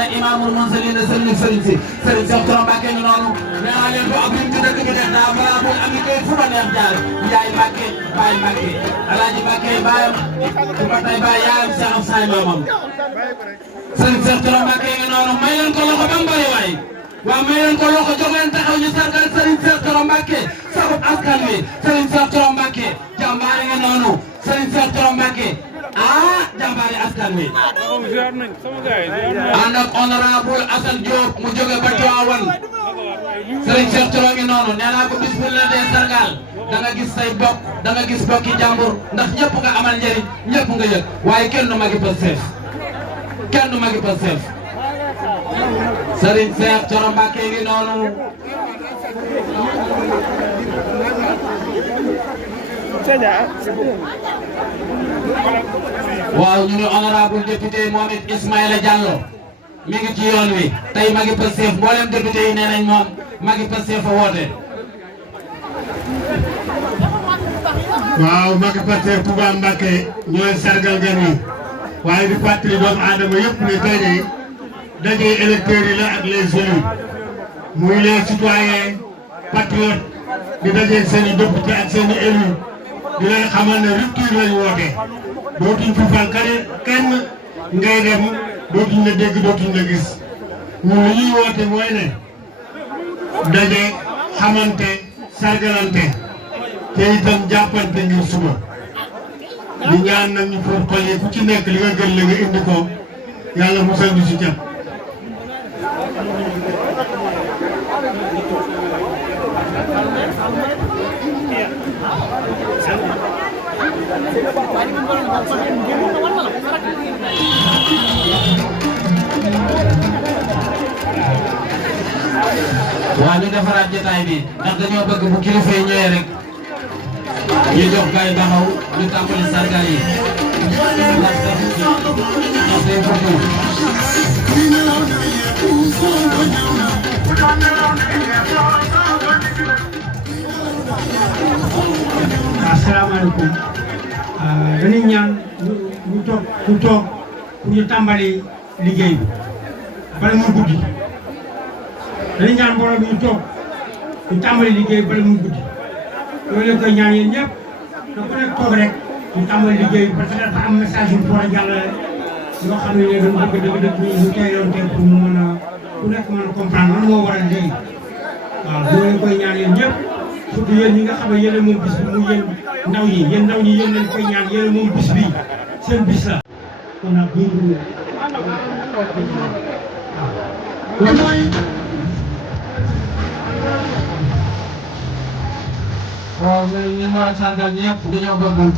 ziare imaamul munzalin Serigne si Serigne Cheikh Thioro Mbacké ñu noonu nee naa leen ko ab lim ci dëkk bi def daa valable am i koy fu ma neex jaar Ndiaye Mbacké Baye Mbacké Alaaji Mbacké baayam su ma tay baay yaayam Cheikh Absaay maamam Serigne Cheikh Thioro Mbacké ñu noonu may leen ko loxo ba mu bëri waay waaw may leen ko loxo jox leen taxaw ñu sargal Serigne Cheikh Thioro Mbacké sabab askan wi Serigne Cheikh Thioro Mbacké jàmbaare nga noonu Serigne Cheikh Thioro Mbacké ah jàmbaare askan wi ànd ak honorable Assane Diop mu jóge ba Tivaouane Serigne Cheikh Thioro ngi noonu nee naa ko bis bu la dee sargal da nga gis say bokk da nga gis bokki jàmbur ndax ñëpp nga amal njëriñ ñëpp nga yëg waaye kenn du magi Pastef kenn du magi Pastef Serigne Cheikh Thioro Mbacké ngi noonu waaw ñu ne honorable député moom it Ismaïla Diallo mi ngi ci yoon wi tey magi Pastef mboolem député yi nee nañ moom magi Pastef a woote. waaw magi Pastef Touba Mbacké ñooy sargal gan yi waaye di fàttali doomu aadama yëpp ne tey de daje électeurs yi la ak les élus muy les citoyens patriotes di daje seen i député ak seen i élus di leen xamal ne rupture lañu woote dootuñ fi fal kenn ngay dem dootuñ la dégg dootuñ la gis ñun li ñuy woote mooy ne daje xamante sargalante te itam jàppante ngir suba di ñaan nag ñu foofu xol yi ku ci nekk li nga gën la nga indi ko yàlla musal ñu si jàpp. waaw ñu defaraat jotaay bi ndax dañoo bëgg bu kilifa yi ñëwee rek ñu jox gaay taxaw ñu tàmbali sargal yi ndax day bëgg asalaamaaleykum dañuy ñaan ñu toog pour ñu tàmbali liggéey bi bala muy guddi dañuy ñaan mbooloo bi ñu toog ñu tàmbali liggéey bi bala muy guddi loolu la koy ñaan yéen ñëpp da ku nekk toog rek ñu tàmbali liggéey bi parce que dafa am message yu war a jàllale yoo xam ne dañu bëgg dëgg-dëgg ñu teeloon tey pour mu mën a ku nekk mën a comprendre lan moo waral liggéey waaw loolu la koy ñaan yéen ñëpp surtout yéen ñi nga xam ne yéen a moom bis bi muy yéen ndaw ñi yéen lañ koy ñaan yéen a moom bis bi seen bis la kon nag bii waaw mais ñu war a sargal ñëpp dañoo bëgg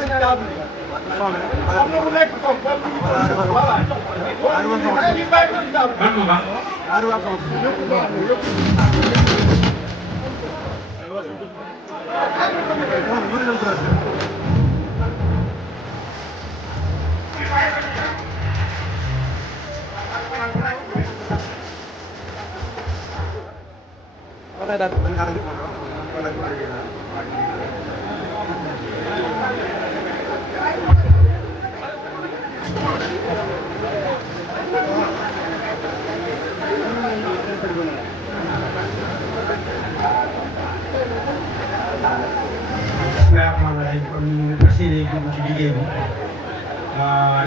Voilà.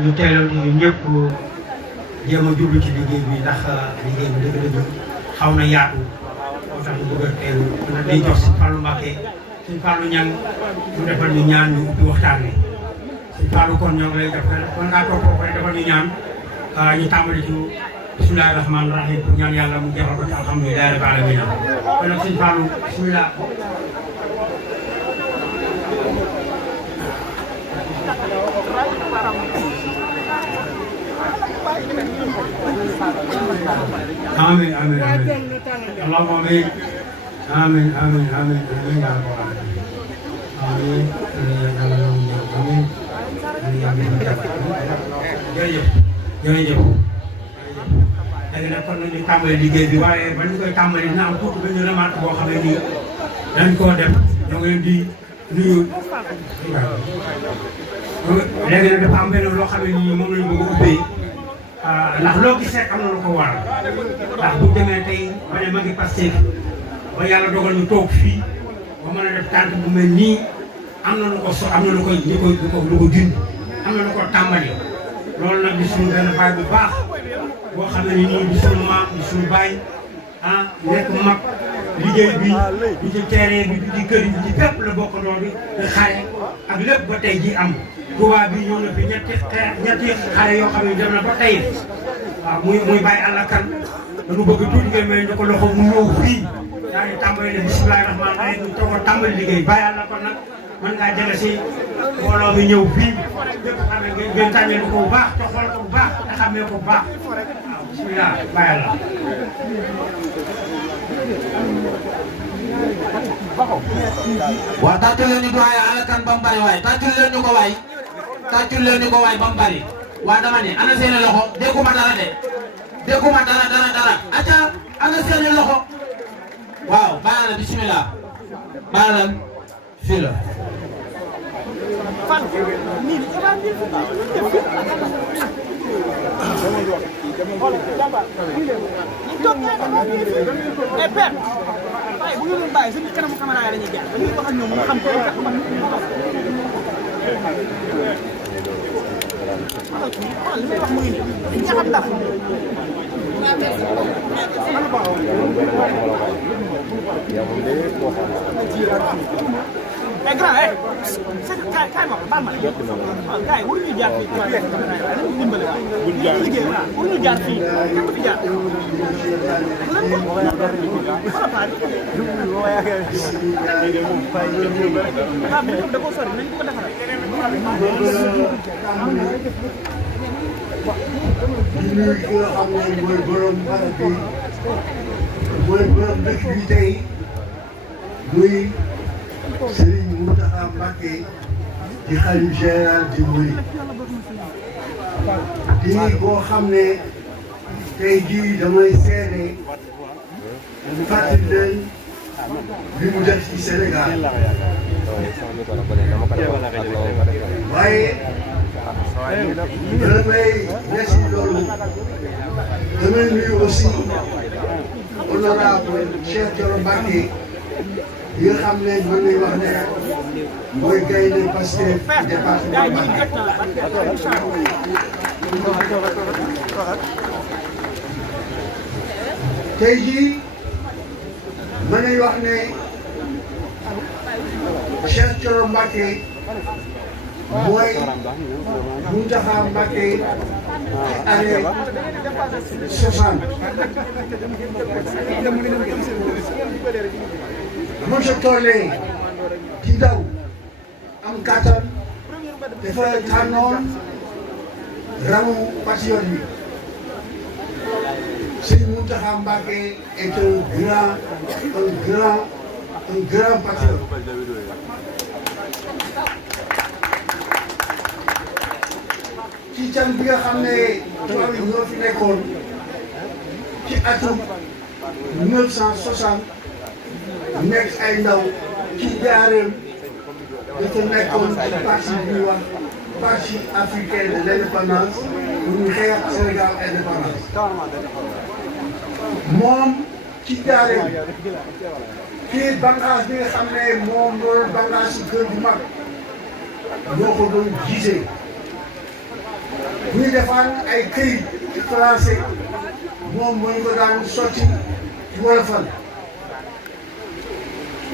ñu teeloon ñëpp jéem a jublu ci liggéey bi ndax liggéey bi dëgg-dëgg xaw na yaatu moo tax ñu bëgg a teelu nag dañ jox Sëñ Fallou Mbacké Sëñ Fallou ñang mu defal ñu ñaan ñu ubbi waxtaan wi Sëñ Fallou kon ñoo ngi lay def kon ngaa toog foofu rek defal ñu ñaan ñu tàmbali ci bismillahi rahmaani rahim pour ñaan yàlla mu jeexal ko ci alhamdulillahi rabbil alamin kon nag Sëñ Fallou bismillah Amin amin amin Allahumma amin amin amin amin amin ya rabbal alamin amin amin jërëjëf jërëjëf léegi nag kon nañu tàmbali liggéey bi waaye ba ñu koy tàmbali dina am tuuti benn remarque boo xam ne nii dañ koo def ñoo ngi leen di nuyu léegi nag dafa am benn loo xam ne nii moom lañu bëgg a ubbee ndax loo gis rek am na lu ko waral ndax bu demee tey ba ne magi Pastef ba yàlla dogal ñu toog fii ba mën a def tànk bu mel nii am na lu ko am na lu ko jund am na lu ko tàmbali loolu nag di suñu benn baay bu baax boo xam ne nii di suñu maam di suñu baay nekk mag liggéey bi du ci terrain bi du ci kër yi du ci fépp la bokk doon di xare ak lépp ba tey ji am Touba bi ñëw na fi ñetti xare yoo xam ne dem na ba tey waaw muy bàyyi àll kan dañu bëgg tuuti ngeen may ñu ko loxo mu ñëw fii daa di tàmbali ne bismillahi rahmaani rahim ñu toog a tàmbali liggéey bàyyi àll kon nag mën ngaa jële si mbooloo mi ñëw fii ñëpp xam ne ngeen tànnee ko bu baax te xool ko bu baax te xamee ko bu baax waaw bismillah bàyyi àll waaw tàccul leen ñu doyen alakan ba mu bari waay tàccul leen ñu ko waay tàccul leen ñu ko waay ba mu bari waa dama ne ana seeni loxo dégguma dara de dégguma dara acca ana seeni loxo waaw bàyyi la bismillah bàyyi la fii la waaye bu ñu doon bàyyi suñu kanamu caméra yi la ñuy jaar dañuy wax ak ñoom mu xam ko kat man li may wax muy dañ jaxat ndax eh grand eh kaay ma baal ma waaw gars yi waruñu jaar fii nañu dimbale waaw liggéey waaw waruñu jaar fii kenn du fi jaar lan ko wala paari waaw mais da koo sori nañ ko defaral di nuyu ki nga xam ne mooy borom barab bi mooy borom dëkk bi tey muy Serigne Mountakha Mbacké di xalif général di Mouride di koo xam ne tey jii damay seede fàttali leen li mu def ci Sénégal waaye damay ñesi loolu damay nuyu aussi honorable Cheikh Thioro Mbacké yi nga xam ne mën nañu wax ne mooy gaynde Pastef département Mbacké tey jii mën nañu wax ne Cheikh Thioro Mbacké mooy Mountakha Mbacké ci année 60 man sa tollee ci ndaw am kàttan dafa tànnoon rangu patriote yi Sëñ Mountakha Mbacké est un grand patriote. ci can bi nga xam ne tubaab yi ñoo fi nekkoon ci atum 1960 nekk ay ndaw ci Njaaréem dafa nekkoon ci parti bi ñuy wax parti africain de l'indépendance pour ñu xeex Sénégal indépendance moom ci Njaaréem kii bànqaas bi nga xam ne moom loolu bànqaas si kër bu mag ñoo ko doon jiite bu ñu defaan ay këyit ci français moom moo ñu ko daan sotti ci wolofal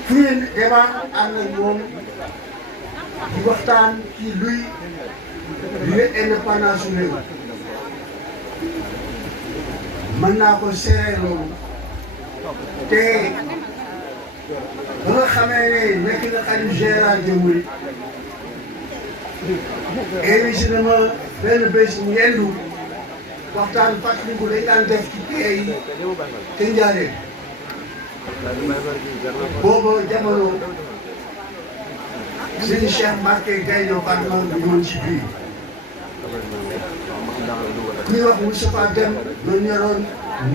fu ñu demaan ànd ak moom di waxtaan ci luy indépendance su réew mën naa ko seere loolu te ba nga xamee ne nekk na xalif général des mourides invité na ma benn bés ngendu waxtaan fàttaliku dañ daan def ci pays te Njaaréem booba jamono sëñ Cheikh Mbacké Gaïndé Fatma bi ñëwoon ci biir ñuy wax Moustapha Deme doon ñoroon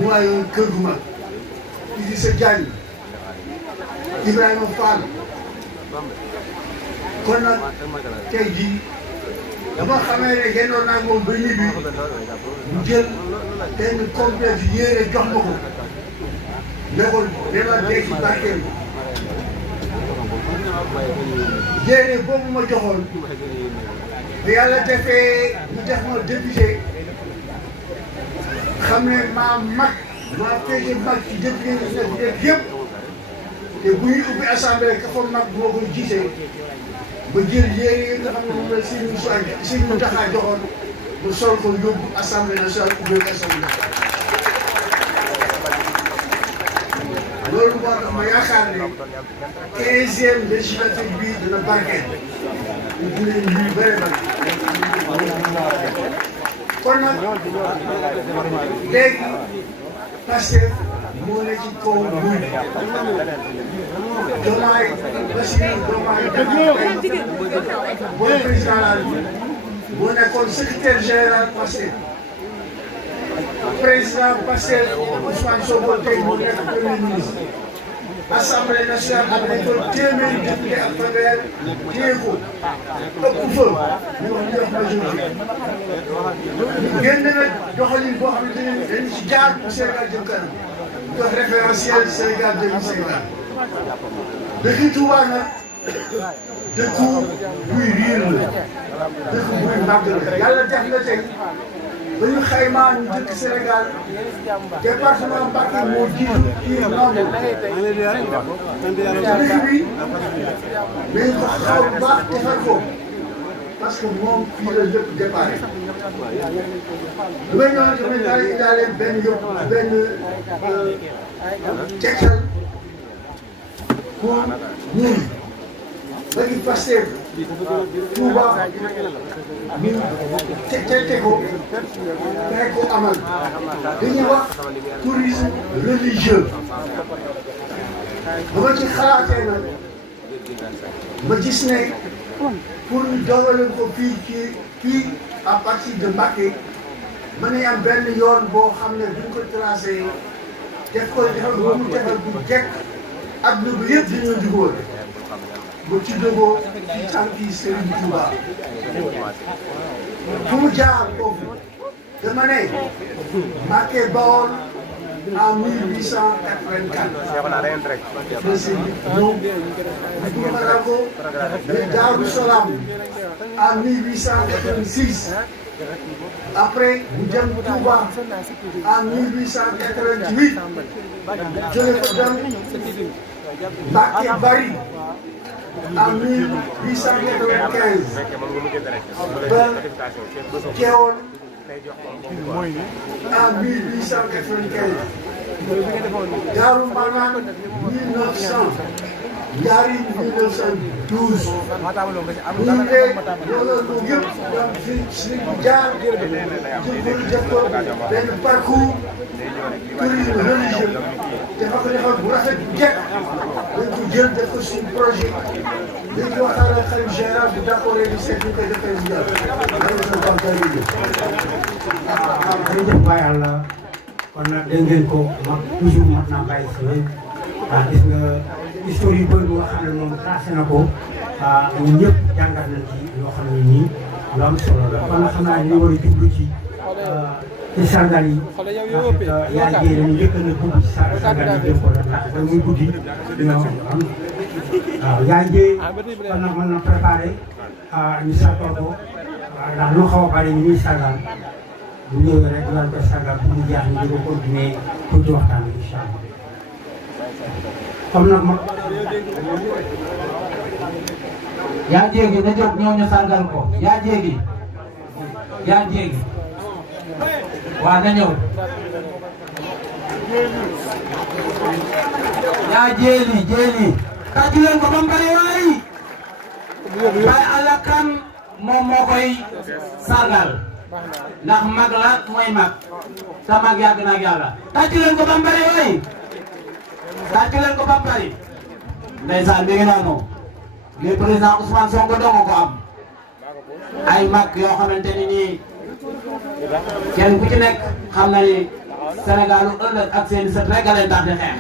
noyoon kër gu mag Idrissa Diagne Ibrahima Fall kon nag tey jii dama xamee ne génnoon naa moom ba ñibbi mu jël benn complet yéere jox ma ko ne ko dama dee ci barkeel yéere boobu ma joxoon bi yàlla defee ñu def ma député xam ne maa féete mag ci député yi nekk yëpp te bu ñuy ubbi assemblée ka fa mag moo koy jiite ba jël yéere yi nga xam ne moom la Sëñ Mountakha joxoon mu sol ko yóbbu assemblée nationale ubbi assemblée loolu moo tax ma yaakaar ne 15e législature bi dina barkeel ñu dinañ luy bëri bëri kon nag léegi Pastef moo ne ci kaw muy Diomaye Bassirou Diomaye mooy président la moo nekkoon secrétaire général Pastef président Pastef Ousmane Sonko tey mu nekk premier ministre assemblée nationale am nañ ko téeméeri député ak fanweer téye ko ëpp fa ñu wax majorité génn nag doxalin boo xam ne dañu ci jaar bu Sénégal jëm kanam jox référentiel Sénégal 2050 dëkk Touba nag dëkku buy riir la dëkku buy màgg la yàlla def na tey ba ñu xaymaa ñu dëkk Sénégal département Mbacké moo jiitu kii noonu dëkk bi nañ ko xaw bu baax defar ko parce que moom fii la lépp déparé damay ñëw damay daal di indaale benn tegtal pour ñun ba ñu Pastef Touba ñu tete ko fexe ko amal dañuy wax tourisme religieux ba ma ci xalaatee nag ma gis ne pour ñu dogalal ko fii à partir de Mbacké mën nañu am benn yoon boo xam ne duñ ko tracé def ko defal ba mu defal bu jekk adduna bi yëpp dañoo jubóo ba ci dogoo ci tànki Serigne Touba fu mu jaar foofu dama ne Mbacké Bawol en 1884. moom dugalal ko Daaru Salaam en 1886. après mu dem Touba en 1888 jóge ko dem Mbacké Bari en 1895 ba Thiéwone en 1895 Darou Manane 1900 Njaaréem 1912 bu ñu nee loolu yëpp ñoom fi jaar jublu def ko benn parcours tourisme religieux dafa ko defal bu rafet bu jekk dañ ko jël def ko suñu projet dañ ko waxtaan ak xalifa général bu d'accord ni seet ñu koy defee ñu jàll loolu sa bànqaay yi jërëjëf Baye Alla kon nag dégg ngeen ko mag toujours mat naa bàyyi si wéy gis nga histoire yu bëri nga xam ne moom tracé na ko ñun ñëpp jàngat nañ ci yoo xam ne nii lu am solo la kon xam naa ñu war a jublu ci sargal yi ndax yaay jee dañu njëkk na dugg ci sargal yi jëm ko la ndax ba muy guddi dina wax am waaw yaay jee kon nag mën na préparé ñu sargal ko ndax lu xaw a bari ñu ñuy sargal bu ñëwee rek ñu koy sargal pour ñu jeex ñu di ko continuer pour ci waxtaan bi incha allah comme nag ma yaa jéegi na jóg ñoo ñu sargal ko yaa jéegi waa na ñëw yaa jéeli tàcc leen ko ba mu bari waay Baye Alla Kane moom moo koy sargal ndax mag la mooy mag te mag yàgg na ak yàlla tàcc leen ko ba mu bari waay tàcc leen ko ba mu bari ndeysaan mi ngi noonu le président Ousmane Sonko dong ko am ay mag yoo xamante ni nii kenn ku ci nekk xam na ni Sénégal lu ëllëg ak seen i sët rek a leen tax di xeex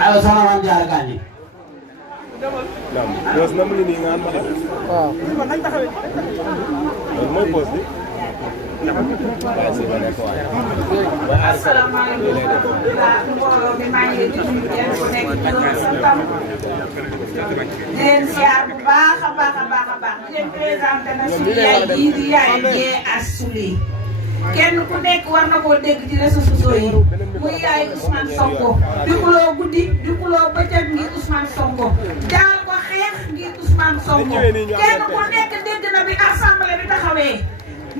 aywa soxna Mame Diarra Gagny pos na mu ngi nii nga am waaw mooy pos bi asalaamaaleykum mbooloo mi maa ngi leen di nuyu kenn ku nekk ci loolu santam di leen ziar bu baax a baax di leen présenté na suñu yaay jii di yaay jee Assouli kenn ku nekk war na koo dégg ci réseaux sociaux yi muy yaay Ousmane Sonko di xuloo guddi di xuloo bëccëg ngir Ousmane Sonko daal ko xeex ngir Ousmane Sonko kenn ku nekk dégg na bi assemblée bi taxawee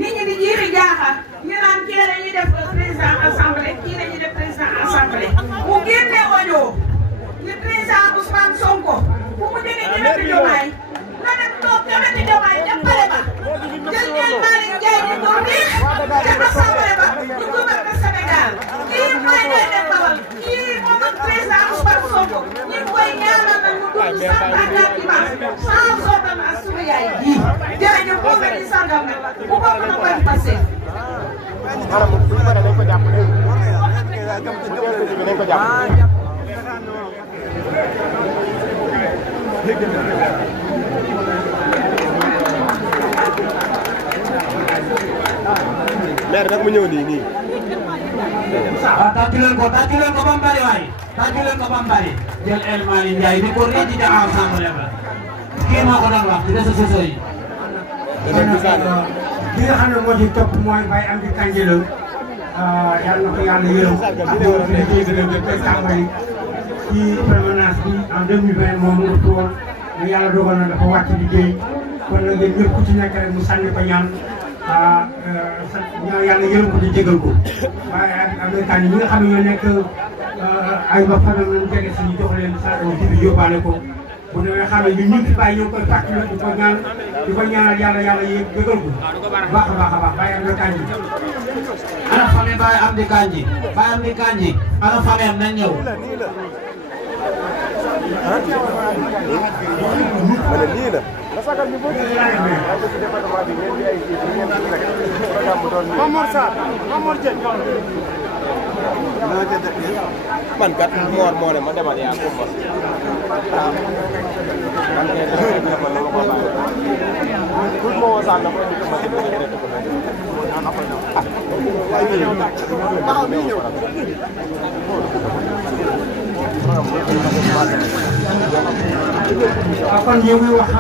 nit ñi di jiixi jaaxa ñu naan kii la ñuy def président assemblée kii la ñuy def président assemblée mu génne audio ni président Ousmane Sonko bu mu demee ci wetu Diomaye na dem toog ca wetu Diomaye ca pale ba jël ngeen Malick Ndiaye di ko neex ca assemblée ba du gouverneur Sénégal kii mooy ngay def bawal kii moom ak président Ousmane Sonko ñu ngi koy ñaanal nag mu dund 124 dimanche sans sotal ak suñu yaay ji jërëjëf boo ko di sargal nag bu bokk na koy passé maanaam bu ñu paree dañ ko jàpp dañ ko jàpp maire nag mu ñëw nii waaw tàcc leen ko ba mu bari waay tàcc leen ko ba mu bari jël El Malick Ndiaye di ko rëcc ca ensemble la kii moo ko doon wax ci réseaux sociaux yi. li nga xam ne moo ci topp mooy Baye Amdi Kandji la yàlla na ko yàlla yërëm ak loolu fi liggéey bi dañ koy tàmbali ci permanence bi en 2020 moom nga toog mais yàlla dogal na dafa wàcc liggéey kon nag yéen ñëpp ku ci nekk rek mu sànni ko ñaan ñaan yàlla yërëm ko di jégal ko waaye Amdi Kandji ñi nga xam ne ñoo nekk ay ba fanam lañ jege si ñu jox leen sa bi yóbbaale ko bu demee xam ne ñun ñu fi bàyyi ñoo ngi koy fàttali di ko ñaanal yàlla jégal ko baax a baax Baye Amdi Kandji ana famille Baye Amdi Kandji ana famille am nañ ñëw. ma ne lii la. Mamour Sarr Mamour Dieng. man kat Mor moo ne ma demal yaa ko mos. man kay def ma ko bàyyi. pour ma woo Sarr dafa indi ma si biir rek ko waaw kon ñu ngi wax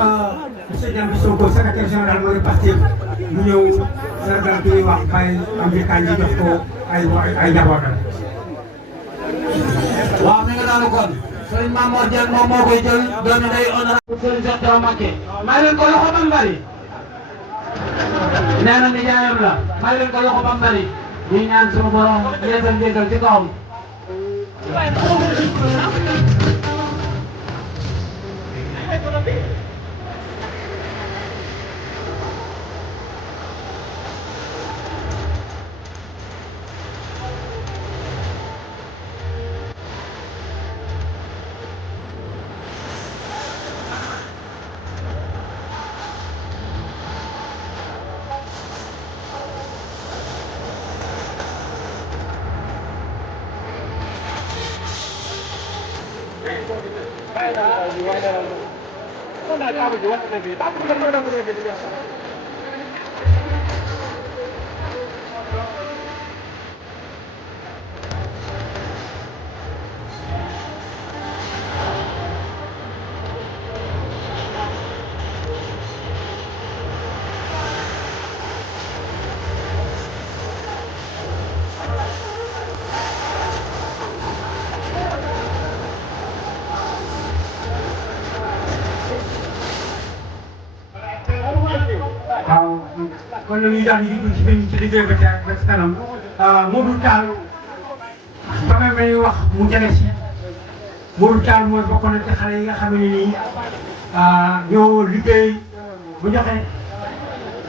monsieur Diambi Sonko secrétaire général mooy parti mu ñëw sargal bi ñuy wax Baye Amdi Kandji jox ko ay njabootam. waaw mi nga daanu kon Serigne Mamour Dieng moom moo koy jël doomi day honorable Serigne Cheikh Thioro Mbacké may leen ko loxo ba mu bari nee na nijaayam la may leen ko loxo ba mu bari ñuy ñaan suñu borom yeesal njëgal ci kawam kon nag ñu daal di dugg ci liggéey ba tey ba ci kanam Modou Tall ba may wax mu jege si Modou Tall mooy bokk na ci xale yi nga xam ne nii ñoo liggéey bu joxe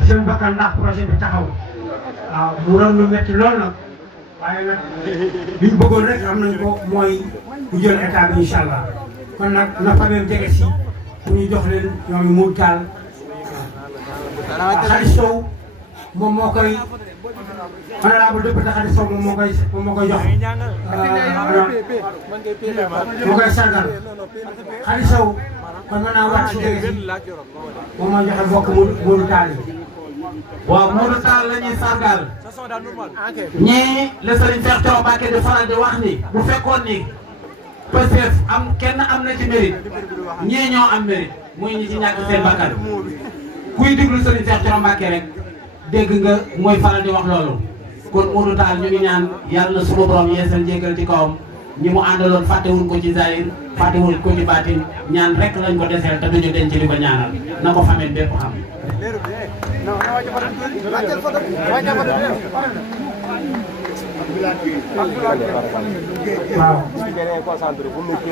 seen bakkan ndax projet bi taxaw waaw mu doon lu métti lool nag waaye nag li ñu bëggoon rek am nañ ko mooy ñu jël état bi incha allah kon nag na famille jege si pour ñu jox leen ñoom Modou Tall Xaalis Sow moom moo koy honorable député Xaalis Sow moom moo koy jox moo koy sargal Xaalis Sow kon mën naa wàcc si jege si moom moo joxe bokk Modou Tall yi. waaw Modou Tall la ñuy sargal ñii la Serigne Cheikh Thioro Mbacké di faral di wax ni bu fekkoon ni Pastef kenn am na ci mérite ñii ñoo am mérite muy ñi ci ñàkk seen bakkan kuy déglu Serigne Cheikh Thioro Mbacké rek dégg nga mooy faral di wax loolu kon Modou Tall ñu ngi ñaan yàlla na suñu borom yeesal jégal ci kawam ñi mu àndaloon fàttewuñ ko ci zahir fàttewuñ ko ci baatin ñaan rek lañ ko deseel te duñu denc li ko ñaanal na ko famille bépp xam. waaw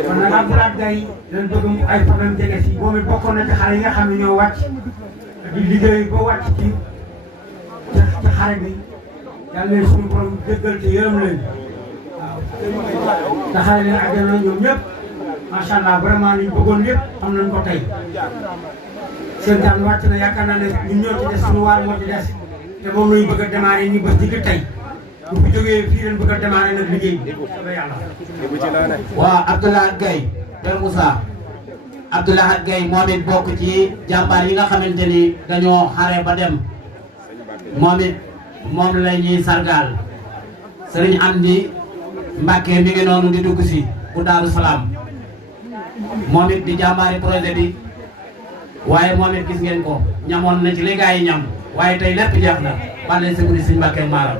kon nag Abdoulaye Gaye dañ bëgg ay problème jege si moom it bokkoon na ci xale yi nga xam ne ñoo wàcc di liggéey ba wàcc ci xare bi yàlla leen suñu borom dëggal te yërëm leen waaw te xale leen àjjana ñoom ñëpp macha allah vraiment liñ bëggoon lépp am nañ ko tey seen daan wàcc na yaakaar naa ne ñun ñoo ci des suñu waar moo ci des te moom lañu bëgg a démarrer ñu ba digg tey bu fi jógee fii leen bëgg a démarrer nag liggéey bi ba yàlla. waaw Abdoulaye Gaye Père Moussa Abdoulaye Gaye moom it bokk ci jàmbaar yi nga xamante ni dañoo xare ba dem moom it moom la ñuy sargal Serigne Amdi Mbacké mi ngi noonu di dugg si bu Daaru Salaam moom it di jàmbaari projet bi waaye moom it gis ngeen ko ñamoon na ci li gaa yi ñam waaye tey lépp jeex na bànne sëguri Serigne Mbacké maaram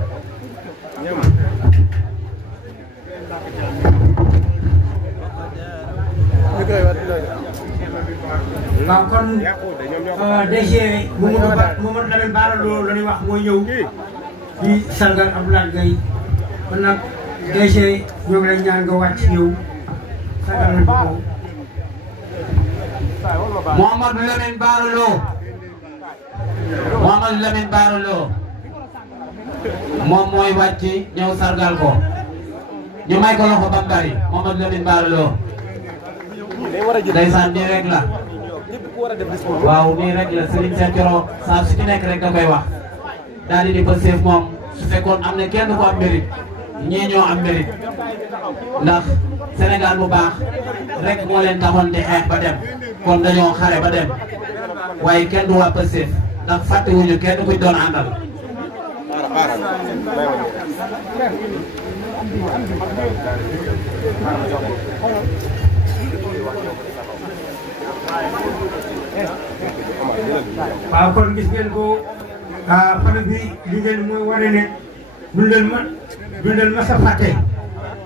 waaw kon DG Mamadou Lamine Bara Lo la ñuy wax mooy ñëw di sargal Abdoulaye Gaye kon nag DG ñoo ngi lay ñaan nga wàcc ñëw sargal nañu ko. Mamadou Lamine Bara Lo Mamadou Lamine Bara Lo moom mooy wàcc ñëw sargal ko ñu may ko loxo ba mu bari Mamadou Lamine Bara Lo ndeysaan nii rek la waaw nii rek la Serigne Cheikh Thioro saa su ci nekk rek da koy wax daal di Pastef moom su fekkoon am na kenn ku am mérite ñii ñoo am mérite ndax Sénégal bu baax rek moo leen taxoon di xeex ba dem kon dañoo xare ba dem waaye kenn du waa Pastef ndax fàttewuñu kenn kuñ doon àndal. waaw kon gis ngeen ko famille bi li ngeen mooy wane ne duñ leen mas a fàtte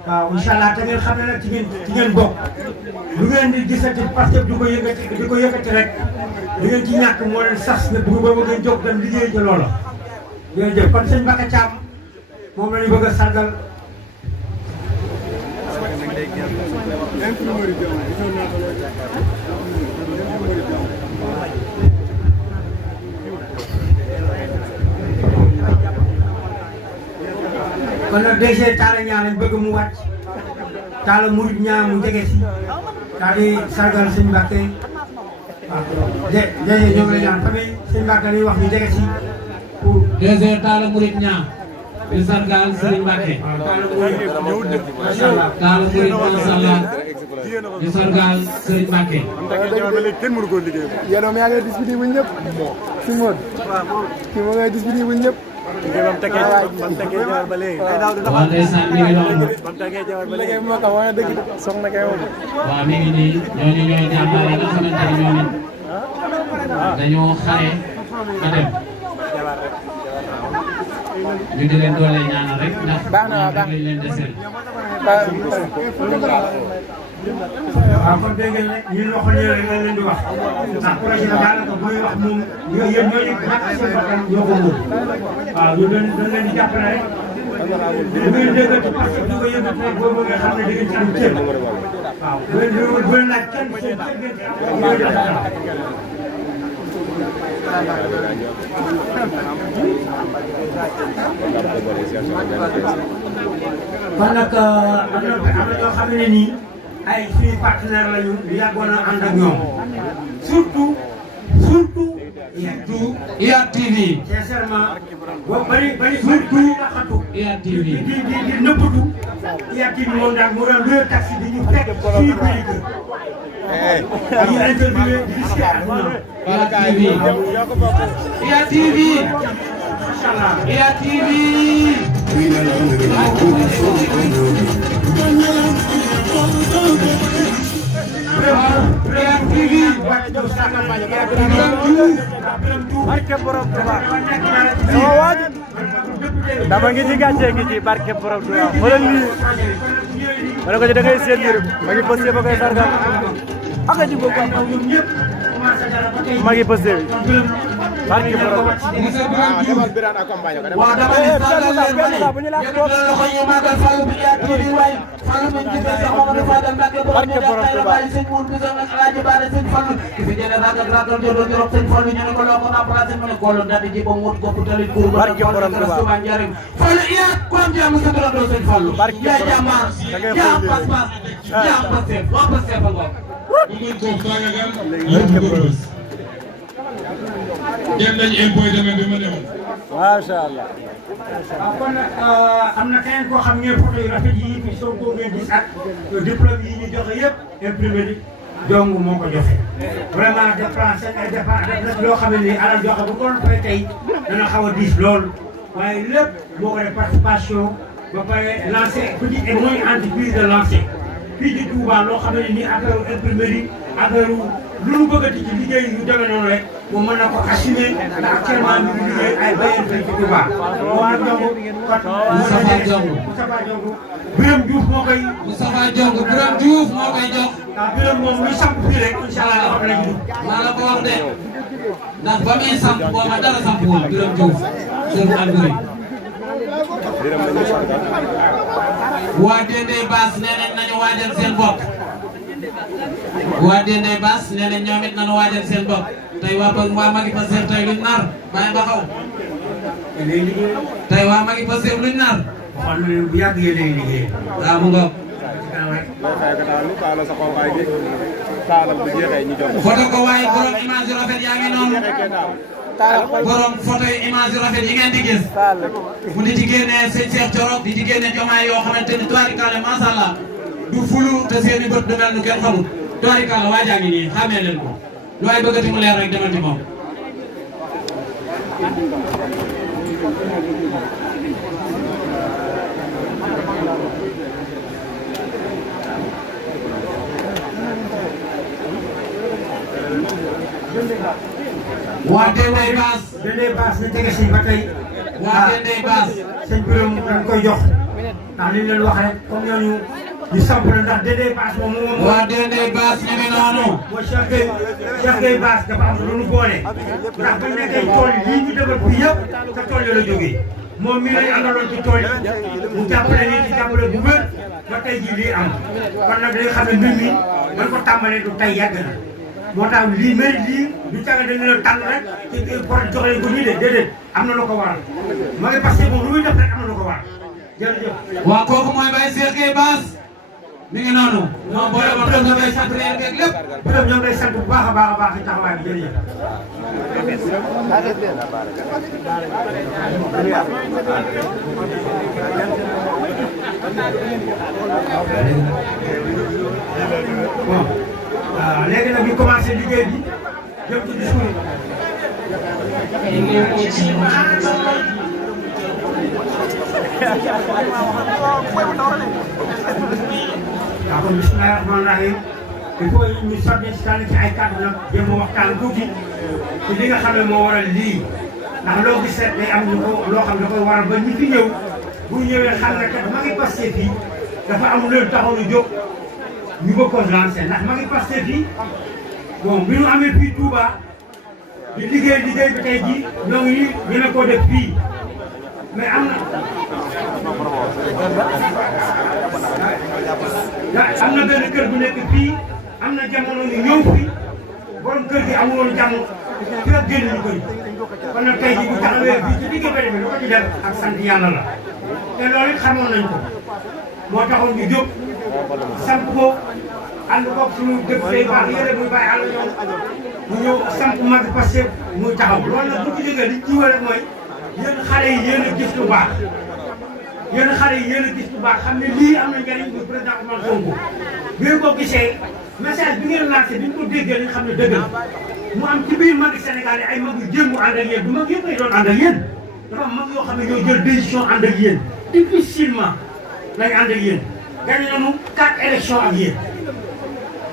waaw incha allah te ngeen xam ne nag ci ngeen bokk lu ngeen di gisati parce que du ko yëkkati rek li ngeen ci ñàkk moo leen sas ne bu boobu ngeen jóg dem liggéey ci loola. jërëjëf kon sëñ Mbacké Thiam moom la ñu bëgg a sargal. kon nag DG Talla Niang lañ bëgg mu wàcc Talla Murid Niang mu jege si daal di sargal sëñ Mbacke waaw DG ñoo ngi lay ñaan famille sëñ Mbacke lay wax ñu jege si pour DG Talla Murid Niang di sargal sëñ Mbacke. Talla Murid macha allah Talla Murid macha allah di sargal sëñ Mbacke. yéen a ngi disponible ñëpp. si Modou. kii moo ngay disponible ñëpp. waaw ndeysaan mi ngi noonu. waaw mi ngi nii ñooñu ñooy jàmbaar yi nga xamante ni ñoom it dañoo xare a dem ñu di leen doole ñaanal rek ndax ñoom rek lañ leen desel. waaw kon dégg ngeen ne ñun loxo ñëwee rek lañ leen di wax ndax projet bi daanaka buy wax moom yéen ñoo ñu ñàkk seen bakkan ñoo ko moom waaw ñu dañ leen di jàppale rek bu ngeen déggati parce que du ko yëngati rek boobu nga xam ne da ngeen ci am cër waaw bu leen laaj kenn seen cër ngeen ci am ñooy def dara. kon nag am na ñoo xam ne nii ay suñu partenaire lañu ñu yàggoon a ànd ak ñoom surtout IYAT TV. sincèrement boo bari surtout xatu IYAT TV. di nëbbatu IYAT TV moom daal moo doon luy taxi di ñu fekk suñu biir kër ñu interviewé di discuter ak ñoom IYAT TV. IYAT TV. macha allah IYAT TV. IYAT TV. barke borom Tuubaa dama ngi ci gàcce ngi ci barke borom Tuubaa xoolal lii ma ne ko ci da ngay seet lii ma ngi posté ba koy sargal ak a ji boobu ma ngi posté bi barke borom waaw dama ne sargal leen ma ne yëkkati loxo yi màggal Fallou bi IYAT TV waay Fallou mi ngi gisee sax Mamadou Fadal Mbacke borom ñu def tay la bàyyi sëñ Mour Bousso nag Alaaji Baare sëñ Fallou ki fi jëlee ragal jodo jorop sëñ Fallou ñu ne ko loo ko remplacé mu ne góorlu daal di ji ba muut gopp talit góor ba Touba Njaareem Fallou IYAT ku am jàmm sa turandoo sëñ Fallou yaa jàmbaar yaa am pas-pas yaa am Pastef waa Pastef fa ngoog dem nañu impôt domaine bi ma demoon. macha allah waaw kon nag am na keneen koo xam ne photo yu rafet yi fi soo ko ngeen gis ak diplôme yi ñu joxe yëpp imprimé di dong moo ko joxe vraiment déplacé ay dépense loo xam ne nii alal joxe bu ko doon fay tey dana xaw a diis lool waaye lépp moo ko def participation ba pare lancé petite et moyenne entreprise de lancé fii ci Touba loo xam ne nii affaire imprimerie affaire lu nu bëggati ci liggéey yu demee noonu rek moom mën na ko assumer ndax actuellement ñu ngi liggéey ay bailleurs fii ci Touba. Moustapha Diong Birame Diouf moo koy. Moustapha Diong Birame Diouf moo koy jox. waaw Birame moom muy samp fii rek incha allah xam nañu dugg. maa la ko wax de ndax ba muy samp booba dara sampuwul Birame Diouf seen engrais. waa Dendey Bass nee nañ nañu waajal seen bopp. waa Dendey Bass nee nañ ñoom it nañu waajal seen bopp tey waa Magui Pastef tey luñ nar bàyyi ba xaw. tey waa Magui Pastef luñ nar. waxoon na leen bu yàgg yéen lay liggéey. waaw mu ngoog. foto ko waaye borom image yu rafet yaa ngi noonu. borom photo yi image yu rafet yi ngeen di gis. mu di ci génnee sëñ Cheikh Thioro di ci génne jomaay yoo xamante ni tubaarikàlla macha allah du fulu te seeni bët du mel nu kenn xamul tubaarikàlla waa jaa ngi nii xàmmee leen ko lu waay bëggati mu leer rek demal ci moom. waa Dendey Bass. Dendey Bass na jege si ba tey. waa Dendey Bass. sëñ Birame dañ koy jox ndax li ñu leen wax rek comme ñooñu ñu samp la ndax Dendey Bass moom moom. waa Dendey Bass ñu ngi noonu. mooy Cheikh Gueye Bass dafa am lu nu boole ndax bu ñu nekkee tool yi lii ñu defal fii yëpp sa tool yi la jógee moom mii lañu àndaloon ci tool yi mu jàppale nii ci jàppale bu wér ba tey jii lii am kon nag dañu xam ne mbir mi man ko tàmbalee du tey yàgg na moo tax lii mérite lii du caga dañu la tànn rek ci pour jox leen ko nii de déedéet am na lu ko waral ma ngi parce que moom lu muy def rek am na lu ko waral jërëjëf. waaw kooku mooy Baye Cheikh Gueye Bass mi ngi noonu. moom boo demoon rek nga bay sant réer geeg lépp. Birame ñoo ngi lay sant bu baax a baax a baax ci taxawaay bi jërëjëf. bon léegi nag ñu commencé liggéey bi jëm ci discours waaw kon bismillahi rahmaani rahim il faut ñu sotti si ci ay kàddu nag jéem a waxtaan tuuti ci li nga xam ne moo waral lii ndax loo gis rek day am ñu ko loo xam ne da koy waral ba ñi fi ñëw bu ñëwee xam ne kat ma ngi passé fii dafa am leen taxaw ñu jóg ñu bëgg ko lancé ndax ma ngi passé fii bon bi ñu amee fii Touba di liggéey bi tey jii ñoo ngi ñu ne koo def fii mais am na benn kër bu nekk fii am na jamono ñu ñëw fii borom kër gi amul woon jàmm fi nga génn ñu koy kon nag tey jii bu taxawee fii ci digg benn bi lu ko ci def ak sant yàlla la te loolu it xamoon nañ ko moo taxoon ñu jóg samp ko ànd koog suñu dëkk day baax yële muy bàyyi àll ñoom mu ñëw samp mag parce que muy taxaw loolu nag bu ko jógee li ci wër mooy yéen xale yi yéen a gis lu baax yéen xale yi yéen a gis lu baax xam ne lii am na njëriñ bu président Ousmane Sonko bi nga ko gisee message bi ngeen lancé bi ñu ko déggee li nga xam ne dëgg la mu am ci biir mag Sénégal yi ay mag yu jéem ànd ak yéen du mag yëpp ay doon ànd ak yéen dafa am mag yoo xam ne ñoo jël décision ànd ak yéen difficilement lañu ànd ak yéen gagné nañu 4 élections ak yéen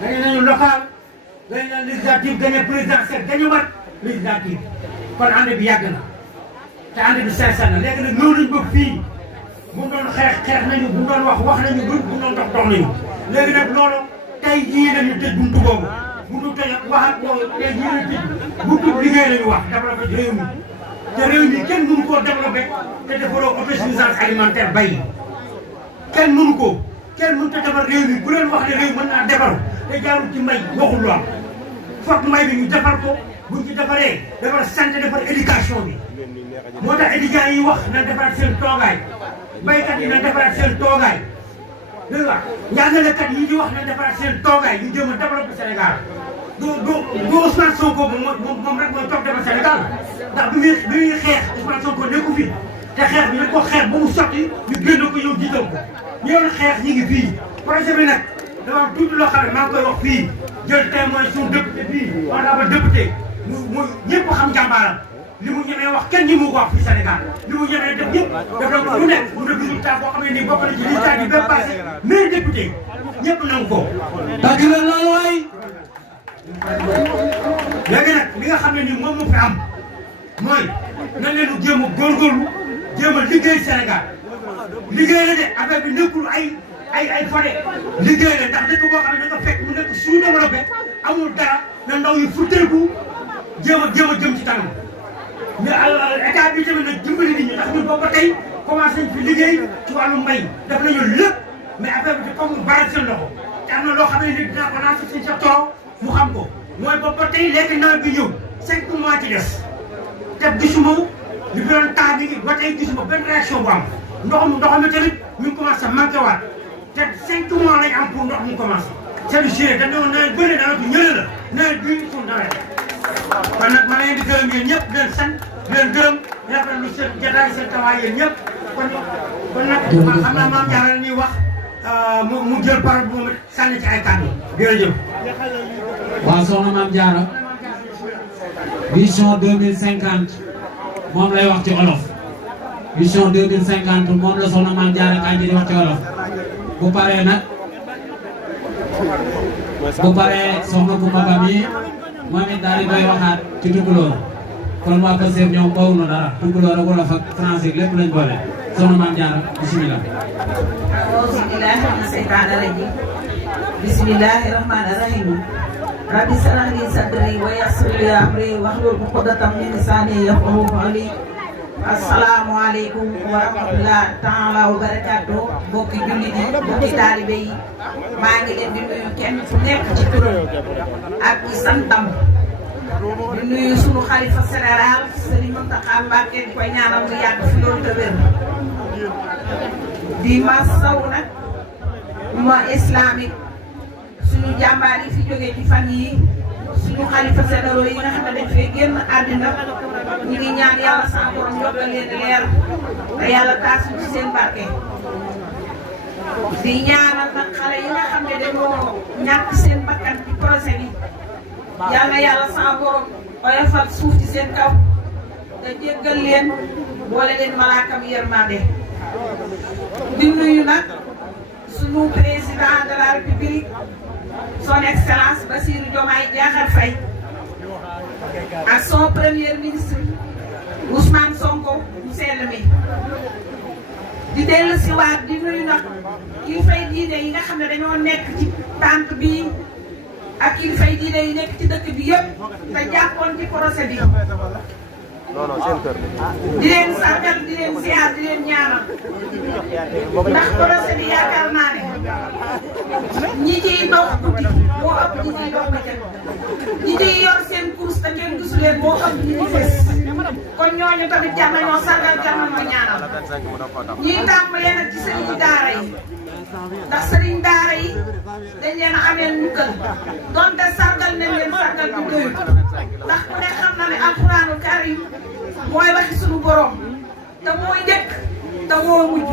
gagné nañu local gagné nañu législative gagné présidentielle gagné wat législative kon ànd bi yàgg na te ànd bi sincère na léegi nag ñëw nañu ba fii bu doon xeex nañu bu doon wax nañu bu doon dox nañu léegi nag loolu tey jii lañu tëj buntu boobu buntu tey wax ak loolu tey jii lañu tëj buntu liggéey lañu wax développé réew mi te réew mi kenn mënu koo développé te defaloo autosuffisance alimentaire bay kenn mënu ko kenn mënut a defar réew mi bu leen wax ne réew mën naa defar te jaarul ci mbay waxul lu am foog mbay bi ñu defar ko buñ ci defaree defar santé defar éducation bi moo tax étudiants yi wax na defaraat seen toogaay baykat yi na defaraat seen toogaay dégg nga njàngalekat yi di wax na defaraat seen toogaay ñu jëm a développé Sénégal du Ousmane Sonko moom rek mooy toog defar Sénégal ndax bi muy xeex Ousmane Sonko nekku fi te xeex bi dañ ko xeex ba mu sotti ñu génn ko yow jiital ko ñu doon xeex ñi ngi fii projet bi nag dafa am tuuti loo xam ne maa ngi koy wax fii jël témoin suñu député bii on a ba député mu ñëpp xam jàmbaaram li mu ñemee wax kenn ñi mu ko wax fii Sénégal li mu ñemee def yëpp def na ko lu nekk mu def résultat boo xam ne nii bokk na ci résultat bi ba passé mais député ñëpp nangu ko. dëgg la loolu waay. léegi nag li nga xam ne nii moom mu fi am mooy na leen jéem a góorgóorlu jéem a liggéey Sénégal liggéey la de affaire bi nekkul ay fode liggéey la ndax dëkk boo xam ne da nga fekk mu nekk sous-développé amul dara na ndaw yi futteeku jéem a jëm ci kanam mais état bi tamit nag dimbali nit ñi ndax ñun boobu ba tey commencé nañ fi liggéey ci wàllu mbay def nañu lépp mais affaire bi comme mu baral seen loxo te am na loo xam ne ni dinaa ko naan si sa tool mu xam ko mooy boobu ba tey léegi nawet bi ñëw 5 mois ci des te gisuma li fi doon tax bi ba tey gisuma benn réaction bu am ndox mi tamit ñu ngi commencé manqué waat te 5 mois lañ am pour ndox mu commencé. c'est du sérieux dañ ne woon nawet bëri nawet bi ñële la nawet bii suñu nawet kon nag ma leen di gërëm yéen ñëpp di leen sant di leen gërëm rafetlu seen jotaay seen tawaay yéen ñëpp kon nag xam naa maam Diarra la ñuy wax mu jël parole bi moom sànni ci ay kàddu jërëjëf. waaw soxna Mame Diarra vision 2050 moom lay wax ci olof vision 2050 moom la soxna Mame Diarra Kandji di wax ci olof bu paree nag soxna Coumba Ba mi moom it daal di koy waxaat ci tukulóor kon waa Pastef ñoom bawuñu dara tukulóor ak wolof ak français lépp lañ boole soxna Mame Diarra bisimilah. auzu billaahi mina seytaani rajiim bismillaahi rahmaani rahiim rabbi shrah li sadri wa yassir li amri wahlul uqdatam min lisaani yafqahu qawli asalaamaaleykum wa rahmatulah taala wa barakaatu mbokki jullit yi mbokki taalibe yi maa ngi leen di nuyu kenn ku nekk ci turam ak ci santam di nuyu sunu xalifa général Serigne Mountakha Mbacké di koy ñaanal mu yàgg fi loolu te wér di masaw nag umma islamique suñu jàmbaar yi fi jógee ci fan yi suñu xalifa généraux yi nga xam ne dañ fee génn àddina ñu ngi ñaan yàlla sa borom yokkal leen leer te yàlla taas ci seen barke di ñaanal nag xale yi nga xam ne dañoo ñàkk seen bakkan ci projet bi yàlla yàlla sa borom oyofal suuf ci seen kaw te jéggal leen boole leen malaakam yërmande di nuyu nag suñu président de la république son excellence Bassirou Diomaye Diakhar Faye ak son premier ministre Ousmane Sonko mu sell mi di dellu si waat di nuyu nag kilifay diine yi nga xam ne dañoo nekk ci tànt bi ak kilifay diine yi nekk ci dëkk bi yëpp te jàppoon ci procès bi di leen sargal di leen ziar di leen ñaanal ndax procès bi yaakaar naa ne ñi ciy dox guddi moo ëpp ñi ciy dox bëccëg ñi ciy yor seen course te kenn gisu leen moo ëpp ñi ci fes kon ñooñu tamit jar nañoo sargal jar nañoo ñaanal ñiy tàmbalee nag ci sëriñ daara yi ndax sëriñ daara yi dañ leen a amee njukkal donte sargal nañ leen sargal bu doyul ndax ku ne xam na ne alxuraanu karim mooy waxi suñu borom te mooy njëkk te moo mujj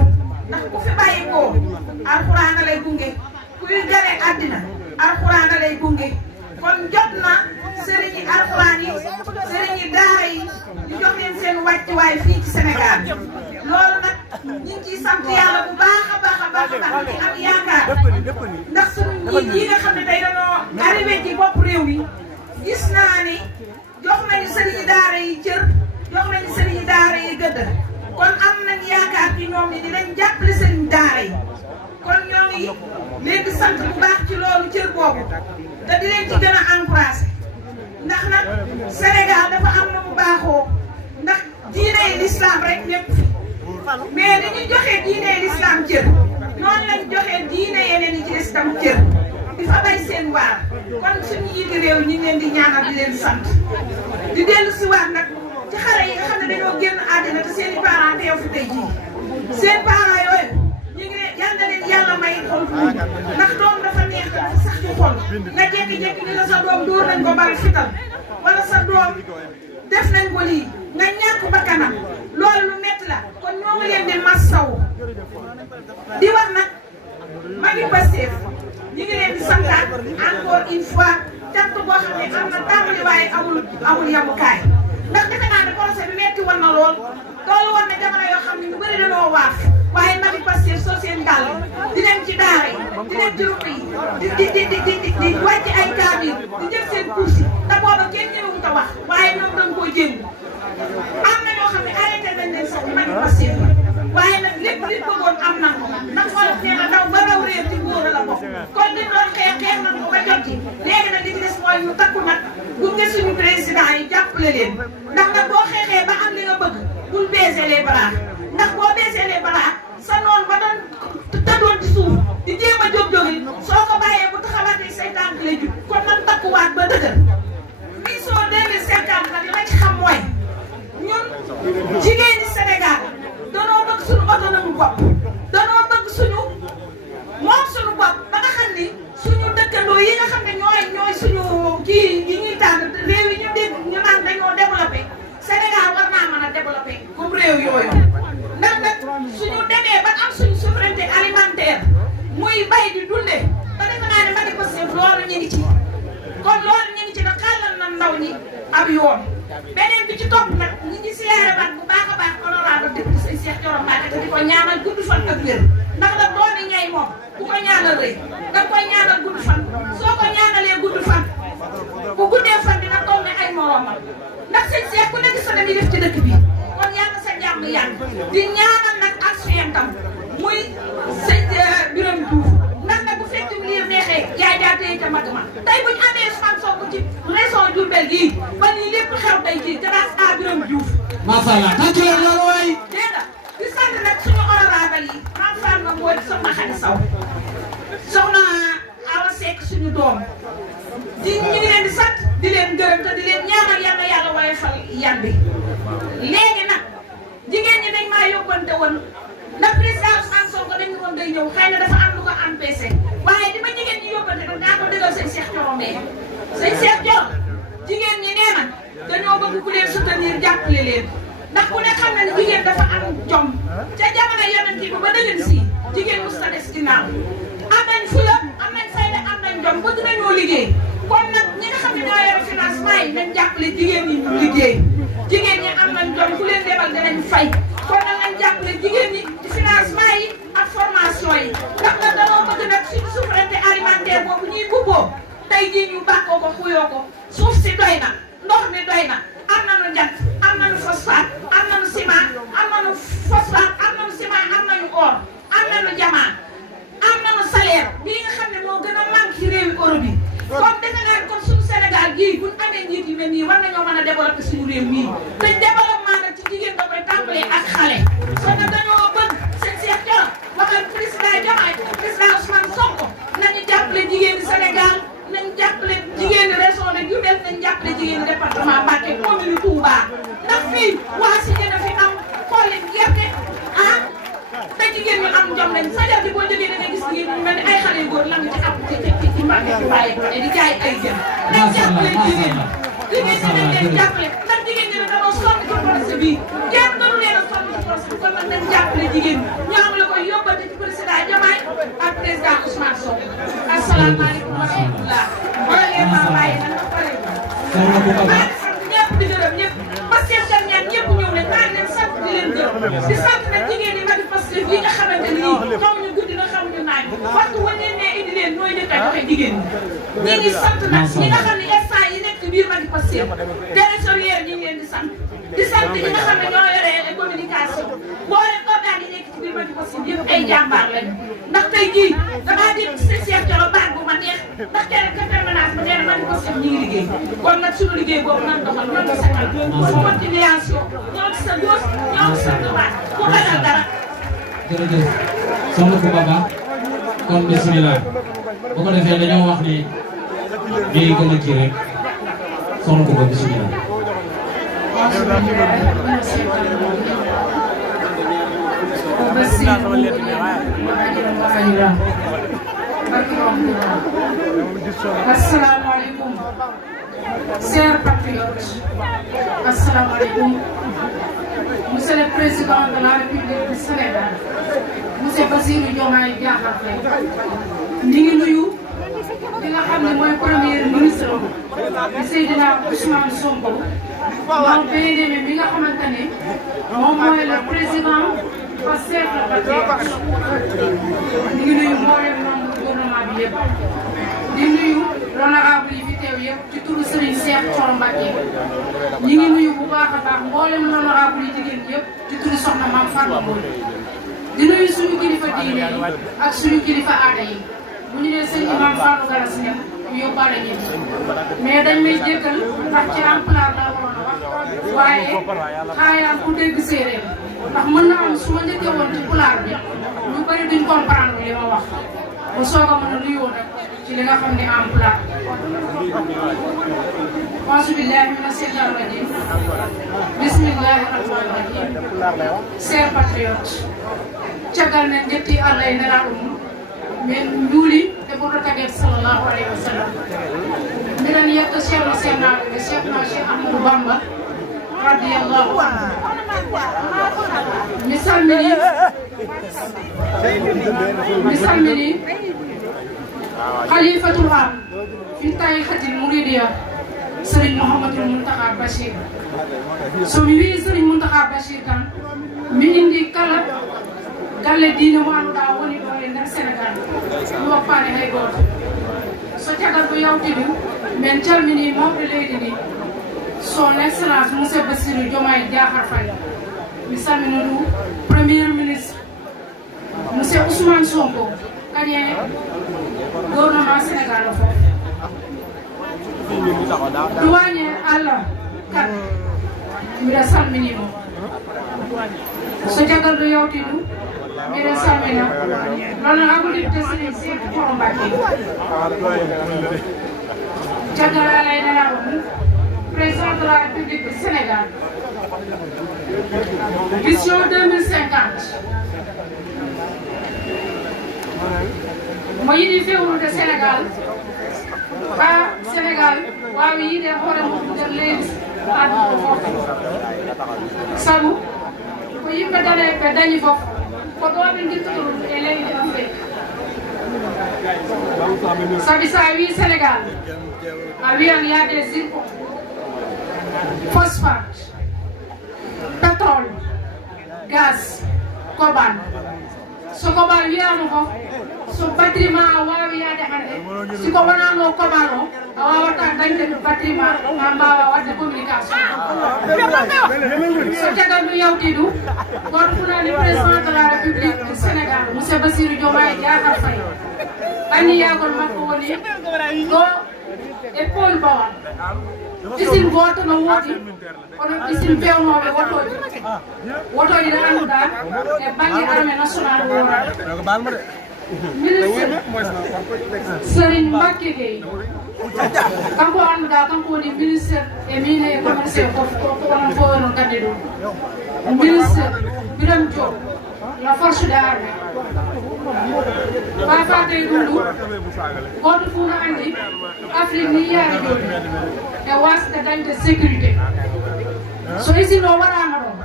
ndax ku fi bàyyi koo alxuraan lay gunge kuy gane àddina alxuraan lay gunge kon jot na sëriñi alxuraan yi sëriñi daara yi ñu jox leen seen wàccuwaay fii ci Sénégal loolu nag ñu ngi ciy sant yàlla bu baax a baax a baax a baax am yaakaar ndax suñu njiit yi nga xam ne day dañoo arrivé ci bopp réew mi gis naa ni jox nañu sëriñi daara yi cër jox nañu sëriñi daara yi gëdd kon am nañ yaakaar ci ñoom ni dinañ jàppale sëriñi daara yi kon ñoo ngi leen di sant bu baax ci loolu cër boobu te di leen ci gën a encouragé ndax nag Sénégal dafa am na mu baaxoo ndax diine l'islam rek ñëpp fi mais dañuy joxe diine l'islam cër noonu lañ joxe diine yeneen yi ci des tam cër di fa bay seen waar kon suñu yiti réew ñi ngi leen di ñaanal di leen sant di dellu si waat nag ci xale yi nga xam ne dañoo génn àddina te seen i parents teew fi tey jii seen parents yooyu ñu ngi ne yal na leen yàlla may xol fu ndax doom dafa neex dafa sax ci xol nga jékki-jékki ni la sa doom dóor nañ ko bal fital wala sa doom def nañ ko lii nga ñàkk ba kanam loolu lu métti la kon ñoo ngi leen di massaw di wax nag magi Pastef ñu ngi leen di santaat encore une fois cant boo xam ne am na tàmbali waaye amul yamukaay ndax defe naa ne procès bi metti woon na lool loolu woon na jamono yoo xam ne ñu bëri dañoo waaf waaye magi Pastef soo seen dàll di dem ci daara yi di dem ci ruq yi di wàcc ay kaamil di jël seen kursi te booba kenn ñëwut a wax waaye ñoom dañ koo jéem am na ñoo xam ne arrêté nañ leen sax magi Pastef waaye nag lépp li bëggoon am na ko ndax wolof nee na daw ba raw réer ci góor la bokk kon li doon xeex nañ ko ba jot ci léegi nag li ci des mooy ñu takku nag gunge suñu président yi jàppale leen ndax nag boo xeexee ba am li nga bëgg bul baisser les bras ndax boo baisser les bras sa noon ba doon tëddoon ci suuf di jéem a jóg-jógi soo ko bàyyee bu taxawaatee say tànk lay jub kon nag takkuwaat ba dëgër mission 2050 nag li ma ci xam mooy ñun jigéen ñi Sénégal danoo bëgg suñu autonomie bopp danoo bëgg suñu moom suñu bopp ba nga xam ni suñu dëkkandoo yi nga xam ne ñooy suñu kii yi ñuy tànn réew yi ñu dégg ñu naan dañoo développé Sénégal war naa mën a développé comme réew yooyu ndax nag suñu demee ba am suñu souveraineté alimentaire muy bay di dundee ba defe naa ne magi Pastef loolu ñu ngi ci kon loolu ñu ngi ci nag xàllal na ndaw ñi ab yoon beneen bi ci topp nag ñi ngi siyaare baat bu baax a baax honorable député sëñ Cheikh Thioro Mbacké te di ko ñaanal gudd fan ak wér ndax nag doomi ñay moom ku ko ñaanal rëy da koy ñaanal gudd fan soo ko ñaanalee gudd fan bu guddee fan dina toll ne ay moromam ndax sëñ Cheikh ku nekk sa dem yi def ci dëkk bi kon yàlla sa jàmm yàgg di ñaanal nag action tam muy sëñ Birame Diouf ndax nag bu fekkum liir neexee jaay jaatee ca mag ma tey buñu amee Ousmane Sonko ci région Diourbel gii ba lii lépp xew tey jii grâce à Birame Diouf macha allah tàcc leen loolu waay. dégg nga di sant nag suñu honorable yi Mame Fatma Mbodj soxna Khady Sow soxna Awa Seck suñu doom ñu ngi leen di sant di leen gërëm te di leen ñaanal yàlla yàlla woyofal yan bi léegi nag jigéen ñi dañ maa yóbbante woon ndax président Ousmane Sonko dañu woon day ñëw xëy na dafa am lu ko empêché waaye di ma jigéen ñi yóbbante nag daa ko dëggal sëñ Cheikh Thioro Mbaye sëñ Cheikh Thioro jigéen ñi nee na dañoo bëgg ku leen soutenir jàppale leen ndax ku ne xam na ne jigéen dafa am jom ca jamono yonent bi ba dëgën si jigéen mos ta des ginnaaw am nañ fula am nañ fayda am nañ jom bëgg nañoo liggéey kon nag ñi nga xam ne ñoo yore financement yi nañ jàppale jigéen ñi ñu liggéey jigéen ñi am nañ jom ku leen demal danañ fay kon nag nañ jàppale jigéen ñi ci financement yi ak formation yi ndax nag dañoo bëgg nag suñu souveraineté alimentaire boobu ñuy bubboo tey jii ñu bàkkoo ko xuyoo ko suuf si doy na ndox mi doy na am nañu jant am nañu phosphate am nañu ciment am nañu phosphate am nañu ciment am nañu or am nañu jamaa am nañu salaire bii nga xam ne moo gën a manqué ci réewi Europe yi comme defe naa comme suñu Sénégal gii buñ amee njiit yu mel nii war nañoo mën a développer suñu réew mii te développement nag ci jigéen da koy tàmbalee ak xale kon nag dañoo bëgg seen Cheikh Thioro waxal président Diomaye président Ousmane Sonko nañu jàppale jigéeni Sénégal nañu jàppale jigéeni région de Diourbel nañu jàppale jigéeni département Mbacké commune Touba ndax fii waa si gën a fi am xooli gerte ah te jigéen ñu am jom lañ fajar bi boo jógee da ngay gis jigéen ñu mel ni ay xale yu góor lan nga ci am ci Mbacké Touba yi di jaay ay jën nañ jàppale jigéen jigéen ñi nañ leen jàppale ndax jigéen ñi dañoo sonn ci projet bi kenn gënu leen a sonn ci projet bi kon nag nañ jàppale jigéen ñi ñu am la koy yóbbante ci président Diomaye ak président Ousmane Sonko asalaamaaleykum wa rahmatulah wala leen maa bàyyi nag ba pare maa ngi sant ñëpp di gërëm ñëpp parce que seen ñaan ñëpp ñëw nañ maa ngi leen sant di leen gërëm di sant nag jigéen ñi magi parce que yi nga xamante ni xaw ñu guddi na xaw ñu naaj waxtu wañ leen ne indi leen nooy njëkk a joxe jigéen ñi ngi sant nag ñi nga xam ne instant yi nekk ci biir magi parce que trésorier ñi ngi leen di sant ñi nga xam ne ñoo yore communication boo leen organe yi nekk ci biir magi parce que yëpp ay jàmbaar lañ ndax tey jii damaa dégg seen Cheikh Thioro baat bu ma neex ndax kenn ka permanence ba nee na magi parce que ñi ngi liggéey kon nag suñu liggéey boobu nan doxal ñoo ngi sa kanam su continuation ñoo ngi sa gauche ñoo ngi sa droite ku ragal dara jërëjëf soxna Coumba Ba kon bismillah bu ko defee dañoo wax ni bii gën a kii rek soxna Coumba bismillah asalaamaaleykum chers patriotes asalaamaaleykum monsieur le président de la République du Sénégal monsieur Bassirou Diomaye Diakhar Faye ñu ngi nuyu li nga xam ne mooy premier ministre bi Seydina Ousmane Sonko moom bien-aimé mi nga xamante ne moom mooy le président Pastef le patriote ñu ngi nuyu mboolem membre gouvernement bi yëpp di nuyu l'honorable yi fi teew yëpp ci turu Serigne Cheikh Thioro Mbacké ñu ngi nuyu bu baax a baax mboolem l'honorable yi jigéen yëpp ci turu soxna Mame Fatma Mbodj di nuyu suñu kilifa diine yi ak suñu kilifa aada yi bu ñu nee sëñ Imam Fallou Galas Niang ñu yóbbaale ñëpp mais dañ may jéggal ndax ci Alpulaar laa waroon a wax waaye xaayaan ku dégg séeréer ndax mën na am su ma njëkkee woon ci pulaar bi ñu bëri duñ comprendre li ma wax ba soog a mën a nuyoo nag ci li nga xam ne Alpulaar auzu billahi mina shaytaani rajim bismillahi rahmani rahim chers patriotes caggal ne njetti Allah e nelaɗo mum min juuli e ɓurɗo tagede sallllahu alayhi wa sallam mbiɗen yetta ceerno sennaɓe ɓe cheikhna cheikh Ahmadou Bamba radiyallahu anhu mi salmini khalifatul am fi tarikatil mouridiya Serigne Mouhamadoul Mountakha Bachir somi wi Serigne Mountakha Bachir tan mi indi kala galle diine mo annduɗa woni ɗo e nder Sénégal mi woppani hay goto so caggal ko yawtidi min calmini mawɓe leydi ndi son excellence monsieur Bassirou Diomaye Diakhar Faye mi salmini ɗum premier ministre monsieur Ousmane Sonko kañum gouvernement Sénégal o fof duwañe Allah kat mbiɗa salminimo so jagal ɗo yawtiɗum mbiɗa salmina noon abolidde sini Seck Thioro Mbacké jagal alay nanaɗo mum président de la République du Sénégal vision 2050 mo yiɗi fewnude Sénégal ha Sénégal wawi yiide hoore mum nder leydi adduɗo fof sabu ko yimɓe daneɓe dañi fof ko ɗo ɓe guittoto ɗum e leydi Afrique sabi sa wi Sénégal a wiyan yaade zircon phosphate pétrole gaz koban so koban wiyama fof so bâtiment a wawi yaade hande siko wonano koban o a wawata dañde ɗum bâtiment ha mbawa wadde communication so tagal ɗum yawti ɗum goto funani président de la république du Sénégal monsieur Bassirou Diomaye Diakhar Faye anniyagol makko woni ɗo e Pôle Bawal usine goto no woodi kono usine pewnoɓe wotoji ɗe annduɗa e banggue armée nationale worade ministre Serigne Mbacké Gueye kanko annduɗa kanko woni ministre e mine e commerce fof ko onon fof onon gaddi ɗum ministre Birame Diop la force de armée fafade ɗum ɗum goto fuu no andi Afrique ni yaari joni e wasde dañde sécurité so usine o waɗama ɗon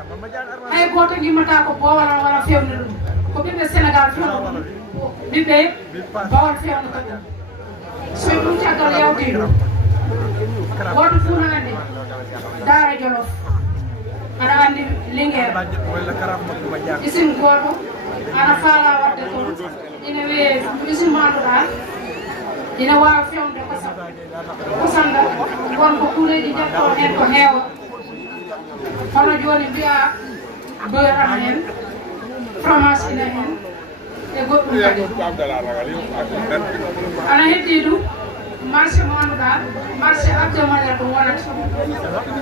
hay goto guimmata ko Bowal wara fewde ɗum ko ɓiɓɓe Sénégal fewno ɗum ɓiɓɓe Bawol fewnata ɗum so ɗum caggal yawti ɗum goto fuu no andi Daara Jolof aɗa andi Linguére usine goto ana faala wadde toon ina wiye usine manduɗa ina wawa fewde kosanda wonko kuureji jatto hen ko heewa hono joni mbiya beurre ana hen fromage ina hen e goɗɗum kadi ana heddi ɗum marché mo annduɗa marché hebdomadaire ɗum wonata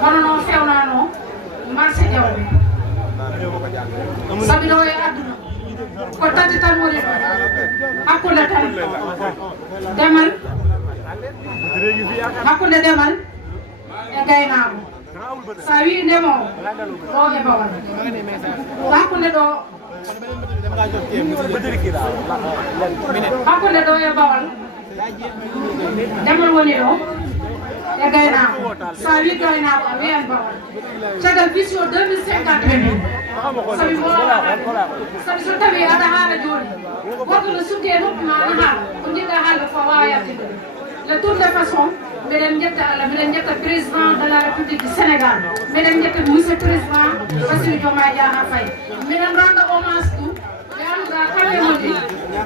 hono noon fewnano marché ƴewɓe sabi ɗo e aduna ko tati tan woni ɗo hakkude tan demal hakkude demal e gaynako sa wi ndemowo ɗo e Bawal hakkude ɗo hakkude ɗo e Bawal demal woni ɗo e gaynako sa wi gaynako a wiyan Bawal caggal vision 2050 ɓe sabi sabi so tawi aɗa haala joni goto no suddi e noppi ma ana haala ko jiɗɗa haalde fo wawa yaltide de toutes les façons mbiɗen jetta Allah mbiɗen jetta président de la république du Sénégal mbiɗen jetta monsieur président Bassirou Diomaye Diakhar Faye mbiɗen renda hommage ɗum ɓe annduɗa kamɓe woni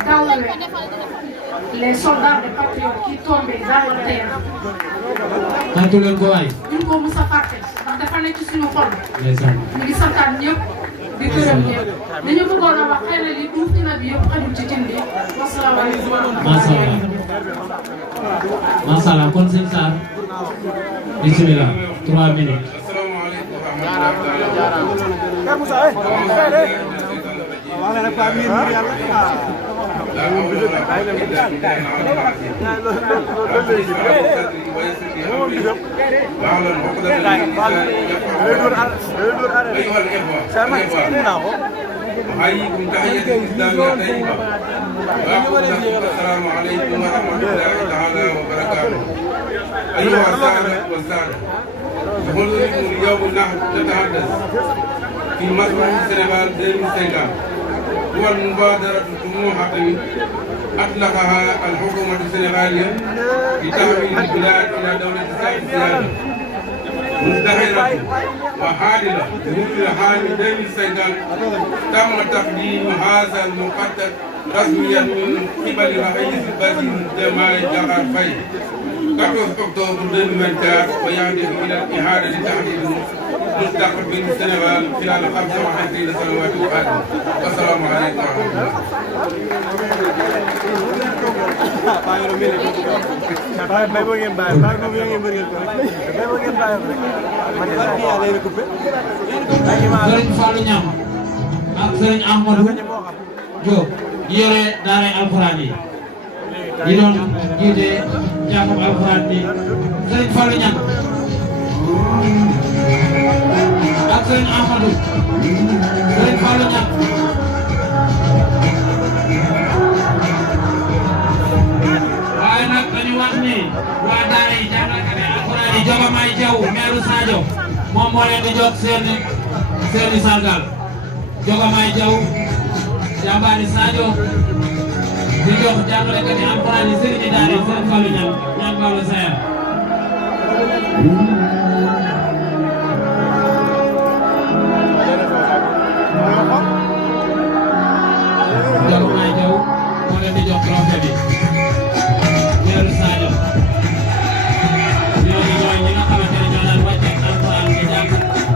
dawɓe les soldats des patriotes qui tombent dans le terrain tantulen ko way ɗum ko Moussa Faté ndax dafa nekk ci suñu xol mi ngi santaan ñëpp di gërëm ñëpp li ñu bëggoon a wax xëy na li duuf dina bi yëpp xajul ci tin bi wasalaamaaleykum masala kon sëñ Sarr bismillah 3 minutes أحييكم تحية إسلامية طيبة وأقول لكم السلام عليكم ورحمة الله تعالى وبركاته. أيها السادة والسادة، بحضوركم اليوم نحن نتحدث في مسرح السنغال 2050 هو المبادرة الطموحة أطلقها الحكومة السنغالية لتحويل البلاد إلى دولة سيادة مزدهرة وحاضرة بحلول عام 2050 تم تقديم هذا المخطط رسميا من قبل رئيس البلد جمال جاخر فاي 14 أكتوبر 2024 ويهدف إلى الإعادة لتحديد مستقبل بالسنغال خلال 25 سنوات قادمة والسلام عليكم ورحمة الله. Sëriñ Fallou Niang ak Sëriñ Amadou Diop yore daara alxuraan yi doon jiite jàngum alxuraan bi Sëriñ Fallou Niang ak Sëriñ Amadou Sëriñ Fallou Niang waaye nag dañu wax ni waa daara yi jàngalekat yi alxuraan yi Jogomay Jaw meeru Sadio moom moo leen di jox seeni sargal Jogomay Jaw jàmbaari Sadio di jox jàngalekat yi alxuraan yi sëriñ daara yi Sëriñ Fallou Niang ñaan Bawlo Sayar Jogomay Jaw moo leen di jox trophée bi meeru Sadio ñooñu ñooy ñi nga xamante ne ñoo daan wàcce alxuraan di jàng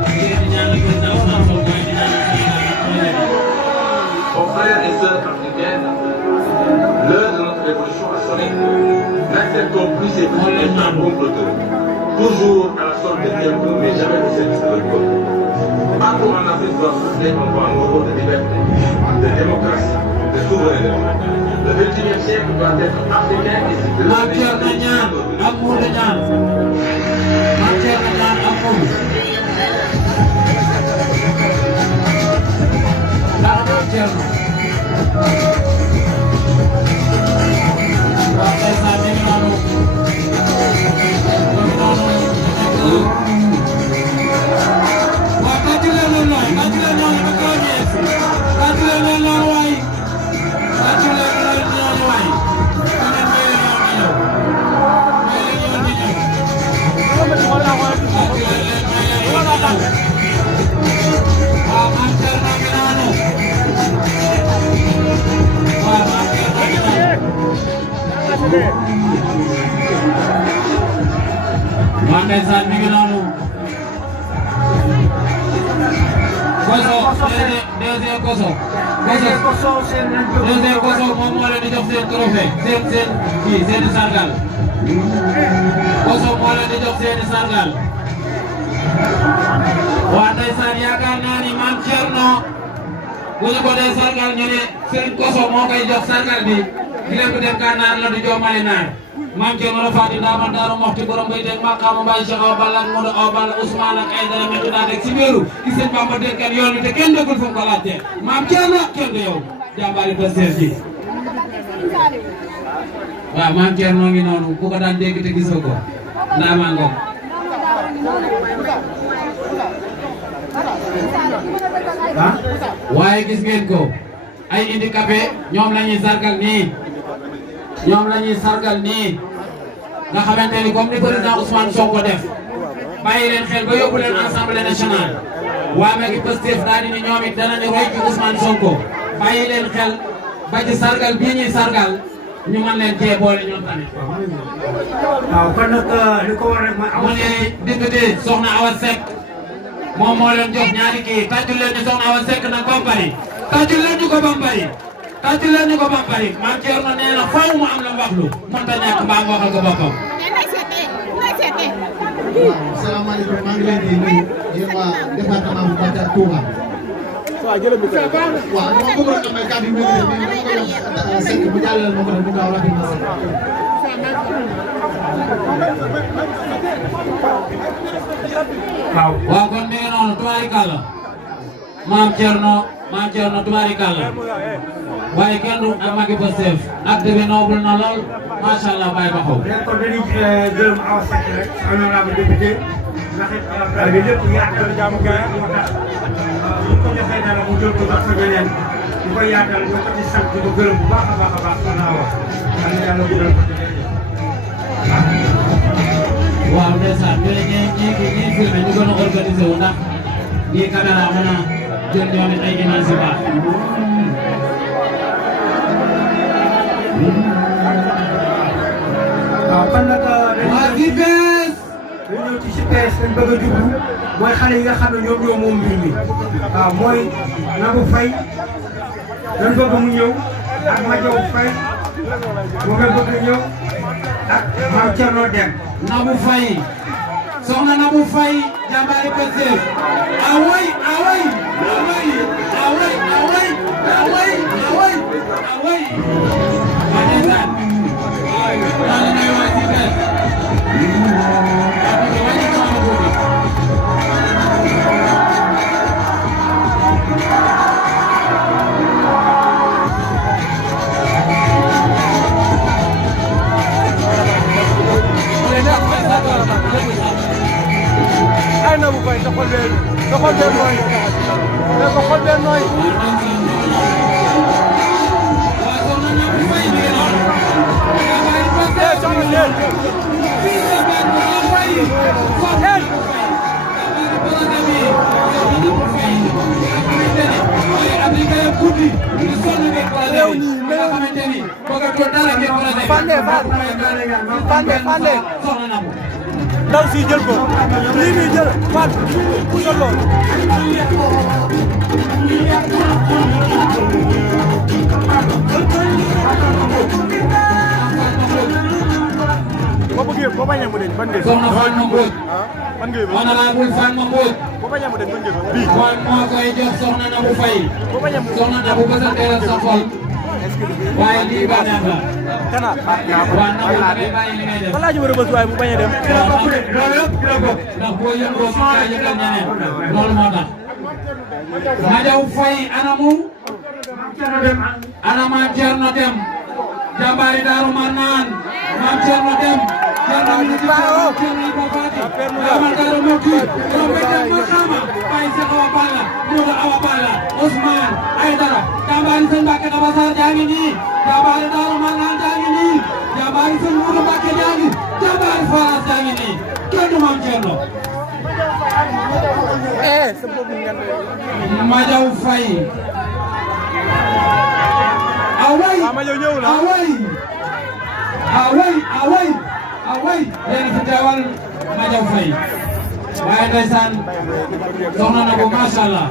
di ñaanal président Ousmane Sonko di ñaanal Sénégal Aux frères et sœurs africaines, l'heure de notre révolution a sonné. N'acceptons plus ces petits plans comploteurs. Toujours à la solde de quelqu'un, mais jamais au service de notre peuple. Partout en Afrique doit souffler un vent nouveau de liberté, de démocratie, de souveraineté. Le 21e siècle doit être africain et ndeysaan mi ngi noonu Koso DG Koso moom moo leen di jox seen trophée seen sargal Koso moo leen di jox seen sargal waa ndeysaan yaakaar naa ni Maam Thierno bu ñu ko dee sargal ñu ne Serigne Koso moo koy jox sargal bi di leen ko dem Gànnaar la du joomale naar Maam Thierno la faati ndaamal Daaru Moxti borom bay teg maqaama Mbaye Cheikh Awa Balla ak Modou Awa Balla Ousmane ak Aïdara metu daa teg si wéeru ki sëñ Bamba dénkan yoon wi te kenn dëggul fu mu ko laajte Maam Thierno kenn du yow jàmbaari Pastef ji waaw Maam Thierno ngi noonu ku ko daan dégg te gisoo ko ndaamal ngom waaye gis ngeen ko ay handicapé ñoom la ñuy sargal nii nga xamante ni comme ni président Ousmane Sonko def bàyyi leen xel ba yóbbu leen assemblée nationale waa Macky Pastef daal di ni ñoom it danañu roy ci Ousmane Sonko bàyyi leen xel ba ci sargal bii ñuy sargal ñu mën leen cee boole ñoom tamit. waaw kon nag li ko war rek mooy mu ne député Soxna Awa Seck moom moo leen jox ñaari kii tàccul leen ñu Soxna Awa Seck nag Bambari tàccul leen ñu ko Bambari tàccul leen ñu ko Bambari Maam Thierno nee na faaw mu am la wax lu mënta ñàkk mbaa mu waxal ko boppam. salaamaaleykum maa ngi leen di nuyu yéen waa département bu Mbacké ak Touba. waaw dama bëggoon am ay kàddu yu mel nii mais dama ko jox Seck bu jàllale ma ko def bu gaaw rapidement. waaw kon mi ngi noonu tubaarikàlla Maam Thierno tubaarikàlla waaye kenn du ak Macky Pastef acte bi noble na lool macha allah bàyyi ba xaw. kon dañuy gërëm Awa Seck rek honorable député ndax it bi lépp yaatal jaamu gaay moo tax bu ko joxee dara mu jël ko jox ko ñeneen ñu koy yaatal ñu ko ci sant di ko gërëm bu baax a baax kon Awa xam ne yàlla guddal ko waaw ndeysaan ñi filmé ñu gën a organisé wu ndax ñii caméra mën a jël ñoom it ay images yu baax. waaw kon nag waa Vipes ñëw ci CPS lañ bëgg a jublu mooy xale yi nga xam ne ñoom ñoo moom mbir mi waaw mooy Nabou Faye lañ bëgg mu ñëw ak Madiaw Faye moom la bëgg a ñëw ak Mame Thierno Deme. Nabou Faye soxna Nabou Faye jàmbaari Pastef away away away away away away away away manesan wala nay wa ci bes ay Nabou Faye sa xol bee nooy mais ko xol bee nooy Fande ndaw si jël ko lii nii jël Fane puusal lool boo bëggee boo bañee mu deñ ban ngeen soxna Fane ma Mbodj ban ngeen honorable Fane ma Mbodj boo bañee mu deñ ban ngeen bii kon moo koy jox soxna Nabou Faye boo bañee mu soxna Nabou ba sa teeral sa xol waaye lii bànneex la kana waaw Nabou da ngay bàyyi li ngay def balaa ñu war a bës waaye mu bañ a dem ndax boo yëngoo si kaa yëgal ñeneen loolu moo tax Madiaw Faye anamu ana Mame Thierno Deme jàmbaari Daaru Marnaan Mame Thierno Deme Thierno mi ci Thierno Iba Fati amal Daaru Mokki rombe dem ma xama Baye Cheikh Awa Balla Modou Awa Balla Ousmane Aïdara jàmbaari sëñ Mbacke Daba Sarr jaa ngi nii jàmbaari Daaru Marnaan jaa ngi nii jàmbaari sëñ Modou Mbacke jaa ngi jàmbaari Faras jaa ngi nii kenn du Mame Thierno Madiaw Faye away away away away away yéen fi teewal Madiaw Faye waaye ndeysaan soxna na ko macha Allah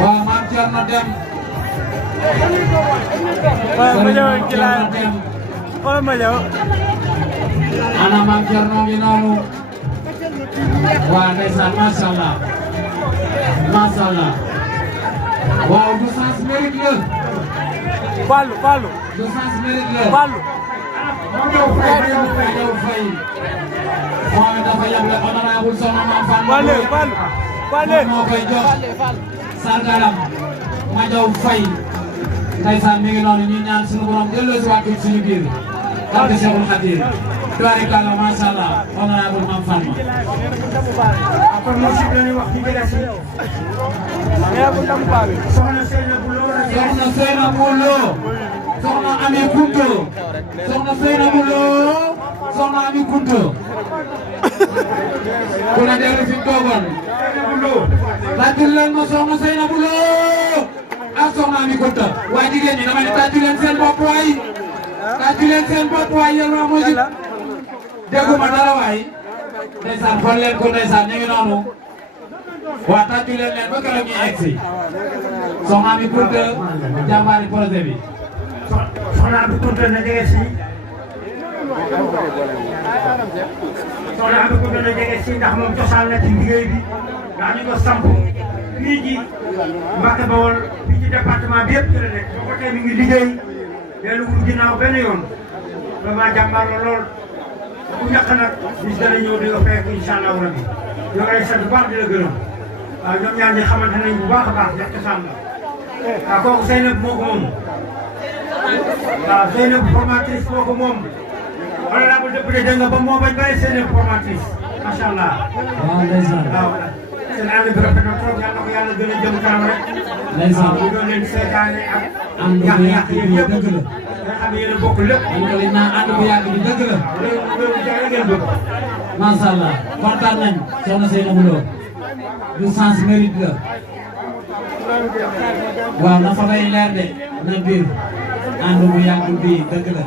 waaw Mame Thierno Deme ana Mame Thierno ngi noonu waaw ndeysaan macha Allah macha Allah waaw du sens mérite la Fallou du sens mérite la Fallou Madiaw Faye moom dafa yable honorable soxna Mame Fane moo koy jox sargalam Madiaw Faye ndeysaan mi ngi noonu ñu ñaan suñu borom delloo si waat suñu biir barke Cheikhul Khadim tubaarikàlla macha Allah honorable Mame Fane kon musique la ñuy wax ci gëlas yi soxna Seynabou Lo soxna Ami Kunto soxna Seynabou Lo soxna Ami Kunto ku ne dellu fi mu toogoon tàccul leen ma soxna Seynabou Lo ak soxna Ami Kunto waaye jigéen ñi dama ne tàccu leen seen bopp waay tàccu leen seen bopp waay yéen waa musique dégguma dara waay ndeysaan xool leen ko ndeysaan ñu ngi noonu waa tàccu leen leen ba keroog ñuy egg si soxna Ami Kunto jàmbaari projet bi soxna Ami Kunto na jege si soxna Ami Kunto na jege si ndax moom cosaan la ci liggéey bi daa ñu ko samp fii ci Mbacke Bawol fii ci département bi yëpp ci la nekk ba ko tey mi ngi liggéey dellu wul ginnaaw benn yoon vraiment jàmbaar la lool ku ñàkk nag bis dana ñëw di nga fekk incha allahu rabi ñoo ngi lay sant bu baax di la gërëm waaw ñoom ñaar ñi xamante nañ bu baax a baax ndax cosaan la waaw kooku Zeynab moo ko moom waaw Zeynab formatrice moo ko moom honorable député dégg nga ba moo bañ bàyyi Zeynab formatrice macha allah waaw ndeysaan waaw seen ànd bi rafet na trop yàlla na ko yàlla gën a jëm kanam rek ndeysaan ñu doon leen seetaane ak ànd bu yàgg bi dëgg la nga xam ne yéen a bokk lépp ñu ko liñ naan ànd bu yàgg bi dëgg la loolu jaay ngeen bëgg macha Allah kontaan nañ soxna Seynabou Lo du sens mérite la waaw na fa bay leer de na biir ànd bu yàgg bi dëgg la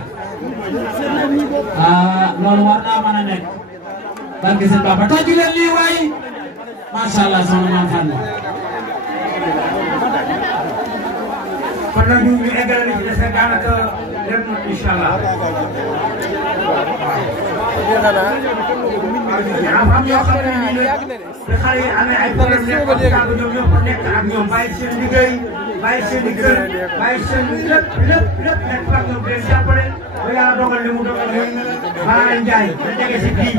loolu war naa mën a nekk barke sëñ Bamba tàccu leen lii waay macha allah soxna Mame Fatma. kon nag ñu eggale li ci des rek daanaka dem na incha allah. am ñoo xam ne nii nag te xale yi amee ay problème nekk ak kàddu ñoom ñoo ko nekk ak ñoom bàyyi seen liggéey bàyyi seen i kër bàyyi seen lépp nekk ak ñoom di leen jàppale ba yàlla dogal li mu dogal muy Baara Ndiaye da jege si kii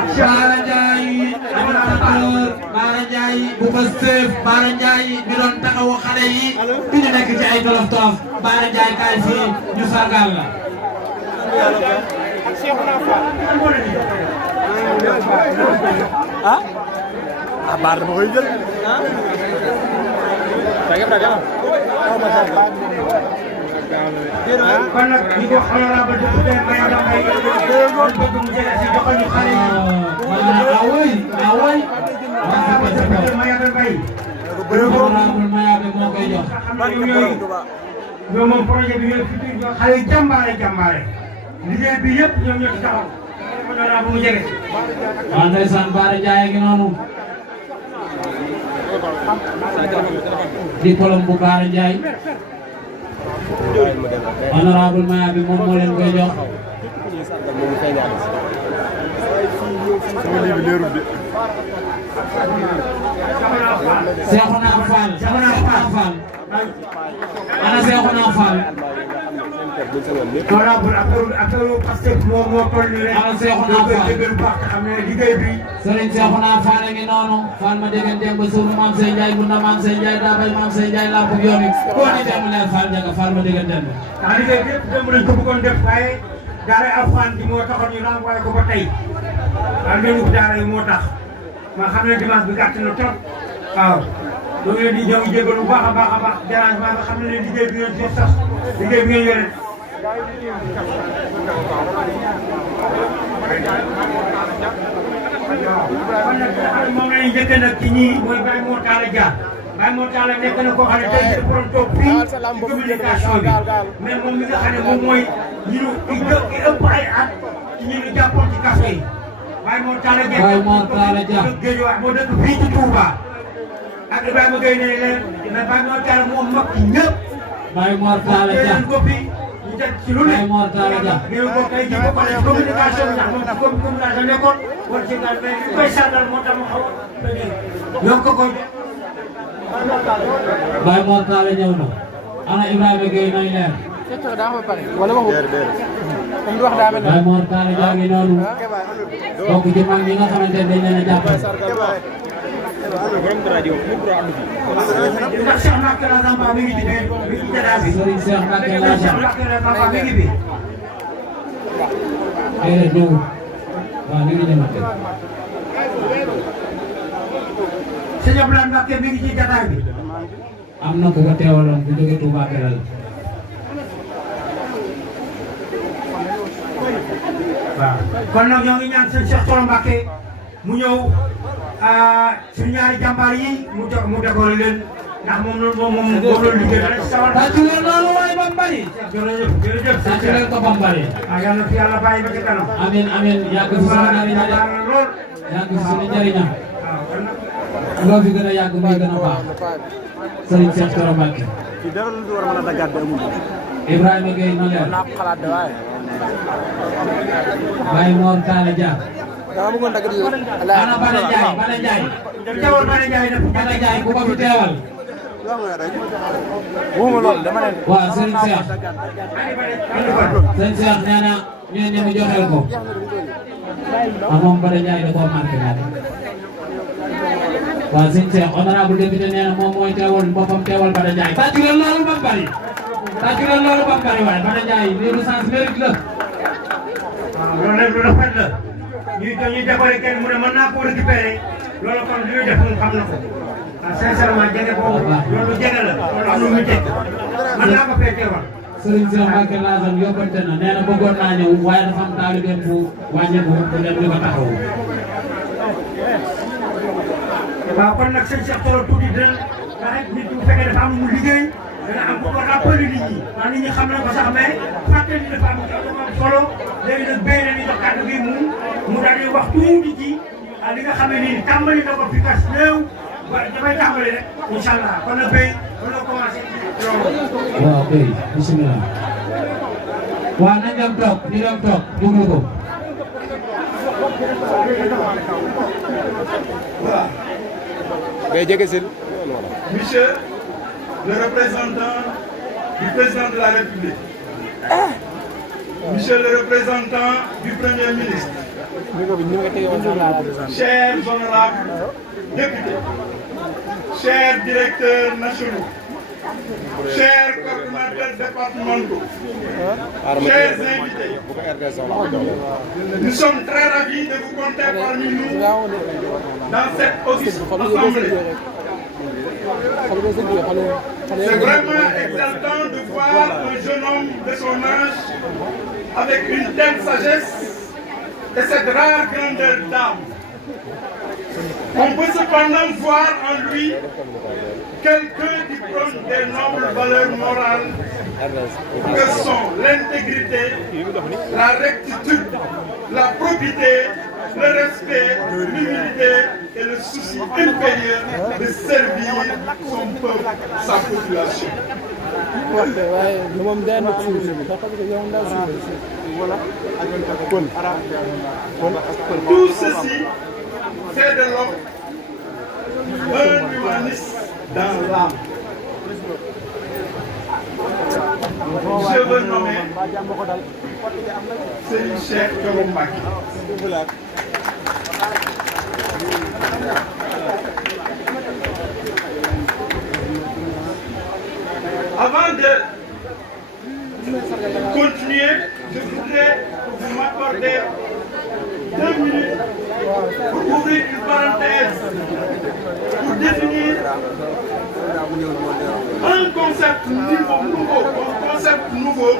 ak Baara Ndiaye animateur Baara Ndiaye bu Pastef Baara Ndiaye bi doon taxawu xale yi bi ñu nekk ci ay tolof tolof Baara Ndiaye kaay fii ñu sargal la. Baar dama koy jël. kon nag ñi ko honorable député Mayada Mbaye bëgg mu jëlee si joxal ñu xale yi. Mayada Mbaye. honorable Mayada moo koy jox. ñoom moom projet bi ñooy futur xale yi jàmbaare liggéey bi yëpp ñoom ñoo ci taxaw. honorable mu jege. waaw ndeysaan Baara Ndiaye gi noonu. diplôme bu Baara Ndiaye. honorable Maya bi moom moo leen koy jox. Seexuna Fall ana Seexuna Fall. honorable ak Pastef moo toll nii rek. ana Seexuna Fall dëgg baax te xam ne liggéey bi. Serigne Seexuna Fall a ngi noonu. Fall ma dégg ngeen ba suunu Mame Seye Ndiaye Bunda Mame Seye Ndiaye Dabay Mame Seye Ndiaye làmp yoon wi. koo ni dem leer Fall Ndiaga Fall ma dégg ngeen ba. ndax liggéey bi yëpp démb nañ ko bëggoon def waaye daara Alxuraan bi moo taxoon ñu renvoyé ko ba tey. waaw léegi daara yi moo tax. ma xam ne dimanche bi gàtt na trop. waaw ñoo ngi leen di ñëw jégalu bu baax a baax dérangement nga xam ne liggéey bi ngeen jot sax liggéey bi ngeen yore. kon nag moom la ñuy njëkkee nag ci ñii mooy Baye Mor Talla Dia. Baye Mor Talla nekk na koo xam ne tey jii borom toog fii ci communication bi mais moom mi nga xam ne moom mooy ñi ëpp ay at ci ñi ñu jàppoon ci kaso yi. Baye Mor Talla Dia Géejawaay moo dëkk fii ci Touba ak Ibrahima Gueye ne leen mais Baye Mor Talla moom mag ci ñëpp. Baye Mor Talla Dia ko fi ñu teg ci lu ne. Baye Mor Talla Dia ngeen ko tey jii bokk na ci communication bi ndax moom ci communication nekkoon war ci daal mais li koy sàndal moo tax mu xaw a yokk ko. Baye Mor Talla ñëw na ana Ibrahima Gueye nay leer. Baye Mor Talla Dia ngi noonu bokk ci mag ñi nga xamante ne dañ leen a jàppale. ndax Cheikh Mbacke la Zamba mi ngi ci biir mi ngi ci jataay bi. Serigne Cheikh Mbacke la Zamba mi ngi bi. déedéet ñëwul waaw mi ngi ñëwaat. Sëñ Abdoulaye Mbacke mi ngi ci jataay bi. am na ku ko teewaloon bu jóge Touba Kelal. waaw kon nag ñoo ngi ñaan sëñ Cheikh Thioro Mbacke mu ñëw suñu ñaari jàmbaar yi mu décorer leen ndax moom loolu liggéey dana ci sawar. tàccu leen loolu waaye Bambali. jërëjëf tàccu leen ko Bambali. yal na fi yàlla bàyyi ba ci kanam. amiin amiin yàgg fi suñu njëriñam yàgg fi suñu njëriñam. loo fi gën a yàgg muy gën a baax. Serigne Cheikh Thioro Mbacke. Ibrahima Gueye na leer. Baye Mor Talla Dia. ana Bada Ndiaye Bada Ndiaye. teewal Bada Ndiaye def Bada Ndiaye ku ko fi teewal. waaw Serigne Cheikh. Serigne Cheikh nee na ñu ne mu joxeel ko. moom Bada Ndiaye da koo marqué daal. waaw Serigne Cheikh honorable député nee na moom mooy teewal boppam teewal Bada Ndiaye. tàccu leen loolu ba mu bari. tàccu leen loolu ba mu bari waaye Bada Ndiaye lii du sens mérite la. waaw loolu nag lu rafet la ñuy décorer kenn mu ne mën naa koo récupérer loolu kon li ñuy def moom xam na ko waaw sincèrement jege boobu loolu jege la loolu am na muy teg mën naa ko fee teewal. Serigne Cheikh Mbacke Lazare yóbbante na nee na bëggoon naa ñëw waaye dafa am taalibeem bu wàññeeku bu dem di ko taxawu. waaw kon nag sëñ Cheikh Thioro tuuti dina ndax nit bu fekkee dafa am mu liggéey dana am ku ko rappelé nit ñi ndax nit ñi xam na ko sax mais fàtte ni dafa am solo léegi nag béy nañu jox kàddu gi mu daal di wax tuuti ci li nga xam ne nii tàmbali na ko fi kas néew ba damay tàmbali rek incha allah kon nag béy mën na commencé loolu. waaw béy bisimilah. waaw nañ dem toog ñu dem toog déglu ko. Voilà. Monsieur le représentant du président de la République, monsieur le représentant du Premier ministre, chers honorables députés, chers directeurs nationaux, chers coordonnateurs départementaux, chers invités, nous sommes très ravis de vous compter parmi nous dans cette auguste assemblée. C'est vraiment exaltant de voir un jeune homme de son âge avec une telle sagesse et cette rare grandeur d'âme. On peut cependant voir en lui quelqu'un qui prône des nobles valeurs morales que sont l'intégrité, la rectitude, la probité, le respect, l'humilité et le souci impérieux de servir son peuple, sa population. Tout ceci fait de l'homme un humaniste dans l'âme. Je veux nommer Serigne Cheikh Thioro Mbacké. Avant de continuer, je voudrais vous m'accorder 2 minutes pour ouvrir une parenthèse, pour définir un concept nouveau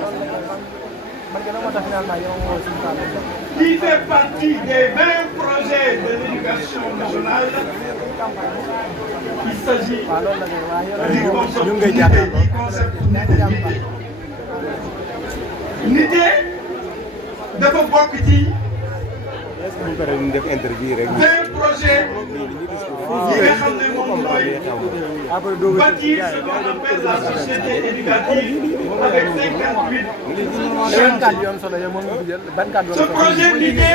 qui fait partie des 20 projets de l'éducation nationale. Il s'agit du concept nité. Nité dafa bokk ci 20 projets yi nga xam ne moom mooy bâtir ce qu'on appelle la société éducative avec 58 ce projet Nité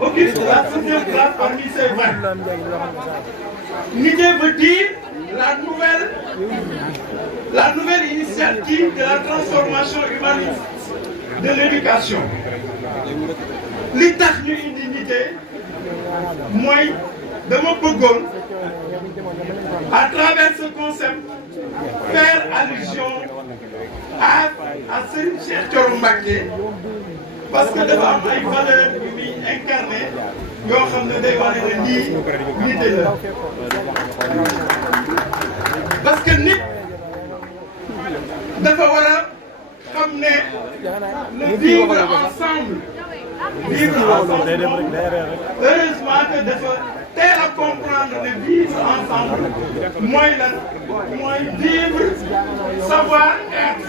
occupe la première place parmi ces 20. Nité veut dire la nouvelle initiative de la transformation humaniste de l'éducation. Li tax ñu indi Nité mooy dama bëggoon à travers ce concept faire allusion à Serigne Cheikh Thioro Mbacké parce que dafa am ay valeurs yu muy incarné yoo xam ne day wane ne lii Nité la parce que nit dafa war a xam ne vivre ensemble. Heureusement que dafa teel a comprendre ne vivre ensemble mooy lan mooy vivre savoir-être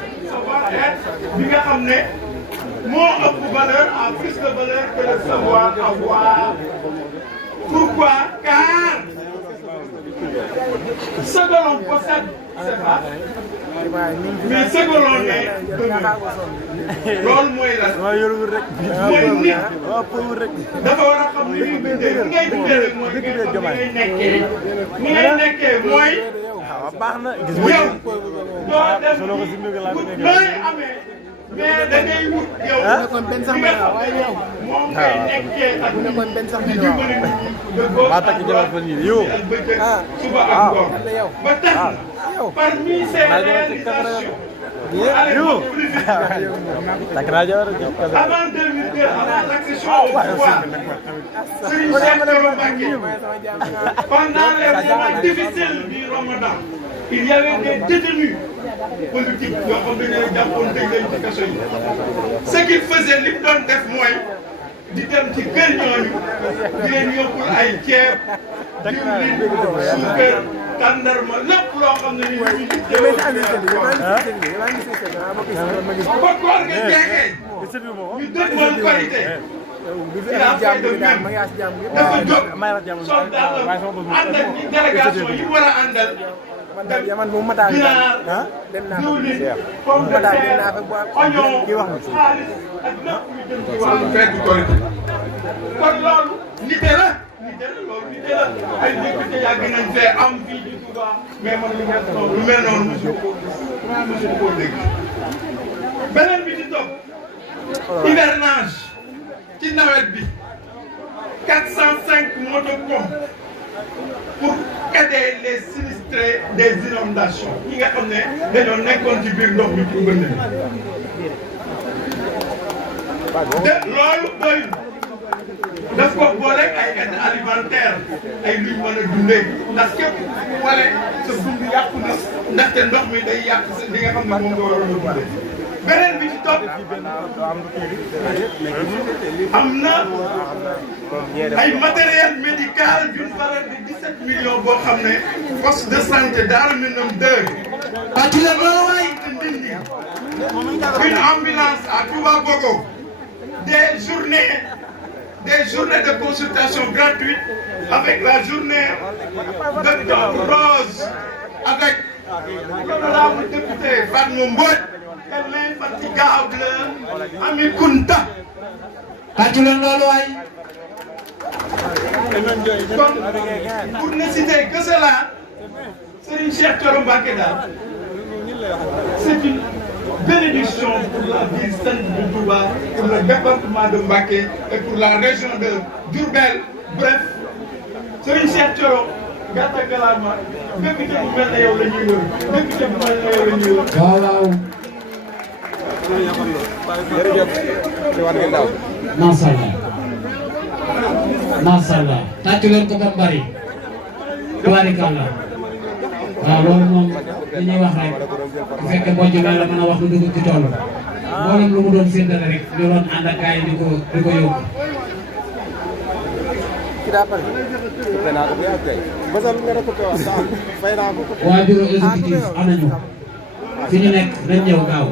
bi nga xam ne moo ëpp valeur a plus de valeur que le savoir avoir. Pourquoi? Car ce que l'on possède, c'est pas. Mais ce que l'on est, loolu mooy lan mooy nit dafa war a xam ni muy bindee ni ngay bindee rek mooy ni ngay nekkee mooy yow doo dem looy amee mais da ngay wut yow li nga xam ne moom ngay nekkee ak di dimbali nit ñi de góor ak bëccëg suba ak ngoon ba tax parmi ces réalisations avant 2002, avant l'accession au pouvoir, Serigne Cheikh Thioro Mbacké, pendant les moments difficiles du Ramadan, il y avait des détenus politiques yoo xam ne dañoo jàppoon tëj leen ci kaso yi. Ce qu'il faisait li mu doon def mooy di dem ci kër ñooñu di leen yóbbul ay ceeb, diwlin, suukar, tàndarma lépp loo xam ne nii ñu teewoo ba koor nga jeexee ñu dëgmal Korité il a fait de même dafa jóg sol dàllam ànd ak ñi délégation yi war a àndal ginaar diwlin pomme de terre oignon xaalis ak lépp lu jëm ci wàllu feetu Korité kon loolu nite la loolu nite la ay député yàgg nañ fee am fii di Touba mais man lu mel noonu mosu koo dégg beneen bi ci topp hivernage ci nawet bi 405 motopompes pour aider les sinistrés des inondations ñi nga xam ne dañoo nekkoon ci biir ndox mi pour bënd te loolu doy daf ko boole ay aide alimentaire ay luñ mën a dundee ndax képp wala sa dund yàqu na ndaxte ndox mi day yàq li nga xam ne moom nga waroon a dundee beneen bi ci topp am na ay matériel médical d'une valeur de 17 millions boo xam ne poste de santé Darou Minam 2 une ambulance à Touba Bogo des journées de consultation gratuites avec la journée d'octobre rose avec l'honorable député Fatma Mbodj et l'infatigable Ami Kunta. tàccu leen loolu waay. kon pour ne citer que cela Serigne Cheikh Thioro Mbacké daal c'est une bénédiction pour la ville sainte de Touba, pour le département de Mbacké et pour la région de Diourbel. Bref, Serigne Cheikh Thioro gàtta galaama député bu mel ne yow la ñuy wër député bu mel ne yow la ñuy wër. waaw waaw. macha allah. macha allah. tàccu leen ko ba mu bari. tubaarikàlla. waaw loolu moom li ñuy wax rek bu fekkee boo ci la mën a wax lu dugg ci tool mboolem lu mu doon séddale rek ñu doon ànd ak gars yi di ko yóbbu. waa bureau exécutif am nañu fi ñu nekk nañ ñëw gaaw.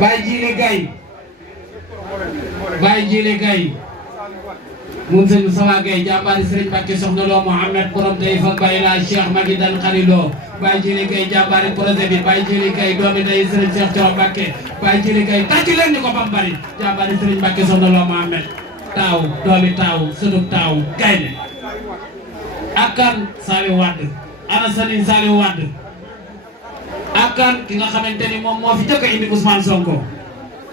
Baye Djili Gaye Baye Djili Gaye moom sëñ Sawa Gaye jàmbaari Serigne Mbacké Soxna Lo Mohamed borom tey fa Baye la Cheikh Magui Dan Khalilo Baye Djili Gaye jàmbaari projet bi Baye Djili Gaye doomi day Serigne Cheikh Thioro Mbacké Baye Djili Gaye tàcc leen ni ko bam bari jàmbaari Serigne Mbacké Soxna Lo Mohamed taaw doomi taaw sëtub taaw gaynde akkan Saliou Wade ana Serigne Saliou Wade akkan ki nga xamante ni moom moo fi jëkk a indi Ousmane Sonko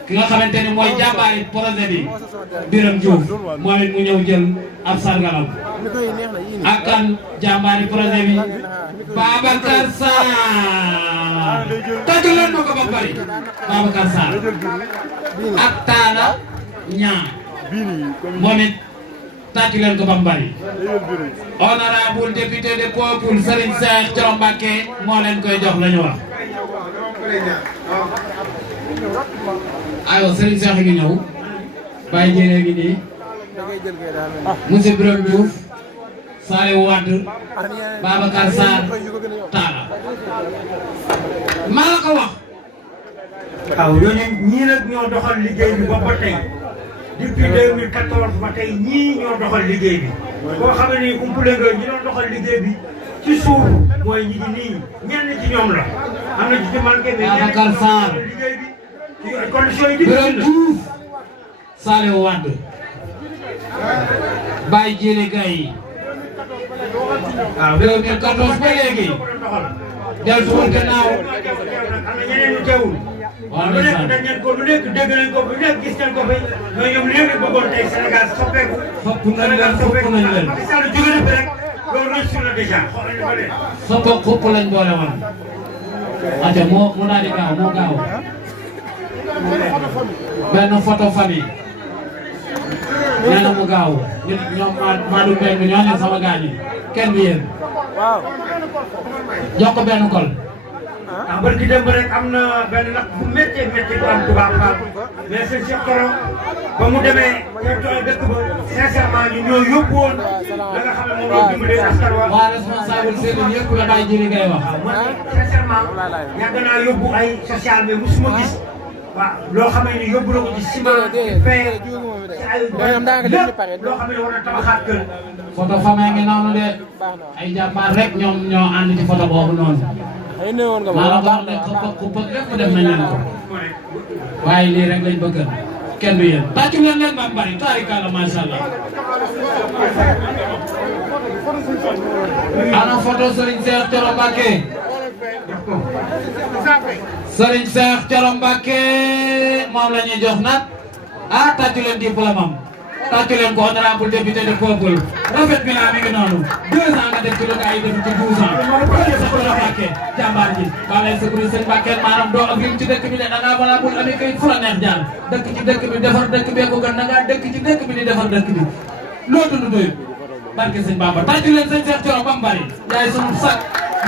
ki nga xamante ni mooy jàmbaari projet bi Birame Diouf moom it mu ñëw jël ab sargalam ak kan jàmbaari projet bi Babacar Sarr tàggu leen ma ko ba bari Babacar Sarr ak Talla Niang moom it tàggu leen ko ba bari honorable député de peuple Serigne Cheikh Thioro Mbacké moo leen koy jox la ñu wax. aywa Serigne Cheikh ngi ñëw Baye Djili ngi nii monsieur Birame Diouf Saliou Wade Babacar Sarr Talla maa la ko wax. waaw ñooñu ñii nag ñoo doxal liggéey bi ba tey depuis 2014 ba tey ñii ñoo doxal liggéey bi boo xam ne umpule nga ñi doon doxal liggéey bi ci suuf mooy ñi ngi nii ñenn ci ñoom la am na ci manqué mais Babacar Sarr liggéey bi condition yi Birame Diouf Saliou Wade Baye Djili Gaye waaw 2014 ba léegi delluwul gannaaw am na ñeneen ñu teewul waaw lu nekk dañ leen ko lu nekk dégg nañ ko lu nekk gis nañ ko fi mais ñoom léegi bëggoon tey Sénégal soppeeku fopp nañ leen fopp nañ leen Macky Sall jóge na fi rek loolu réussir na déjà xool nañu ko de fopp xupp lañ boole woon ate moo daal di gaaw moo gaaw benn photo famille nee na mu gaaw nit ñoom Madou Mbengue ñoo ne sama gaañ yi kenn du yéen jox ko benn kol. ah barki démb rek am na benn nag bu méttee métti bu am Touba Fall mais sëñ Cheikh Thioro ba mu demee ñoom dëkk ba sincèrement ñu ñoo yóbbu woon la nga xam ne moom la dimbalee askan wa. waa responsable seen yëpp la bàyyi ji li ngay wax. sincèrement yàgg naa yóbbu ay social mais musuma gis waaw loo xam ne yóbbu la ko ci ciment fer ci ay lépp loo xam ne war na tabaxaat kër. photo famille ngi noonu de ay jàmbaar rek ñoom ñoo ànd ci photo boobu noonu. maanaam wax ne ku bëgg lépp def nañ leen ko waaye lii rek lañ bëgg kenn du yéen tàccu leen leen ba bari taarikàlla macha allah. ana photo Serigne Cheikh Thioro Mbacké Serigne Cheikh Thioro Mbacké moom la ñuy jox nag ah tàccu leen diplôme am tàccu leen ko honorable député de peuple rafet bi laa mi ngi noonu 2 ans nga def ci lu gars yi def ci 12 ans Serigne Cheikh Thioro Mbacké jàmbaar ji balay secourir Serigne Mbacké maanaam doo ak lim ci dëkk bi de da ngaa balaa bul amee kayit fu la neex jaar dëkk ci dëkk bi defar dëkk bee ko gën da ngaa dëkk ci dëkk bi di defar dëkk bi loo dund doyul barke Sëñ Bamba tàccu leen Serigne Cheikh Thioro ba mu bari yaay sunu sag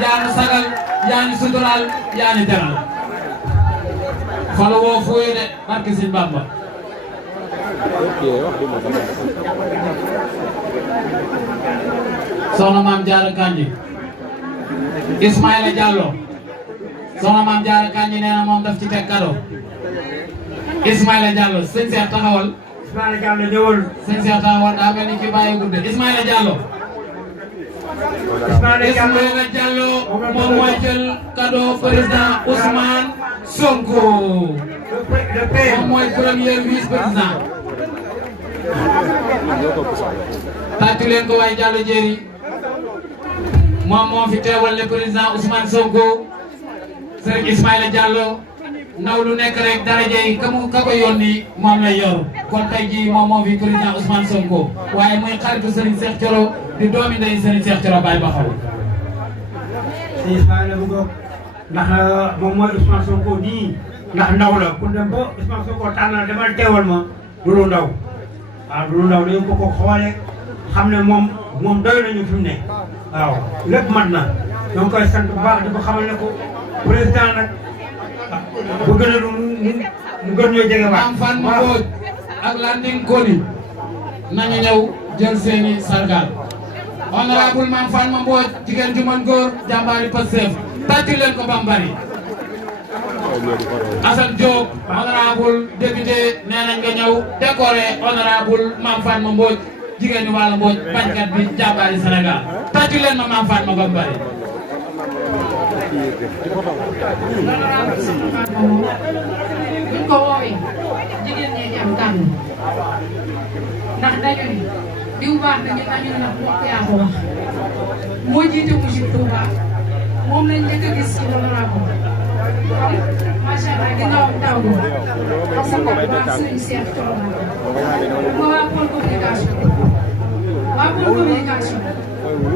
yaa ñu sagal yaa ñu sutural yaa ñu teral xolo woo fooy de barke Sëñ Bamba soxna maam Diarra Kandji Ismaïla Diallo soxna maam Diarra Kandji nee na moom daf ci teg cadeau Ismaïla Diallo sëñ Cheikh taxawal Ismaïla Diallo ñëwal sëñ Cheikh taxawal daa mel ni ki bàyyi gudde Ismaïla Diallo Ismaïla Diallo moom mooy jël cadeau président Ousmane Sonko moom mooy premier vice-président tàccu leen ko waaye Diallo Jéeri moom moo fi teewal le président Ousmane Sonko Serigne Ismaïla Diallo ndaw lu nekk rek daraja yi ka ko yónni moom lay yor kon tey jii moom moo fi président Ousmane Sonko waaye muy xaritu Serigne Cheikh Thioro di doomi ndey Serigne Cheikh Thioro Baye Baxaw. Serigne Ismaïla bu ko ndax moom mooy Ousmane Sonko nii ndax ndaw la ku dem ba Ousmane Sonko tànnal demal teewal ma du lu ndaw waaw du lu ndaw dañu ko xoole xam ne moom doy nañu fi mu ne waaw lépp mat na ñoo ngi koy sant bu baax di ko xamal ne ko président nag bu gën a mu gën ñoo jege waat. Mame Fatma Mbodj ak Landing Koli nañu ñëw jël seeni sargal honorable Mame Fatma Mbodj jigéen ju mën góor jàmbaari Pastef tàccu leen ko bambari Assane Diop honorable député nee nañ nga ñëw décoré honorable Mame Fatma Mbodj jigéen ñi wàllu Mbodj bañkat bi jàmbaari Sénégal tàccu leen ma Mame Fatma bambari buñ ko woowee jigéen ñee ci am tànn ndax dañu ni diw baax na ñun dañu nag yaa ko wax moo jiite Mourchid Touba moom lañ njëkk a gis ci honorable kon macha allah ginnaawam taw bi parce que baax Serigne Cheikh Thioro ma waa pôle communication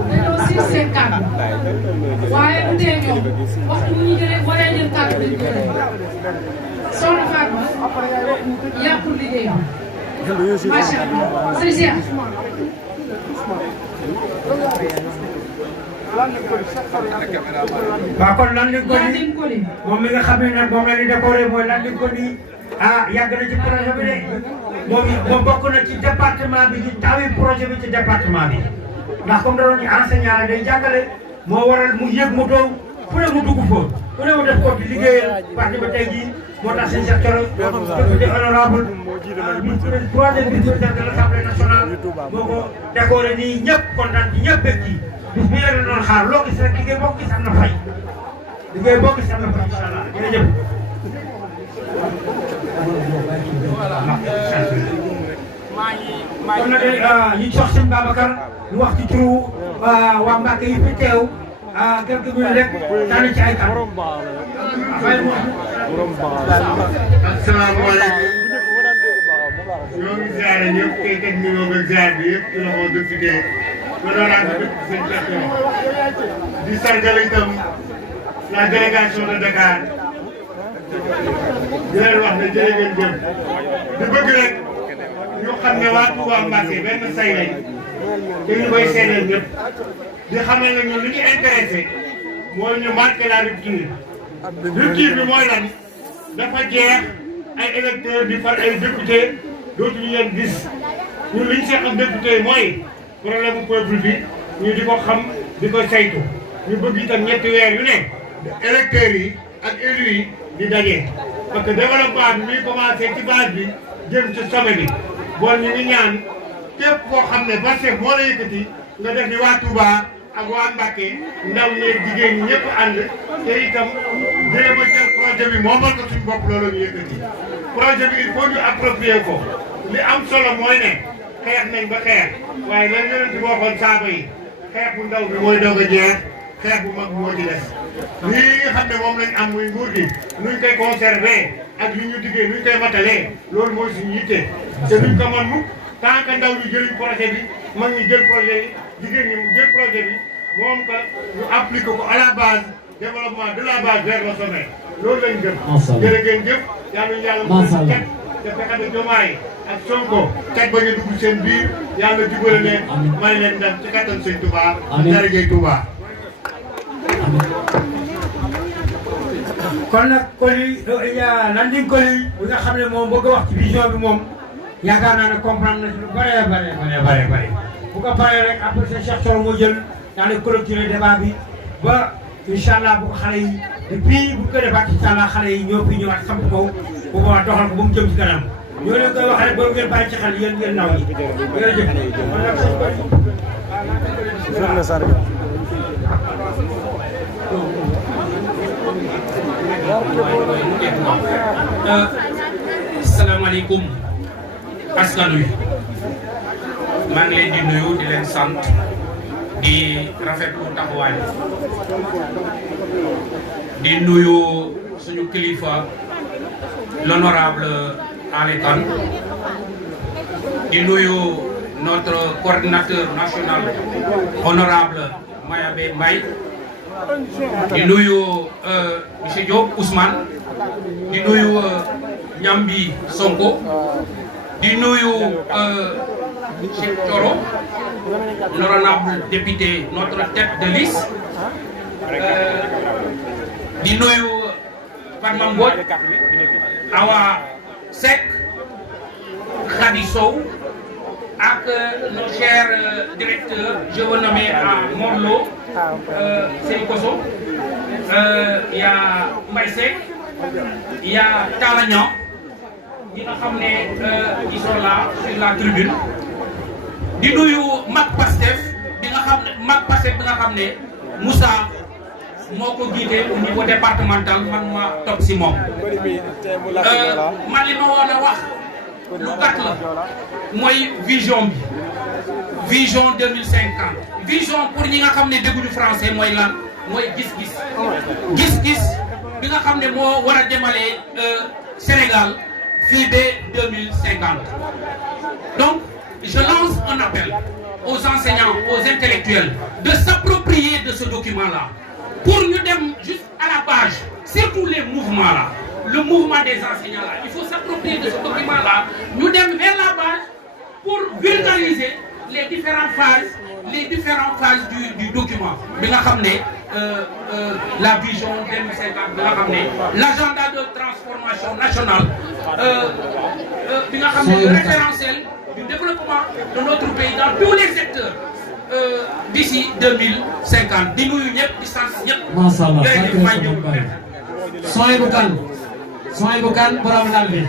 dañoo siy seen kàddu waaye bu tee ñoom waxtu bu ñu jëlee waree jël kàddu dañ ko jëlee soxna Fatma yàqul liggéey bi macha allah sëñ Cheikh. waaw kon Landing Koli moom mi nga xam ne nag moom la ñu décoré mooy Landing Koli yàgg na ci projet bi de moom bokk na ci département bi ci tawi projet bi ci département bi ndax comme da doon ñu enseignant la day jàngale moo waral mu yëg mu dow fu ne mu dugg fa fu ne mu def ko di liggéeyal parti ba tey jii moo tax sëñ Cheikh Thioro député honorable troisième vice-président de l'Assemblée nationale moo ko décoré nii ñëpp kontaan ci ñëpp bëgg ci bis bi la doon xaar loo gis rek liggéey boo gis am na fay liggéey boo gis am na fay incha allah jërëjëf. kon nag ñu jox sëñ Babacar ñu wax ci turu waa Mbacke yi fi teew quelques minutes rek tànn ci ay kàddu. asalaamaaleykum ñoo ngi ziare ñëpp tey teg nuyoo ba ziar bi yëpp ci loxo député honorable dëkk sëñ Cheikh Thioro di sargal itam la délégation de Dakar di leen wax ne jërë ngeen jëf di bëgg rek ñu xam ne waa Touba Mbacke benn say lañ te ñu koy seedeel ñëpp di xamal ne ñun li ñu intéressé mooy ñu marqué la rupture rupture bi mooy lan dafa jeex ay électeurs di far ay député dootuñu leen gis ñun li ñu seq ak député yi mooy problème mu peuple bi ñu di ko xam di ko saytu ñu bëgg itam ñetti weer yu ne électeurs yi ak élus yi di daje parce que développement bi muy commencé ci base bi jëm ci sommet bi bon ñu ngi ñaan képp koo xam ne Pastef moo la yëkkati nga def ni waa Touba ak waa Mbacké ndaw ñeeg jigéen ñi ñëpp ànd te itam jéem a jël projet bi moomal ko suñu bopp loolu ñu yëkkati projet bi il faut ñu approprier ko li am solo mooy ne xeex nañ ba xeex waaye lan yonent bi waxoon saaba yi xeex bu ndaw bi mooy doog a jeex xeex bu mag moo ci des lii nga xam ne moom lañ am muy nguur gi nuñ koy conserver ak li ñu diggee nuñ koy matalee loolu mooy suñu yitte te duñ ko mën mukk tant que ndaw ñu jëluñ projet bi mag ñi jël projet yi jigéen ñi mu jël projet bi moom ko ñu appliqué ko à la base développement de la base vers le sommet loolu lañ gëm. jërë ngeen jëf yàlla ñu yàlla mën a teg te fexe ba Diomaye ak Sonko teg ba ñu dugg seen biir yàlla jubale leen may leen ndam ci kattan sëñ Touba. amiin darajay Touba. kon nag Coly Landing Coly bi nga xam ne moom bëgg a wax ci vision bi moom yaakaar naa ne comprendre na ci lu bare bu ko paree rek après sa Cheikh Thioro moo jël daal di clôturer débat bi ba incha allah bu ko xale yi depuis bu ko defaat incha allah xale yi ñoo fi ñëwaat samp ko bu boobaa doxal ko ba mu jëm ci kanam ñoo leen koy wax rek ba ngeen bàyyi ci xel yéen ndaw ñi jërëjëf kon nag sëñ asalaamaaleykum askan wi maa ngi leen di nuyu di leen sant di rafetlu taxawaay di nuyu suñu kilifa l'honorable Alé Kane di nuyu notre coordinateur national honorable Mayabé Mbaye di nuyu monsieur Diop Ousmane di nuyu Ñambi Sonko di nuyu Cheikh Thioro l'honorable député notre tête de liste di nuyu Fatma Mbodj Awa Seck Khady Sow ak nos chers directeurs je veux nommer à Morlo Sey Koso y a Mbaye Seck y a Talla Niang ñi nga xam ne ils sont là sur la tribune di nuyu mag Pastef bi nga xam ne mag Pastef bi nga xam ne Moussa moo ko jiite au niveau départemental man ma topp si moom man li ma woon a wax lu gàtt la mooy vision bi vision 2050 vision pour ñi nga xam ne dégguñu français mooy lan mooy gis-gis gis-gis bi nga xam ne moo war a demalee Sénégal fii ba 2050 donc je lance un appel aux enseignants, aux intellectuels de s'approprier de ce document-là pour nous dem juste à la page, surtout les mouvements-là, le mouvement des enseignants-là. Il faut s'approprier de ce document-là, nous dem vers la page pour vulgariser les différentes phases du document. La vision 2050, l'agenda de transformation nationale, le référentiel du développement de notre pays dans tous les secteurs d'ici 2050. Dis-nous distance. Sohaibou Kane borom lal bi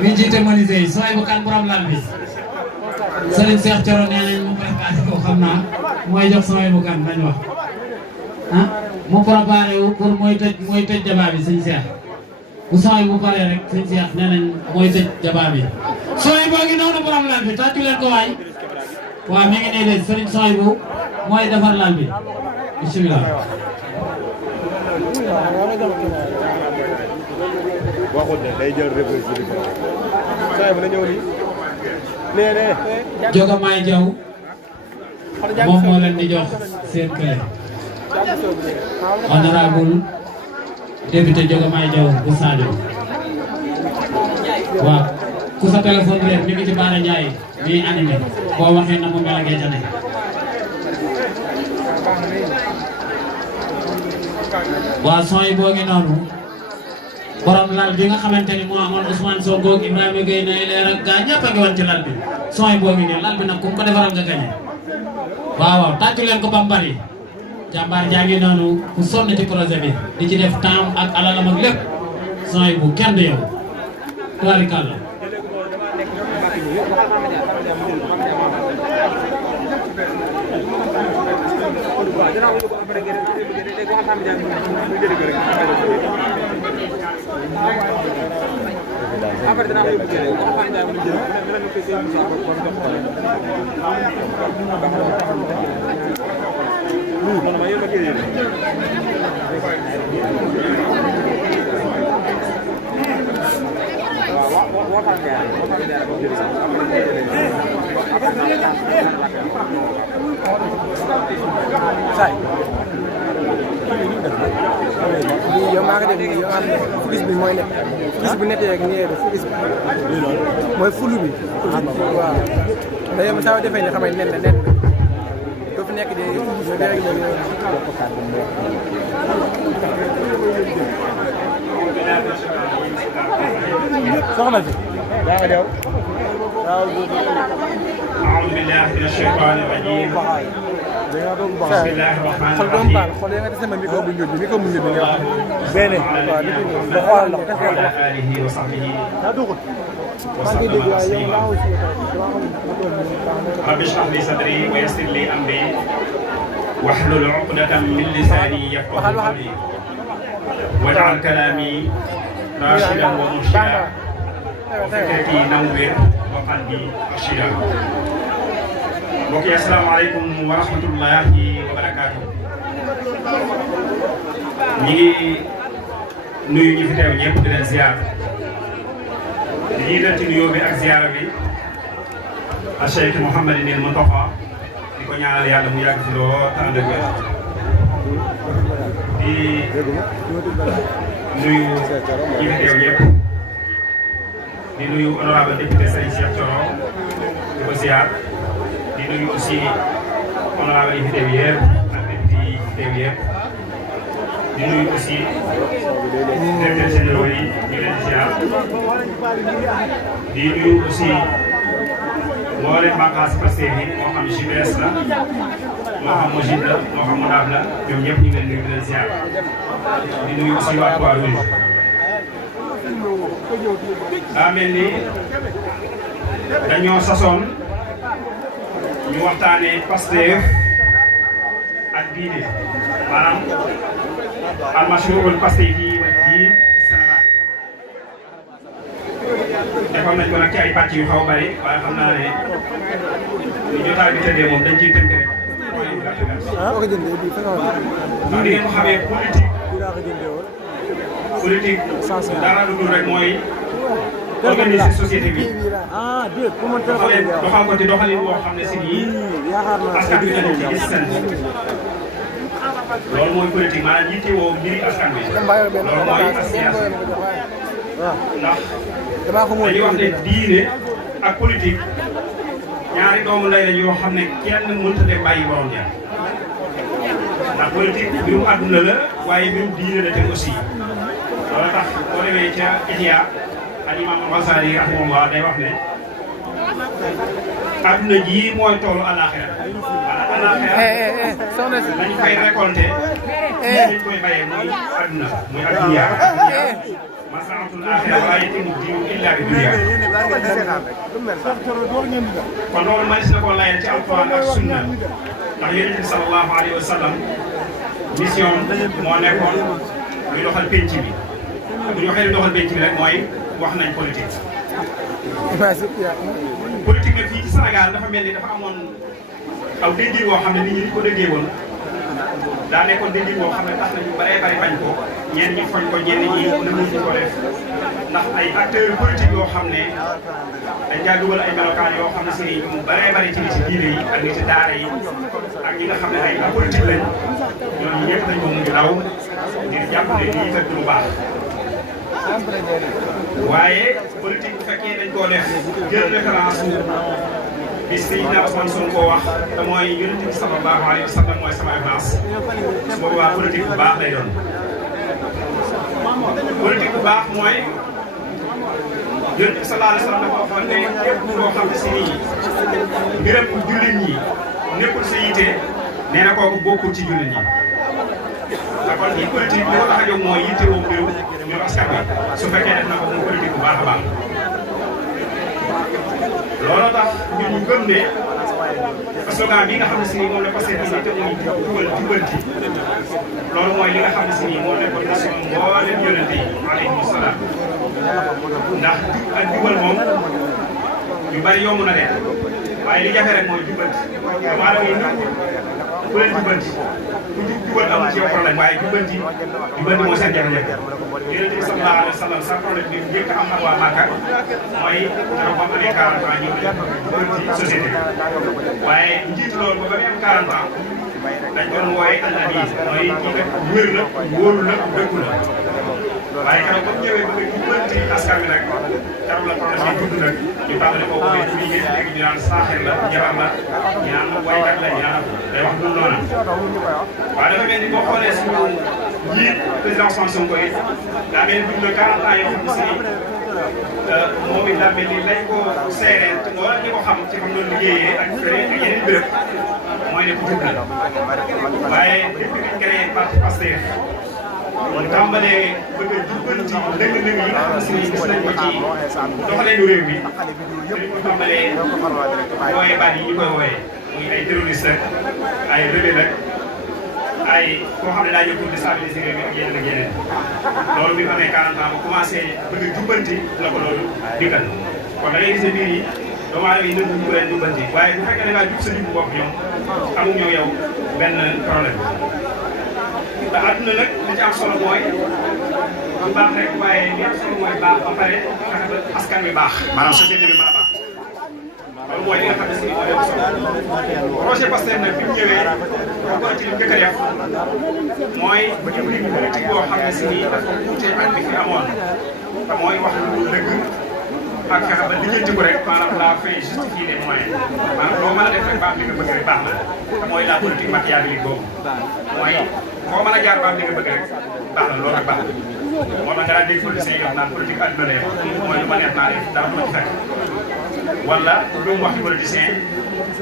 mi jiite menuisier yi Sohaibou Kane borom lal bi Serigne Cheikh Thioro nee nañ mu préparé ko xam naa mooy jox Sohaibou Kane dañ wax ah mu préparé wu pour mooy tëj débat bi Serigne Cheikh bu Sohaibou bu paree rek Serigne Cheikh nee nañ mooy tëj débat bi Sohaibou ngi noonu borom lal bi tàccu leen ko waay waaw mi ngi nii de Serigne Sohaibou mooy defar lal bi bismillah waxul ne day jël réponse bi saa yi mën na ñëw nii nee Diomaye Diaw moom moo leen di jox seen kële honorable député Diomaye Diaw bu Sadio waaw ku sa téléphone réer mi ngi ci Bara Ndiaye mi animé boo waxee na mu melagee ca ne waaw son yi boo ngi noonu borom lal bi nga xamante ni moo amoon Ousmane Sonko ak Ibrahima Gueye nay leer ak gaa ñëpp a ngi woon ci lal bi sooy boo ngi nii lal bi nag ku ko defaral nga gañe waaw waaw tàccu leen ko ba mu bari jàmbaar jaa ngi noonu ku sonn ci projet bi di ci def temps ak alalam ak lépp sooy bu kenn du yow tubaarikàlla yow maa ngi dégg yow am na fugis bi mooy nekk fugis bu nettee rek nii def fugis bi mooy fulu bi waaw day yow saa defee ni xamay nen la nen doo fi nekk de rek soxna si yaa ngi dew أعوذ بالله من الشيطان الرجيم بسم الله الرحمن الرحيم وعلى آله وصحبه وسلم تسليما رب اشرح لي صدري ويسر لي أمري واحلل عقدة من لساني يفقهوا قولي واجعل كلامي راشدا ومرشدا وفكرتي نور وقلبي أرشدا mbokk yi asalaamaaleykum wa rahmatullahi wa barakaatu. ñi ngi nuyu ñi fi teew ñëpp di leen ziar di jiital ci nuyoo bi ak ziara bi a Cheikh Mouhamadinil Mountakha di ko ñaanal yàlla mu yàgg fi loo tànn ak wér di nuyu ñi fi teew ñëpp di nuyu honorable député Serigne Cheikh Thioro di ko ziar. di nuyu aussi honorable yi fi teew yëpp ak député yi fi teew yëpp di nuyu aussi directeurs généraux yi ñu leen ziar di nuyu aussi mboolem bànqaas Pastef yi moo xam JPS la moo xam Mojib la moo xam Modab la ñoom ñëpp ñu ngi leen nuyu di leen ziar di nuyu aussi waa Croix-Rouge daa mel ni dañoo sasoon ñu waxtaanee Pastef ak diine maanaam almashruul Pastef yi wa diin Sénégal defoon nañ ko nag ci ay pàcc yu xaw a bëri waaye xam naa ne ni jotaay bi tëddee moom dañ ciy tënk rek mooy gàtt gàtt. ndax di ngeen ko xamee politique dara lu dul rek mooy organiser société bi doxal ko ci doxalin boo xam ne si nii askan bi dañu ci gis seen loolu mooy politique maanaam yittewoo mbiri askan bi loolu mooy association ndax dañuy wax ne diine ak politique ñaari doomu lay lañ yoo xam ne kenn mënut a dem bàyyi borom ja ndax politique mbirum àdduna la waaye mbirum diine la te aussi loolu tax boo demee ca Ihya al imam Ghazali rahimahullah day wax ne adduna ji mooy toolu alaxira alaxira lañ koy récolté lañ koy bayee muy adduna muy adduniya masaatul axira wala yatimu diinu illa bi dunya kon loolu mënees na koo layal ci alquran ak sunna ndax yonent bi sallallahu alayhi wa sallam mission moo nekkoon luy doxal penc bi bu ñu waxee doxal penc bi rek mooy wax nañ politique. politique nag fii ci Sénégal dafa mel ni dafa amoon aw déggin boo xam ne nit ñi ko déggee woon daa nekkoon déggin boo xam ne tax nañu baree bari bañ ko ñenn ñi foñ ko ñenn ñi mënuñu ko def ndax ay acteurs politiques yoo xam ne dañ caa dugal ay melokaan yoo xam ne si mu baree bari ci nit ci diine yi ak nit ci daara yi ak ñi nga xam ne ay politique lañ ñooñu ñëpp dañ ko mujj daw ngir jàpp ne lii kat du lu baax. waaye politique bu fekkee dañ koo def jël référence bi Seydina Ousmane Sonko wax te mooy Yonent bi sallallahu alayhi wa sallam mooy sama référence su boobaa politique bu baax lay doon politique bu baax mooy Yonent bi sallallahu alayhi wa sallam dafa waxoon ne képp koo xam ne si nii mbiram jullit ñi nekkul sa yite nee na kooku bokkul ci jullit ñi. te kon ñi politique li ko tax a jóg mooy yitte woo mbiru ñu askan bi su fekkee def na ko mu politique bu baax a baax. looloo tax ñun ñu gëm ne slogan bi nga xam ne si nii moom la passé bi te muy jubal jubanti loolu mooy li nga xam ne si nii moo nekkoon mission mboolem yonente yi alayhimu salaam ndax jub ak jubal moom yu bari yomb na leen waaye li jafe rek mooy jubanti maanaam yi nit ku leen jubanti ku jubal amul ci yow problème waaye jubanti mooy seen jafe-jafe yonente bi sallallahu alayhi wa sallam sax problème bi njëkk am ak waa Màkka mooy keroog ba mu amee 40 ans ñëw jubanti société waaye njiitu loolu ba muy am 40 ans dañ doon wooye al-amin mooy kii kat wér na wóolu na dëggu na waaye keroog ba mu ñëwee bëgg jubanti askan bi nag keroog la problème yi dund nag ñu tàmbali ko woowee ci liggéey léegi ñu naan saaxir la jabar la ñu naan waykat la ñu naan day wax dul noona waaye dafa mel ni boo xoolee suñu njiit président Ousmane Sonko yi daa mel ni dund na 40 ans yoo xam ne si moom it daa mel ni lañ ko seereen te wala ñi ko xam ci xam doon liggéeyee ak feneen ak yeneen béréb mooy ne ku jub la waaye depuis que ñu créé parti Pastef kon tàmbalee bëgg a jubbanti dëgg-dëgg yi nga xam ne gis nañ ko ci doxaleenu réew mi dañ ko tàmbalee wooyee baat yi ñu koy wooyee muy ay terroriste ak ay rebelle ak ay koo xam ne daa ñëw pour déstabiliser réew mi ak yeneen ak yeneen loolu bi mu amee 40 ans ba commencé bëgg a jubbanti la ko loolu dikkal kon da ngay gis ne mbir yi doomu aadama yi nëbbu ñu ko leen jubbanti waaye bu fekkee da ngaa jub sa jub bopp ñoom amuñ ñoo yow benn problème te àdduna nag li ci am solo mooy du baax rek waaye li am solo mooy baax ba pare fexe ba askan bi baax maanaam société bi mën a baax loolu mooy li nga xam ne si moo leen solo projet Pastef nag bi mu ñëwee boo ko ci njëkk a def mooy indi politique boo xam ne si nii dafa wuute ak li fi amoon te mooy wax lu dëgg ak fexe ba lijjanti ko rek maanaam la fin justifie les moyens maanaam loo mën a def rek baax li nga bëgg rek baax na te mooy la politique machiavélique boobu mooy foo mën a jaar baax li nga bëgg rek baax na loolu rek baax na moo tax nga daan dégg politiciens yi nga xam naan politique àdduna la mooy lu ma neex naa def dara du ma ci fekk wala lu mu wax ci politicien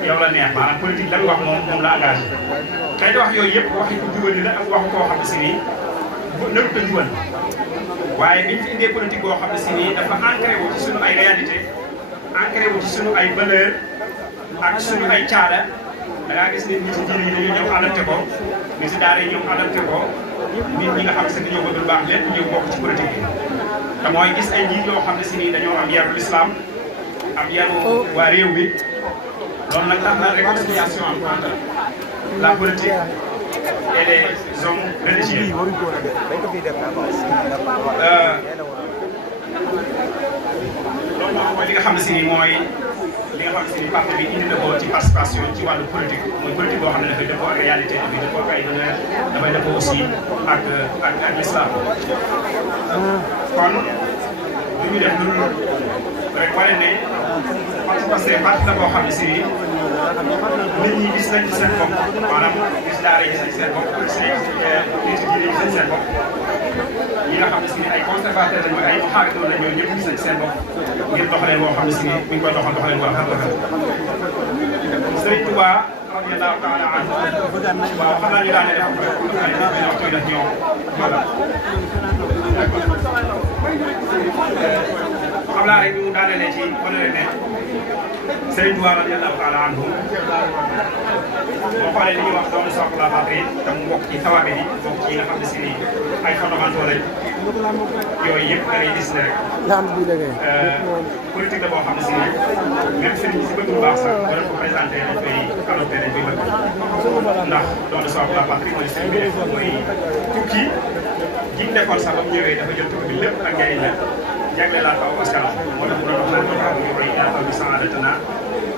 yow la neex maanaam politique la mu wax moom la engagé xëy na wax yooyu yëpp waxi ku jubali la ak waxu koo xam ne si nii nëbut a jubal waaye biñ fi indee politique boo xam ne si nii dafa ancré wu ci sunu ay réalité ancré wu ci sunu ay valeur ak sunu ay caada da ngaa gis nit ñi ci diine yi dañoo ñëw adapté ko nit si daara yi ñëw adapté ko nit ñi nga xam ne si dañoo bëgg lu baax lépp ñëw bokk ci politique bi te mooy gis ay njiit yoo xam ne si nii dañoo am yaru l'islam am yaru waa réew mi loolu nag tax na réconciliation am entre la politique et les hommes religieux loolu mooy li nga xam ne si nii mooy li nga xam ne si nii parti bi indi na ko ci participation ci wàllu politique mooy politique boo xam ne dafay dëppoo ak réalité dafay dëppoo ak ay valeurs dafay dëppoo aussi ak l'islam kon du ñu def lu rek wane ne parce que parti la boo xam ne si nit ñi gis nañ ci seen bopp maanaam gis daara gis nañ ci seen bopp gis nañ nit ñi gis nañ ci seen bopp ñi nga xam ne si ay conservateurs lañu ay xaaritoon la ñoom ñëpp gis nañ ci seen bopp ngir doxalee boo xam ne si mi ngi koy doxal doxalee bu rafet rafet Sëriñ Touba radiyallahu taala anhu waaw xam naa ñu daane def waxtu def ñoom voilà xam naa rek ñu daanelee ci wane ne Sëriñ Touba radiyallahu taala anhu boo xoolee li ñuy wax doon soxla la patrie te mu bokk ci tawabe yi bokk ci yi nga xam ne si ni ay fondamentaux lañ yooyu yëpp da ngay gis ne rek politique la boo xam ne si même sëriñ si bëgg lu baax sax boo leen ko présenté dañ koy adopté dañ koy bëgg ndax doon soxla la patrie mooy sëriñ bi def mooy tukki ji mu defoon sax ba mu ñëwee dafa jël tukki bi lépp ak njëriñ la jagleel laa kaw askan moo tax mu doon wax naan ñu koy yaakaar bi sans retenant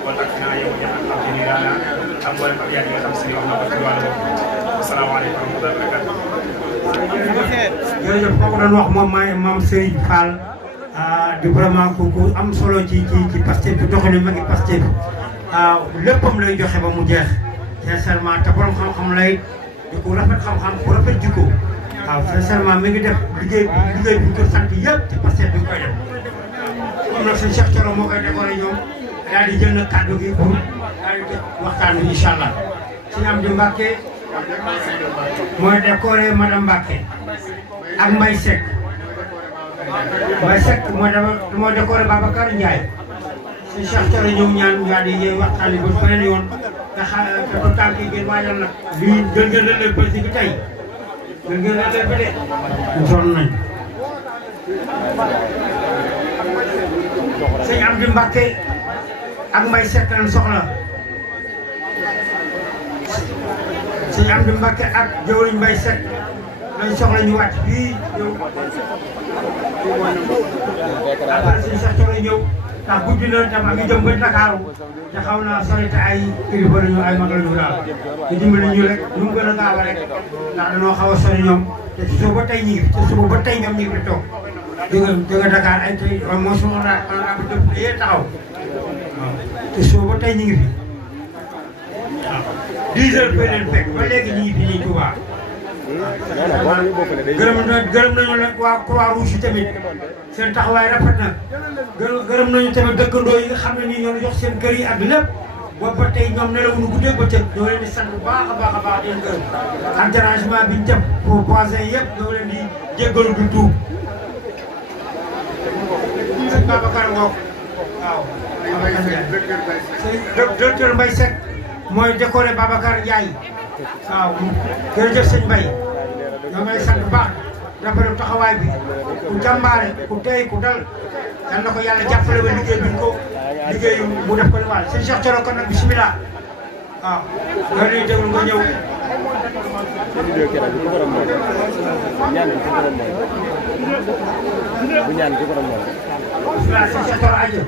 wala ak naa yow ñëpp ak xam ni daana am mboolem ak yaay yi nga xam si wax na ko ci wàllu boobu asalaamaaleykum wa rahmatulah barakatu jërëjëf kooku doon wax moom maam Serigne Fall di vraiment ku am solo ci Pastef bi doxalin ma ngi Pastef léppam lay joxe ba mu jeex sincèrement te borom xam-xam lay di ku rafet xam-xam ku rafet jikko waaw sincèrement mi ngi def liggéey bi ñu ko sant yëpp ci Pastef bi ñu koy def comme nag suñu Cheikh Thioro moo koy décoré ñoom daal di jël na kàddu gi pour daal di waxtaan bi incha allah suñu am di Mbacke mooy décoré madame Mbacke ak Mbaye Seck moo décoré Babacar Ndiaye suñu Cheikh Thioro ñëw ñaan daal di yee waxtaan bi ba beneen yoon nga xam te ko tànk yi ngeen waajal nag lii gën ngeen leen politique bi tey gën ngeen leen ba de ñu sonn nañ sëñ Amdi Mbacke ak Mbaye Seck lañ soxla sëñ Amdi Mbacke ak jëwriñ Mbaye Seck lañ soxla ñu wàcc fii ñëw après sëñ Cheikh Thioro ñëw ndax guddi na tam ak jëm ba Ndakaaru te xaw naa sori te ay kilifa lañu ay mag lañu daal te dimbali ñu rek nu mu gën a gaaw rek ndax dañoo xaw a sori ñoom te ci suba ba tey ñu ngi te suba ba tey ñoom ñu ngi toog jóge Dakar ay tey mooy suñu honorable député yee taxaw waaw te suba ba tey ñu ngi fi waaw 10 heures ba leen fekk ba léegi ñu ngi fi ñuy Touba gërëm nañu la waa Croix-Rouge tamit seen taxawaay rafet na gërëm nañu tamit dëkkandoo yi nga xam ne nii ñoo jox seen kër yi ak lépp boobu ba tey ñoom nelawuñu guddeeg bëccëg ñoo leen di sant bu baax a baax di leen gërëm ak dérangement bi ñu def pour voisins yëpp ñoo leen di jéggalu du tuub sëñ Babacar Ngok waaw directeur Mbaye Seck mooy décoré Babacar Ndiaye waaw jërëjëf sëñ Mbaye ñoo ngay sant bu baax rafetlu taxawaay bi ku jàmbaare ku tey ku dal yal na ko yàlla jàppale ba liggéey bi ko liggéey mu def ko ni waal sëñ Cheikh Thioro kon nag bisimilah waaw loolu lay déglu nga ñëw bisimilah sëñ Cheikh Thioro aja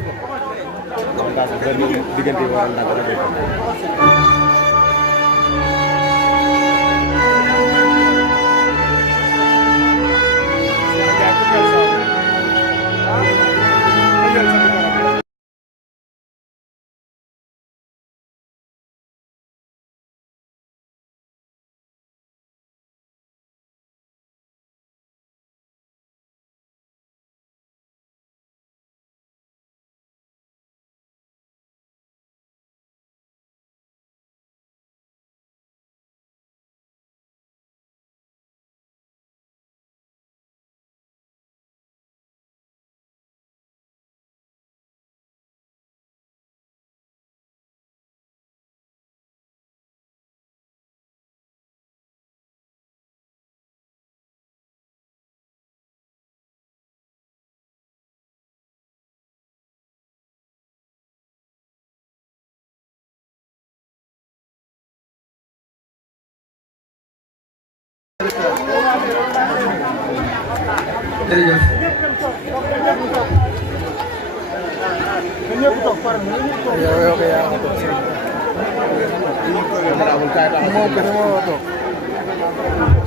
jërëjëf.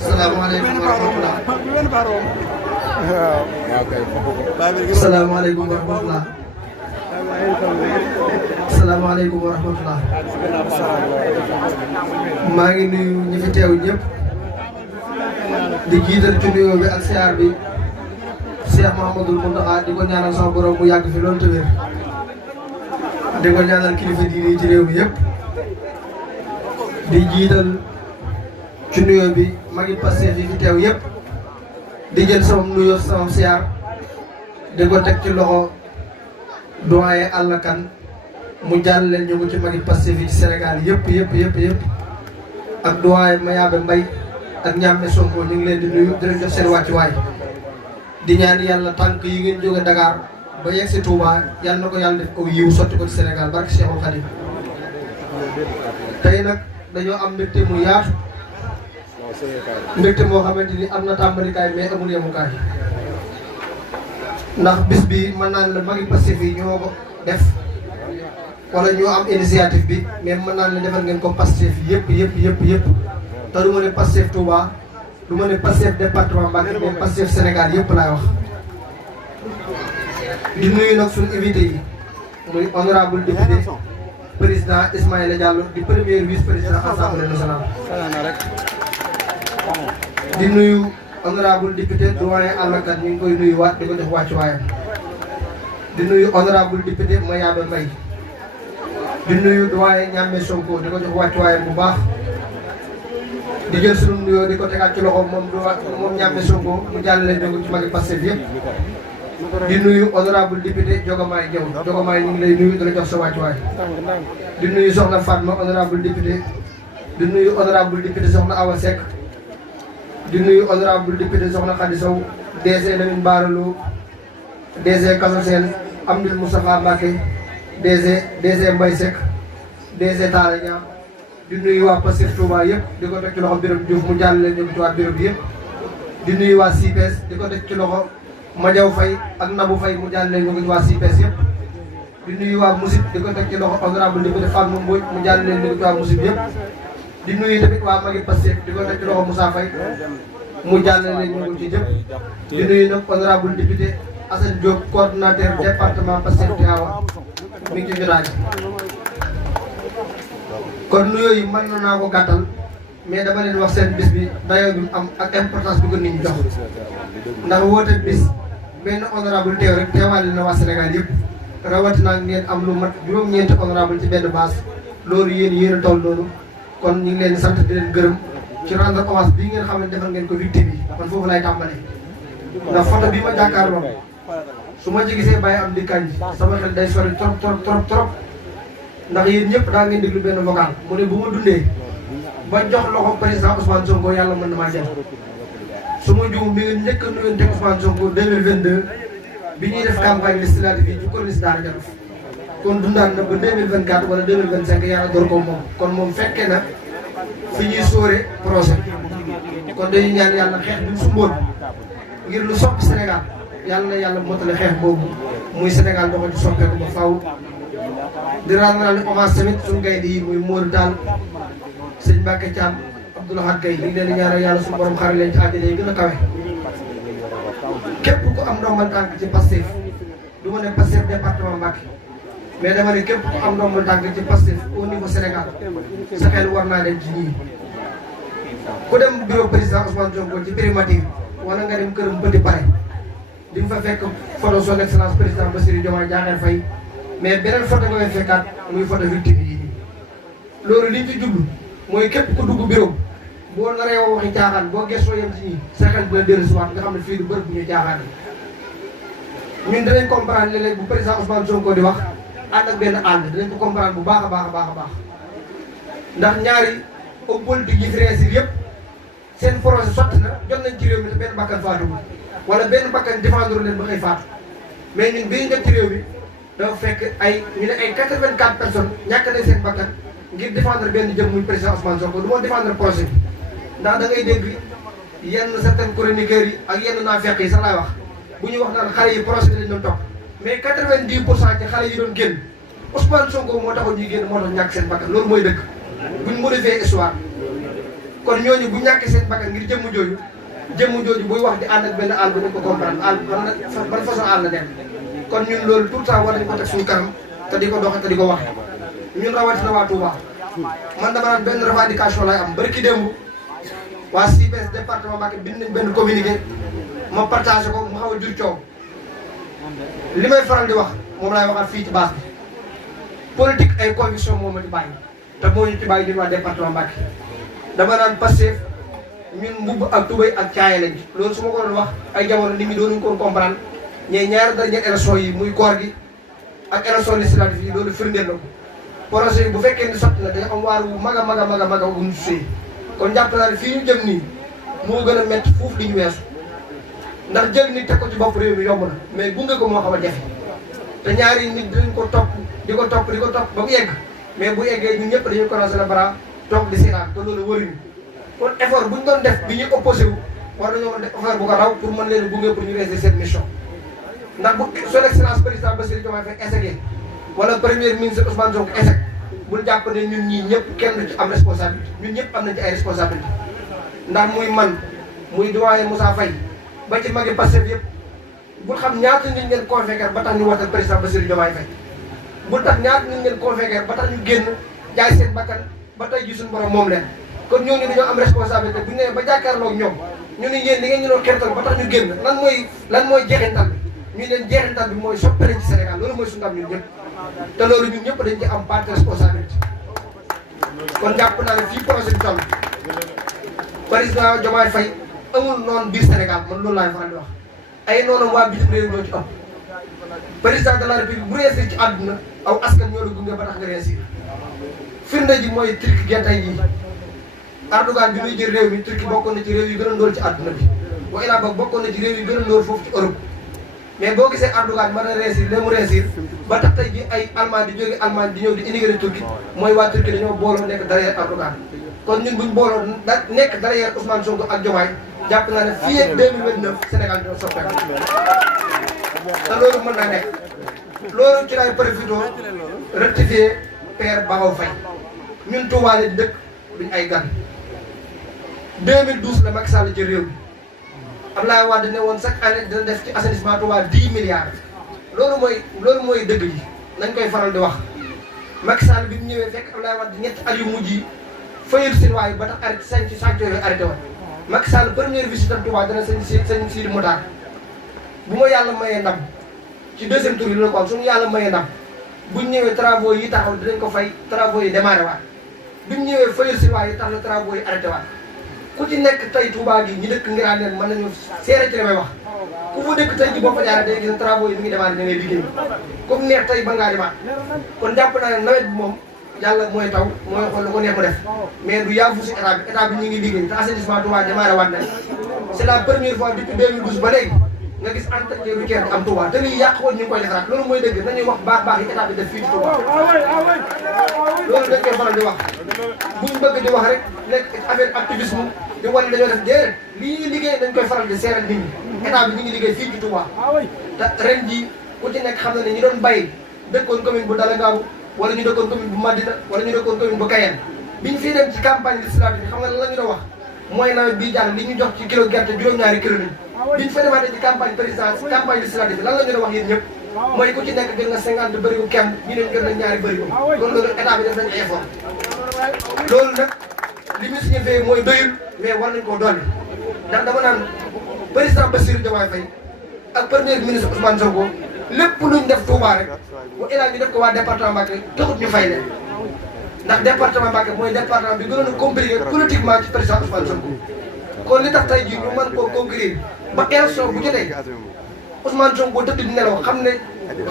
salaamaaleykum wa rahmatulah. salaamaaleykum wa rahmatulah. salaamaaleykum wa rahmatulah. maa ngi nuyu ñi fi teew ñëpp. di jiital ci nuyoo bi ak siyaar bi Cheikh Mouhamadoul Mountakha di ko ñaanal sama borom mu yàgg fi loolu te wér di ko ñaanal kilifa diine yi ci réew mi yëpp di jiital ci nuyoo bi magi Pastef yi fi teew yëpp di jël sama nuyoo sama siyaar di ko teg ci loxo doyen Alla Kane mu jàll leen ñu ko ci magi Pastef yi ci Sénégal yëpp ak doyen Mayabe Mbaye ak ñaam Sonko ñu ngi leen di nuyu di leen jox seen wàccuwaay di ñaan yàlla tànk yi ngeen jóge Dakar ba yegg si Touba yàlla na ko yàlla def aw yiw sotti ko ci Sénégal barke Cheikhul Khadim tey nag dañoo am mbégte mu yaatu mbégte moo xamante ni am na tàmbalikaay mais amul yemukaay ndax bis bi mën naa la magi Pastef yi ñoo ko def wala ñoo am initiative bi mais mën naa la defal ngeen ko Pastef yëpp te du ma ne Pastef Touba du ma ne Pastef département Mbacké mais Pastef Sénégal yëpp laay wax di nuyu nag suñu invité yi muy honorable député président Ismaïla Diallo di premier vice président assemblée nationale di nuyu honorable député doyen Allakat ñu ngi koy nuyuwaat di ko jox wàccuwaayam di nuyu honorable député Mayaba Mbaye di nuyu doyen Ñamme Sonko di ko jox wàccuwaayam bu baax di jël sunu nuyoo di ko tegaat ci loxo moom Ñamme Sonko mu jàllale ñu ko ci magi Pastef yëpp di nuyu honorable député Diogomaye Diaw Diogomaye ñu ngi lay nuyu di la jox sa wàccuwaay di nuyu soxna Fatma honorable député di nuyu honorable député soxna Awa Seck di nuyu honorable député soxna Khady Sow DG Lamine Baralo DG Kaso Sène Amdil Moustapha Mbacké DG Mbaye Seck DG Talla Niang di nuyu waa Pastef Touba yëpp di ko teg ci loxo Birame Diouf mu jàllale ñu ci waa bureau bi yëpp di nuyu waa CPS di ko teg ci loxo Madiaw Faye ak Nabou Faye mu jàllale ñu ci waa CPS yëpp di nuyu waa Moussib di ko teg ci loxo honorable député Fatma Mbodj mu jàllale ñu ci waa Moussib yëpp di nuyu tamit waa magi Pastef di ko teg ci loxo Moussa Faye mu jàllale ñu ci jëpp di nuyu nag honorable député Assane Diop coordonnateur département Pastef Tivaouane mi ngi ci jotaay kon nuyoo yi mën naa ko gàttal mais dama leen wax seen bis bi dayoo bi am ak importance bi ko nit ñi jox ndax woote bis benn honorable teew rek teewaale na waa Sénégal yëpp rawatina ngeen am lu mat juróom-ñeenti honorable ci benn base loolu yéen a toll noonu kon ñu ngi leen sant di leen gërëm ci rendre hommage bii ngeen xam ne defal ngeen ko victime yi man foofu lay tàmbalee ndax photo bii ma jàkkaarloo su ma ci gisee bàyyi am di kañ sama xel day sori trop ndax yéen ñëpp daa ngeen déglu benn vocal mu ne bu ma dundee ba jox loxo président Ousmane Sonko yàlla mën na maa jël su ma juum bi nga njëkk a nuyonte Ousmane Sonko 2022 bi ñuy def campagne législative yi ci corniche Daara Jolof kon dundaan na ba 2024 wala 2025 yàlla door ko moom kon moom fekkee na fi ñuy sóore projet kon dañuy ñaan yàlla xeex bi mu sumboon ngir lu soppi Sénégal yàlla na yàlla motale xeex boobu muy Sénégal doxal ci soppeeku ba faaw di rendre hommage tamit suñu gaynde yi muy Modou Tall sëñ Mbacke Thiam Abdoulaye Gueye ñu ngi leen di ñaanal yàlla suñu borom xare leen ci àjjana yi gën a kawe képp ku am ndombal tànk ci Pastef du ma ne Pastef département Mbacké mais dama ne képp ku am ndombal tànk ci Pastef au niveau Sénégal sa xel war naa dem ci ñii ku dem bureau président Ousmane Sonko ci primature wala nga dem këram Petit Palais di nga fa fekk photo son excellence président Bassirou Diomaye Diakhar Faye mais beneen photo nga fay fekkaat muy photo victime yi loolu liñ ci jublu mooy képp ku dugg bureau boo naree waxi caaxaan boo gëstoo yem ci ñii sa xel dina dellusiwaat nga xam ne fii du bërëb bu ñu caaxaan ñun dinañ comprendre léeg-léeg bu président Ousmane Sonko di wax ànd ak benn ànd dinañ ko comprendre bu baax a baax ndax ñaari homme politique yi fi réussir yëpp seen projet sotti na jot nañ ci réew mi te benn bakkan faatuwul wala benn bakkan défendre leen ba xëy faatu mais ñun bi ñu def ci réew mi dafa fekk ñu ne ay 84 personnes ñàkk nañ seen bakkan ngir défendre benn jëm muy président Ousmane Sonko du moo défendre projet bi ndax da ngay dégg yenn certains chroniqueurs yi ak yenn naafeq yi sax laay wax bu ñuy wax naan xale yi projet bi lañ doon topp mais 90% ci xale yi doon génn Ousmane Sonko moo taxoon ñuy génn moo tax ñàkk seen bakkan loolu mooy dëgg buñ modifié histoire kon ñooñu bu ñàkkee seen bakkan ngir jëmm jooju buy wax di ànd ak benn àll bi nañ ko comprendre àll ban façon àll la dem kon ñun loolu tout le temps war nañ ko teg suñu kanam te di ko doxe te di ko waxe ñun rawatina waa Touba man dama naan benn revendication lay am bari ki démb waa CPS département Mbacké bind nañ benn communiqué ma partagé ko mu xaw a jur coow li may faral di wax moom laay waxaat fii ci base bi politique ay conviction moo ma ci bàyyi te moo ñu ci bàyyi ñun waa département Mbacké dama naan Pastef ñun mbubb ak tubéy ak caaye lañ loolu su ma ko doon wax ay jamono nit ñi doonuñu ko comprendre ñee ñaari dernière élection yi muy koor gi ak élection législative yi loolu firndeel na ko projet yi bu fekkee ni sotti na dañu am waar wu mag a bu ñu suyee kon jàpp naa ne fii ñu jëm nii moo gën a métti foofu li ñu weesu ndax jël nit teg ko ci bopp réew mi yomb na mais gunge ko moo xaw a jafe te ñaari nit dinañ ko topp di ko topp ba mu yegg mais bu yeggee ñun ñëpp dañuy commencé le bras toog di seetaan te loolu wëruñu kon effort bu ñu doon def bi ñuy opposé wu war nañoo def effort bu ko raw pour mën leen gunge pour ñu réussir cette mission ndax bu son excellence président Bassirou Diomaye Faye échec wala premier ministre Ousmane Sonko échec bul jàpp ne ñun ñii ñëpp kenn du ci am responsabilité ñun ñëpp am nañ ci ay responsabilité ndax muy man muy doyen Moussa Faye ba ci magi Pastef yëpp bul xam ñaata nit ngeen convaincre ba tax ñu wotal président Bassirou Diomaye Faye bul tax ñaata nit ngeen convaincre ba tax ñu génn jaay seen bakkan ba tey ji suñu borom moom leen kon ñooñu dañoo am responsabilité bu ñu nee ba jàkkaarloog ñoom ñu ne yéen li ngeen ñu doon xeetal ba tax ñu génn lan mooy jeexintal bi ñu leen jeexintal bi mooy soppale ci Sénégal loolu mooy suñu ndam ñun ñëpp te loolu ñun ñëpp dañ ci am part de responsabilité kon jàpp naa ne fii projet bi toll président Diomaye Faye amul noonu biir Sénégal man loolu laay faral di wax ay noonam waa bitim réew ñoo ci ëpp président de la république bu réussir ci àdduna aw askan ñoo la gunge ba tax nga réussir firnde ji mooy Turquie gerte yi Erdogan bi muy jël réew mi Turquie bokkoon na ci réew yi gën a ndóol ci àdduna bi wa ilaa boog bokkoon na ci réew yi gën a ndóol foofu ci Europe mais boo gisee Erdogan mën a réussir léegi mu réussir ba tax tey ji ay Allemand di jóge Allemagne di ñëw di immigré Turquie mooy waa Turquie dañoo booloo nekk derrière Erdogan kon ñun buñ booloo nekk derrière Ousmane Sonko ak Diomaye jàpp naa ne fii ak 2029 Sénégal dina soppeeku te loolu mën naa nekk loolu ci laay profité rectifier Père Bakhaw Faye ñun Touba lañ dëkk duñ ay gan 2012 la Macky Sall ci réew mi Abdoulaye Wade ne woon chaque année dina def ci assainissement Touba 10 milliards loolu mooy dëgg yi nañ koy faral di wax Macky Sall bi mu ñëwee fekk Abdoulaye Wade ñetti at yu mujj yi fayal seen waay ba tax arrêté chantier yooyu arrêté woon Macky Sall première visite am Touba dana sëñ Sidi Mokhtar bu ma yàlla mayee ndam ci deuxième tour yi dina ko am suñu yàlla mayee ndam buñ ñëwee travaux yi taxaw dinañ ko fay travaux yi démarré waat buñ ñëwee fayal seen waay yi tax na travaux yi arrêté waat ku ci nekk tey Touba gi ñi dëkk Ngirane mën nañu seere ci li may wax ku fa dëkk tey ji boo fa jaaree day gis travaux yi mi ngi démarré da ngay liggéey comme neex tey ba ngaa demaat kon jàpp naa ne nawet bi moom yàlla mooy taw mooy xool lu ko neex mu def mais du yaafu si état bi ñu ngi liggéey te assainissement Touba démarré waat nañ c'est la première fois depuis 2012 ba léegi nga gis entretien routier bi am Touba te lii yàq woon ñu ngi koy defaraat loolu mooy dëgg nañuy wax baax yi état bi def fii ci Touba loolu dañ koy faral di wax buñ bëgg di wax rek nekk affaire activisme di wane dañoo def déedéet lii ñuy liggéey dañ koy faral di seeral nit ñi état bi ñu ngi liggéey fii ci Touba te ren jii ku ci nekk xam na ne ñi doon bay dëkkoon commune bu Dalangaabu wala ñu dëkkoon commune bu Madina wala ñu dëkkoon commune bu Kayeen biñ fii dem ci campagne législative xam nga lan la ñu doon wax mooy nawet bii jàll li ñu jox ci kilo gerte juróom-ñaari kilo lañ biñ fa demaatee ci campagne présidence campagne législative lan la ñu doon wax yéen ñëpp mooy ku ci nekk jël nga 50 bërigo kem ñu leen jël na ñaari bërigo kon loolu état bi def nañ ay effort loolu nag li ñu signifié mooy doyul mais war nañ koo dolli ndax dama naan président Bassirou Diomaye Faye ak premier ministre Ousmane Sonko lépp luñ def Touba rek bu état bi def ko waa département Mbacké taxut ñu fay leen ndax département Mbacké mooy département bi gënoon a compliqué politiquement ci président Ousmane Sonko kon li tax tey jii ñu mën koo conquérir ba élection bu jotee Ousmane Sonko tëdd di nelaw xam ne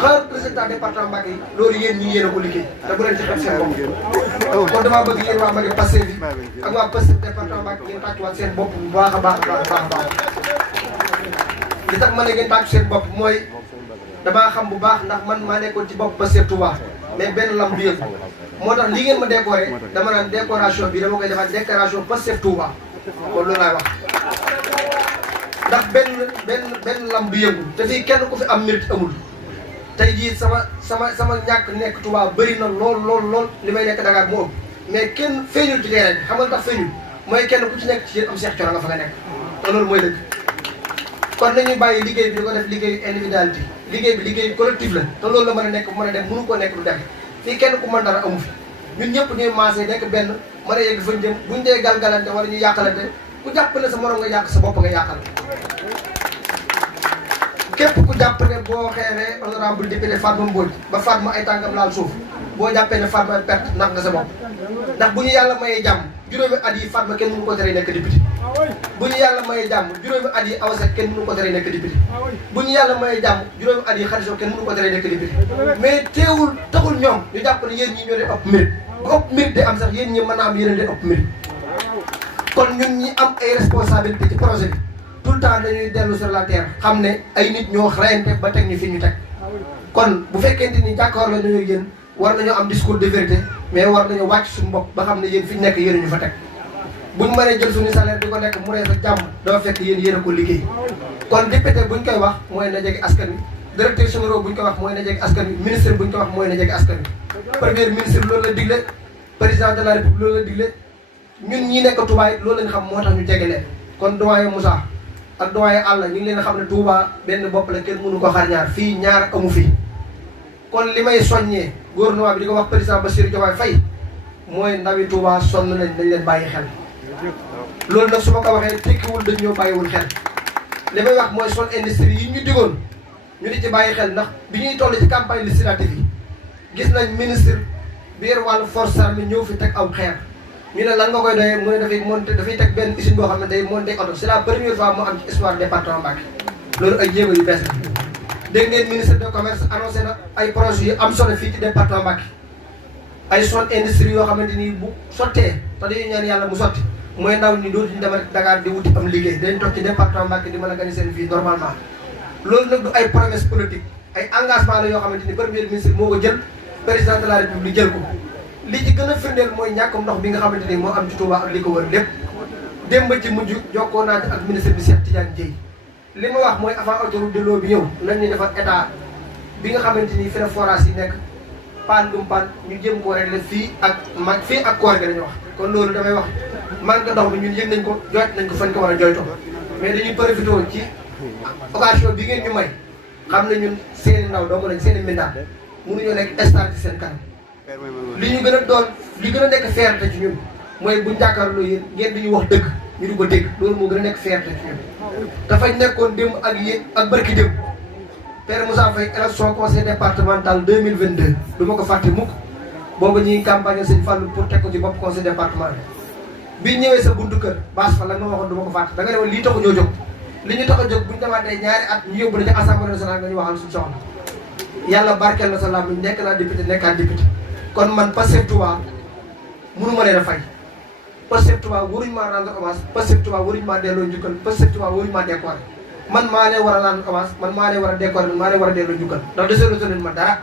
xaar président département Mbacké yi loolu yéen ñi yéen a ko liggéey te bu leen ci xeeb seen bopp kon damaa bëgg yéen waa Mbacké Pastef bi ak waa Pastef département Mbacké ngeen tàccuwaat seen bopp bu baax a baax li tax ma ne ngeen tàccu seen bopp mooy damaa xam bu baax ndax man maa nekkoon ci bopp Pastef Touba mais benn lam du yëg moo tax li ngeen ma décoré dama naan décoration bi dama koy defaat décoration Pastef Touba kon loolu laay wax ndax benn lam du yëngu te fii kenn ku fi am mérite amul tey jii sama ñàkk nekk Touba bëri na lool li may nekk Dakar moo ëpp mais kenn feeñul ci terrain bi xam nga tax feeñul mooy kenn ku ci nekk ci yéen am Cheikh Thioro nga fa nga nekk te loolu mooy dëgg kon nañuy bàyyi liggéey bi di ko def liggéey individualité liggéey bi liggéey collectif la te loolu la mën a nekk mën a dem mënu koo nekk du dem fii kenn ku mën dara amu fi ñun ñëpp ñuy maasee nekk benn mën a yegg fañ jëm buñ dee galgalante wala ñu yàqalante ku jàpp ne sa morom nga yàq sa bopp nga yàqal képp ku jàpp ne boo xeewee honorable député Fatma Mbodj ba Fatma ay tànkam laal suuf boo jàppee ne Fatma perte nax nga sa bopp ndax bu ñu yàlla mayee jàmm juróomi at yi Fatma kenn mënu ko tere nekk député bu ñu yàlla mayee jàmm juróomi at yi Awa Seck kenn mënu ko tere nekk député bu ñu yàlla mayee jàmm juróomi at yi Khady kenn mënu ko tere nekk député mais teewul taxul ñoom ñu jàpp ne yéen ñi ñoo di ëpp mérite bu ëpp mérite di am sax yéen ñi mën naa am yéen di ëpp mérite kon ñun ñi am ay responsabilité ci projet bi tout le temps dañuy dellu sur la terre xam ne ay nit ñoo reyante ba teg ñu fi ñu teg kon bu fekkente ni jàkkaar la ñu yéen war nañoo am discours de vérité mais war nañoo wàcc suñu bopp ba xam ne yéen fi ñu nekk yéen ñu fa teg buñ mënee jël suñu salaire di ko nekk mu rees ak jàmm dafa fekk yéen a ko liggéey kon député buñ koy wax mooy na jege askan wi directeur général buñ koy wax mooy na jege askan wi ministre buñ koy wax mooy na jege askan wi premier ministre loolu la digle président de la république loolu la digle ñun ñi nekk Touba loolu lañ xam moo tax ñu jege leen kon doyen Moussa ak doyen Alla ñu ngi leen xam ne Touba benn bopp la kenn mënu ko xar ñaar fii ñaar amu fi kon li may soññee gouvernement bi di ko wax président Bassirou Diomaye Faye mooy ndawi Touba sonn nañ leen bàyyi xel loolu nag su ma ko waxee tekkiwul dañ ñoo bàyyiwul xel li may wax mooy zone industrie yi ñu digoon ñu di ci bàyyi xel ndax bi ñuy toll ci campagne législative yi gis nañ ministre bi yor wàllu force armée ñëw fi teg aw xeer ñu ne lan nga koy doyee mu ne dafay teg benn usine boo xam ne day monter oto c'est la première fois mu am ci histoire département Mbacké loolu ay jéego yu bees la dégg ngeen ministre de commerce annoncé na ay projets yu am solo fii ci département Mbacké ay zone industrie yoo xamante ni bu sottee te dañuy ñaan yàlla mu sotti mooy ndaw ñi dootuñu demal Dakar di wuti am liggéey dañ toog ci département Mbacké di mën a gagner seen vie normalement loolu nag du ay promesse politique ay engagement la yoo xamante ni premier ministre moo ko jël président de la république jël ko li ci gën a firndeel mooy ñàkkum ndox bi nga xamante ni moo am ci Touba ak li ko wër lépp démb ci mujj jokkoo naa ak ministre bi Cheikh Tidiane Dièye li ma wax mooy avant autoroute de l'eau bi ñëw nañ ñu defar état bi nga xamante ni fi la forage yi nekk paan dum paan ñu jëm koo régler fii ak koor gi dañu wax kon loolu damay wax manque ndox bi ñun yëg nañ ko jooyt nañ ko fañ ko war a jooytoo mais dañuy profité ci occasion bi ngeen ñu may xam ne ñun seeni ndaw dong lañ seeni mbindaan mënuñoo nekk star ci seen kanam li ñu gën a doon li gën a nekk fierté ci ñun mooy buñ jàkkaarloo yéen ngeen di ñu wax dëgg ñu di ko dégg loolu moo gën a nekk fierté ci ñun dafay nekkoon démb ak yéen ak barki démb Père Moussa Faye élection conseil départemental 2022 du ma ko fàtte mukk boobu ñuy campagne sëñ Fallou pour teg ko ci bopp conseil départemental bi ñëwee sa buntu kër baas fa la nga waxoon du ma ko fàtte da nga ne woon lii taxu ñoo jóg li ñu tax a jóg bu ñu demaatee ñaari at ñu yóbbu la ci assemblée nationale nga ñu waxal suñu soxla yàlla barkeel na sa làmmiñ nekk naa député nekkaat député kon man Pastef Touba mënu ma leen a fay Pastef Touba waruñu maa rendre hommage Pastef Touba waruñu maa delloo njukkal Pastef Touba waruñu maa décorer man maa leen war a rendre hommage man maa leen war a décorer man maa leen war a delloo njukkal ndax deseeloo leen ma dara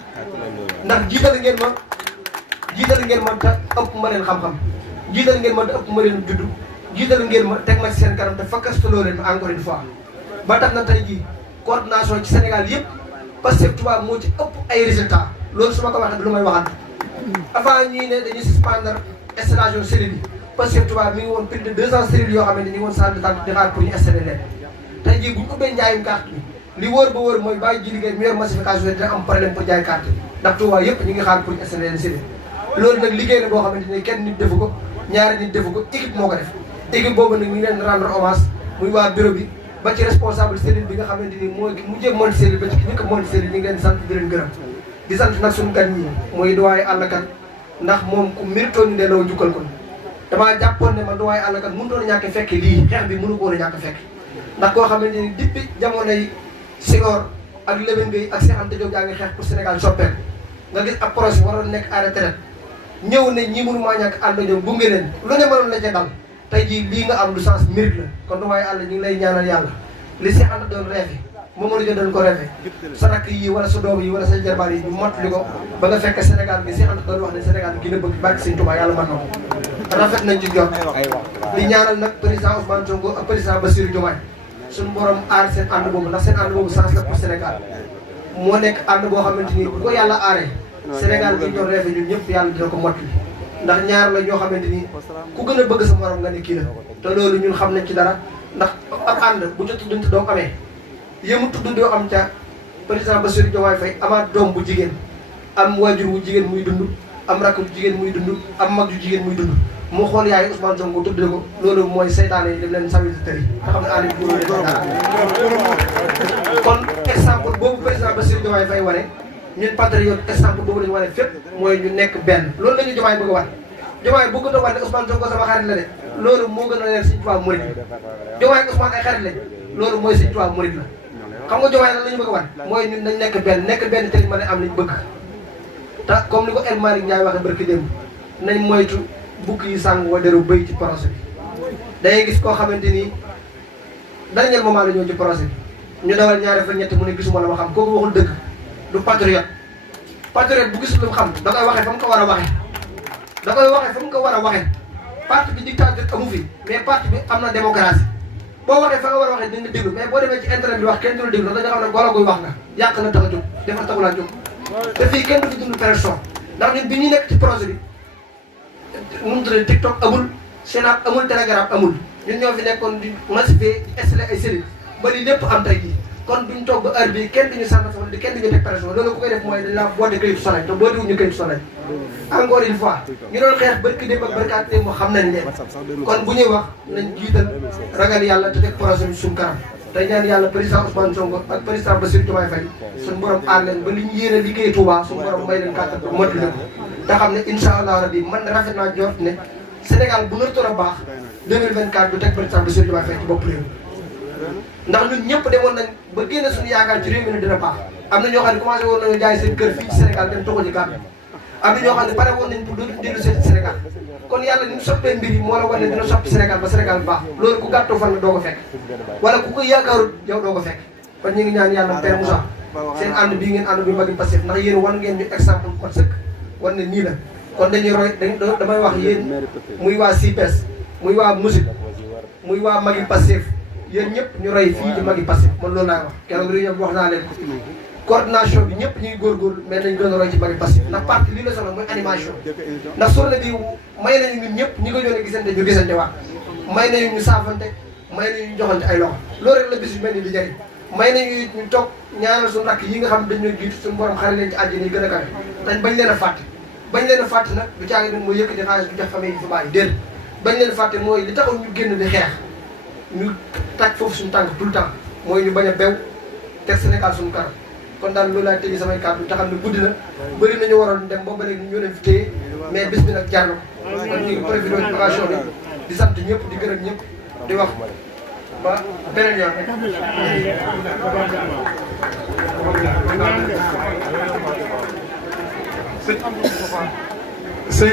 ndax jiital ngeen ma te ëpp ma leen xam-xam jiital ngeen ma te ëpp ma leen juddu jiital ngeen ma teg ma ci seen kanam te fakkastaloo leen ma encore une fois ba tax na tey jii coordination ci Sénégal yëpp Pastef Touba moo ci ëpp ay résultats loolu su ma ko waxee lu may waxaat avant ñii ne dañuy suspendre installation cellule yi Pastef Touba mi ngi woon plus de 200 cellules yoo xam ne ñu ngi woon salle de table di xaar pour ñu installer leen tey jii bu ñu ubbee njaayum carte bi li wóor ba wóor mooy bàyyi ji liggéey meilleure massification dina am problème pour jaay carte ndax Touba yëpp ñu ngi xaar pour ñu installer leen cellule loolu nag liggéey la boo xamante ni kenn nit defu ko ñaari nit defu ko équipe moo ko def équipe boobu nag ñu ngi leen rendre hommage muy waa bureau bi ba ci responsable cellule bi nga xamante ni moo mujjee monte cellule ba ci ñi ko monte cellule ñu ngi leen sant di leen gërëm di sant nag suñu gan ñi mooy duwaaye àllkat ndax moom ku méritoon ñu delloo jukkal ko damaa jàppoon ne man duwaaye àllkat mënutoon a ñàkk fekk lii xeex bi mënu ko woon a ñàkk fekk ndax koo xamante ni depuis jamonoy Senghor ak Lamine Gueye ak Cheikh Anta Diop yaa ngi xeex pour Sénégal soppeeku nga gis ab projet waroon nekk à la retraite ñëw ne ñii mënu maa ñàkk ànd ñoom gunge leen lu ne mënoon la ca dal tey jii lii nga am lu sens mérite la kon duwaaye àll ñu ngi lay ñaanal yàlla li Cheikh Anta doon rêvé Mamadou Dia doon ko rêvé sa rakk yi wala sa doom yi wala sa jarbaar yi ñu mottali ko ba nga fekk Sénégal bi Cheikh Anta doon wax ne Sénégal gi la bëgg barke Sëñ Touba yàlla mën na ko rafet nañ ci jot di ñaanal nag président Ousmane Sonko ak président Bassirou Diomaye suñu borom aar seen ànd boobu ndax seen ànd boobu sens la pour Sénégal moo nekk ànd boo xamante ni bu ko yàlla aaree Sénégal gi ñoo rêvé ñun ñëpp yàlla dina ko mottali ndax ñaar la ñoo xamante ni ku gën a bëgg sa morom nga ne kii la te loolu ñun xam nañ ci dara ndax ab ànd bu ca tuddante doom amee yëmu tudd doo am ca président Bassirou Diomaye Faye amaat doom bu jigéen am waajur wu jigéen muy dund am rakk bu jigéen muy dund am mag ju jigéen muy dund mu xool yaay Ousmane Sonko tudd ko loolu mooy seytaane yi dem leen sawi si tëri nga xam ne àll bi góor dara kon exemple boobu président Bassirou Diomaye Faye wane ñun patriote exemple boobu la ñu wane fépp mooy ñu nekk benn loolu la ñu Diomaye bëgg a wan Diomaye bëgg a wan ne Ousmane Sonko sama xarit la de loolu moo gën a leer Sëñ Tuubaa murid la Diomaye ak Ousmane ay xarit lañ loolu mooy Sëñ Tuubaa murid la xam nga Diomaye lan la ñu bëgg a wan mooy ñun nañ nekk benn te mën a am liñ bëgg te comme ni ko El Malick Ndiaye waxee barki démb nañ moytu bukk yi sàng wa deru bëy ci projet bi dangay gis koo xamante ni dernier moment la ñëw ci projet bi ñu dawal ñaari fa ñett mu ne gisuma la ma xam kooku waxul dëgg du patriote bu gisul lu mu xam da koy waxee fa mu ko war a waxee da koy waxee fa mu ko war a waxee parti bi dictature amu fi mais parti bi am na démocratie boo waxee fa nga war a waxee dina déglu mais boo demee ci internet bi wax kenn du la déglu dañu xam ne golo guy wax nga yàq na tax a jóg defar taxulaa jóg te fii kenn du fi dund pression ndax ñun bi ñuy nekk ci projet bi nu mu tuddee TikTok amul Snap amul Telegram amul ñun ñoo fi nekkoon di massifier di installé ay séries ba li lépp am tey jii kon duñ toog ba heure bii kenn duñu sànni wala kenn duñu teg pression loolu ku koy def mooy dañ la boote këyitu Sonac te boote wuñu këyitu Sonac encore une fois ñu doon xeex barki démb ak barkaat démb xam nañ leen kon bu ñuy wax nañ jiital ragal yàlla te teg projet bi suñu kanam tey ñaan yàlla président Ousmane Sonko ak président Bassirou Diomaye Faye suñu borom aar leen ba li ñu yéene liggéey Touba suñu borom may leen kàttan ba mottali ko te xam ne incha allah rabi man rafet naa jort ne Sénégal bu nartoon a baax 2024 du teg président Bassirou Diomaye Faye ci bopp réew ndax ñun ñëpp demoon nañ ba génne suñu yaakaar ci réew mi ne dina baax am na ñoo xam ne commencé woon nañu jaay seen kër fii ci Sénégal dem toxu ji Gambie am na ñoo xam ne pare woon nañ pour dootu dellu seen Sénégal kon yàlla ni mu soppee mbir yi moo la wane dina soppi Sénégal ba Sénégal baax loolu ku gàttoo fan la doo ko fekk wala ku ko yaakaarut yow doo ko fekk kon ñu ngi ñaan yàlla Père Moussa seen ànd bii ngeen ànd bi magi Pastef ndax yéen wan ngeen ñu exemple kon sëkk wan ne nii la kon dañuy roy damay wax yéen muy waa CIPES muy waa musique muy waa magi Pastef yéen ñëpp ñu roy fii di magi Pastef man loolu laa wax keroog réunion bi wax naa leen ko coordination bi ñëpp ñu ngi góorgóorlu mais nañ gën a roy ci magi Pastef ndax parti lii la soxla mooy animation ndax journée bi may nañu ñun ñëpp ñi ko yoon a gisante ñu gisante waat may nañu ñu saafante may nañu ñu joxante ay loxo loolu rek la bis yu mel ni di jëriñ may nañu ñu toog ñaanal suñu rakk yi nga xam ne dañ ñoo jiitu suñu borom xare leen ci àjjana yi gën a kawe dañ bañ leen a fàtte bañ leen a fàtte nag du caagi nag mooy yëkkati xaalis du jox famille yi fi bàyyi déedéet bañ leen a fàtte mooy li taxaw ñu génn di xeex ñu taj foofu suñu tànk tout le temps mooy ñu bañ a bew teg Sénégal suñu kanam kon daal loolu laay tëjee samay kàddu te xam ne guddi na bëri nañu waroon dem booba léegi ñu leen fi téye mais bis bi nag jaar na ko kon ñu ngi profité ci occasion bi di sant ñëpp di gërëm ñëpp di wax ba beneen yoon rek. sëñ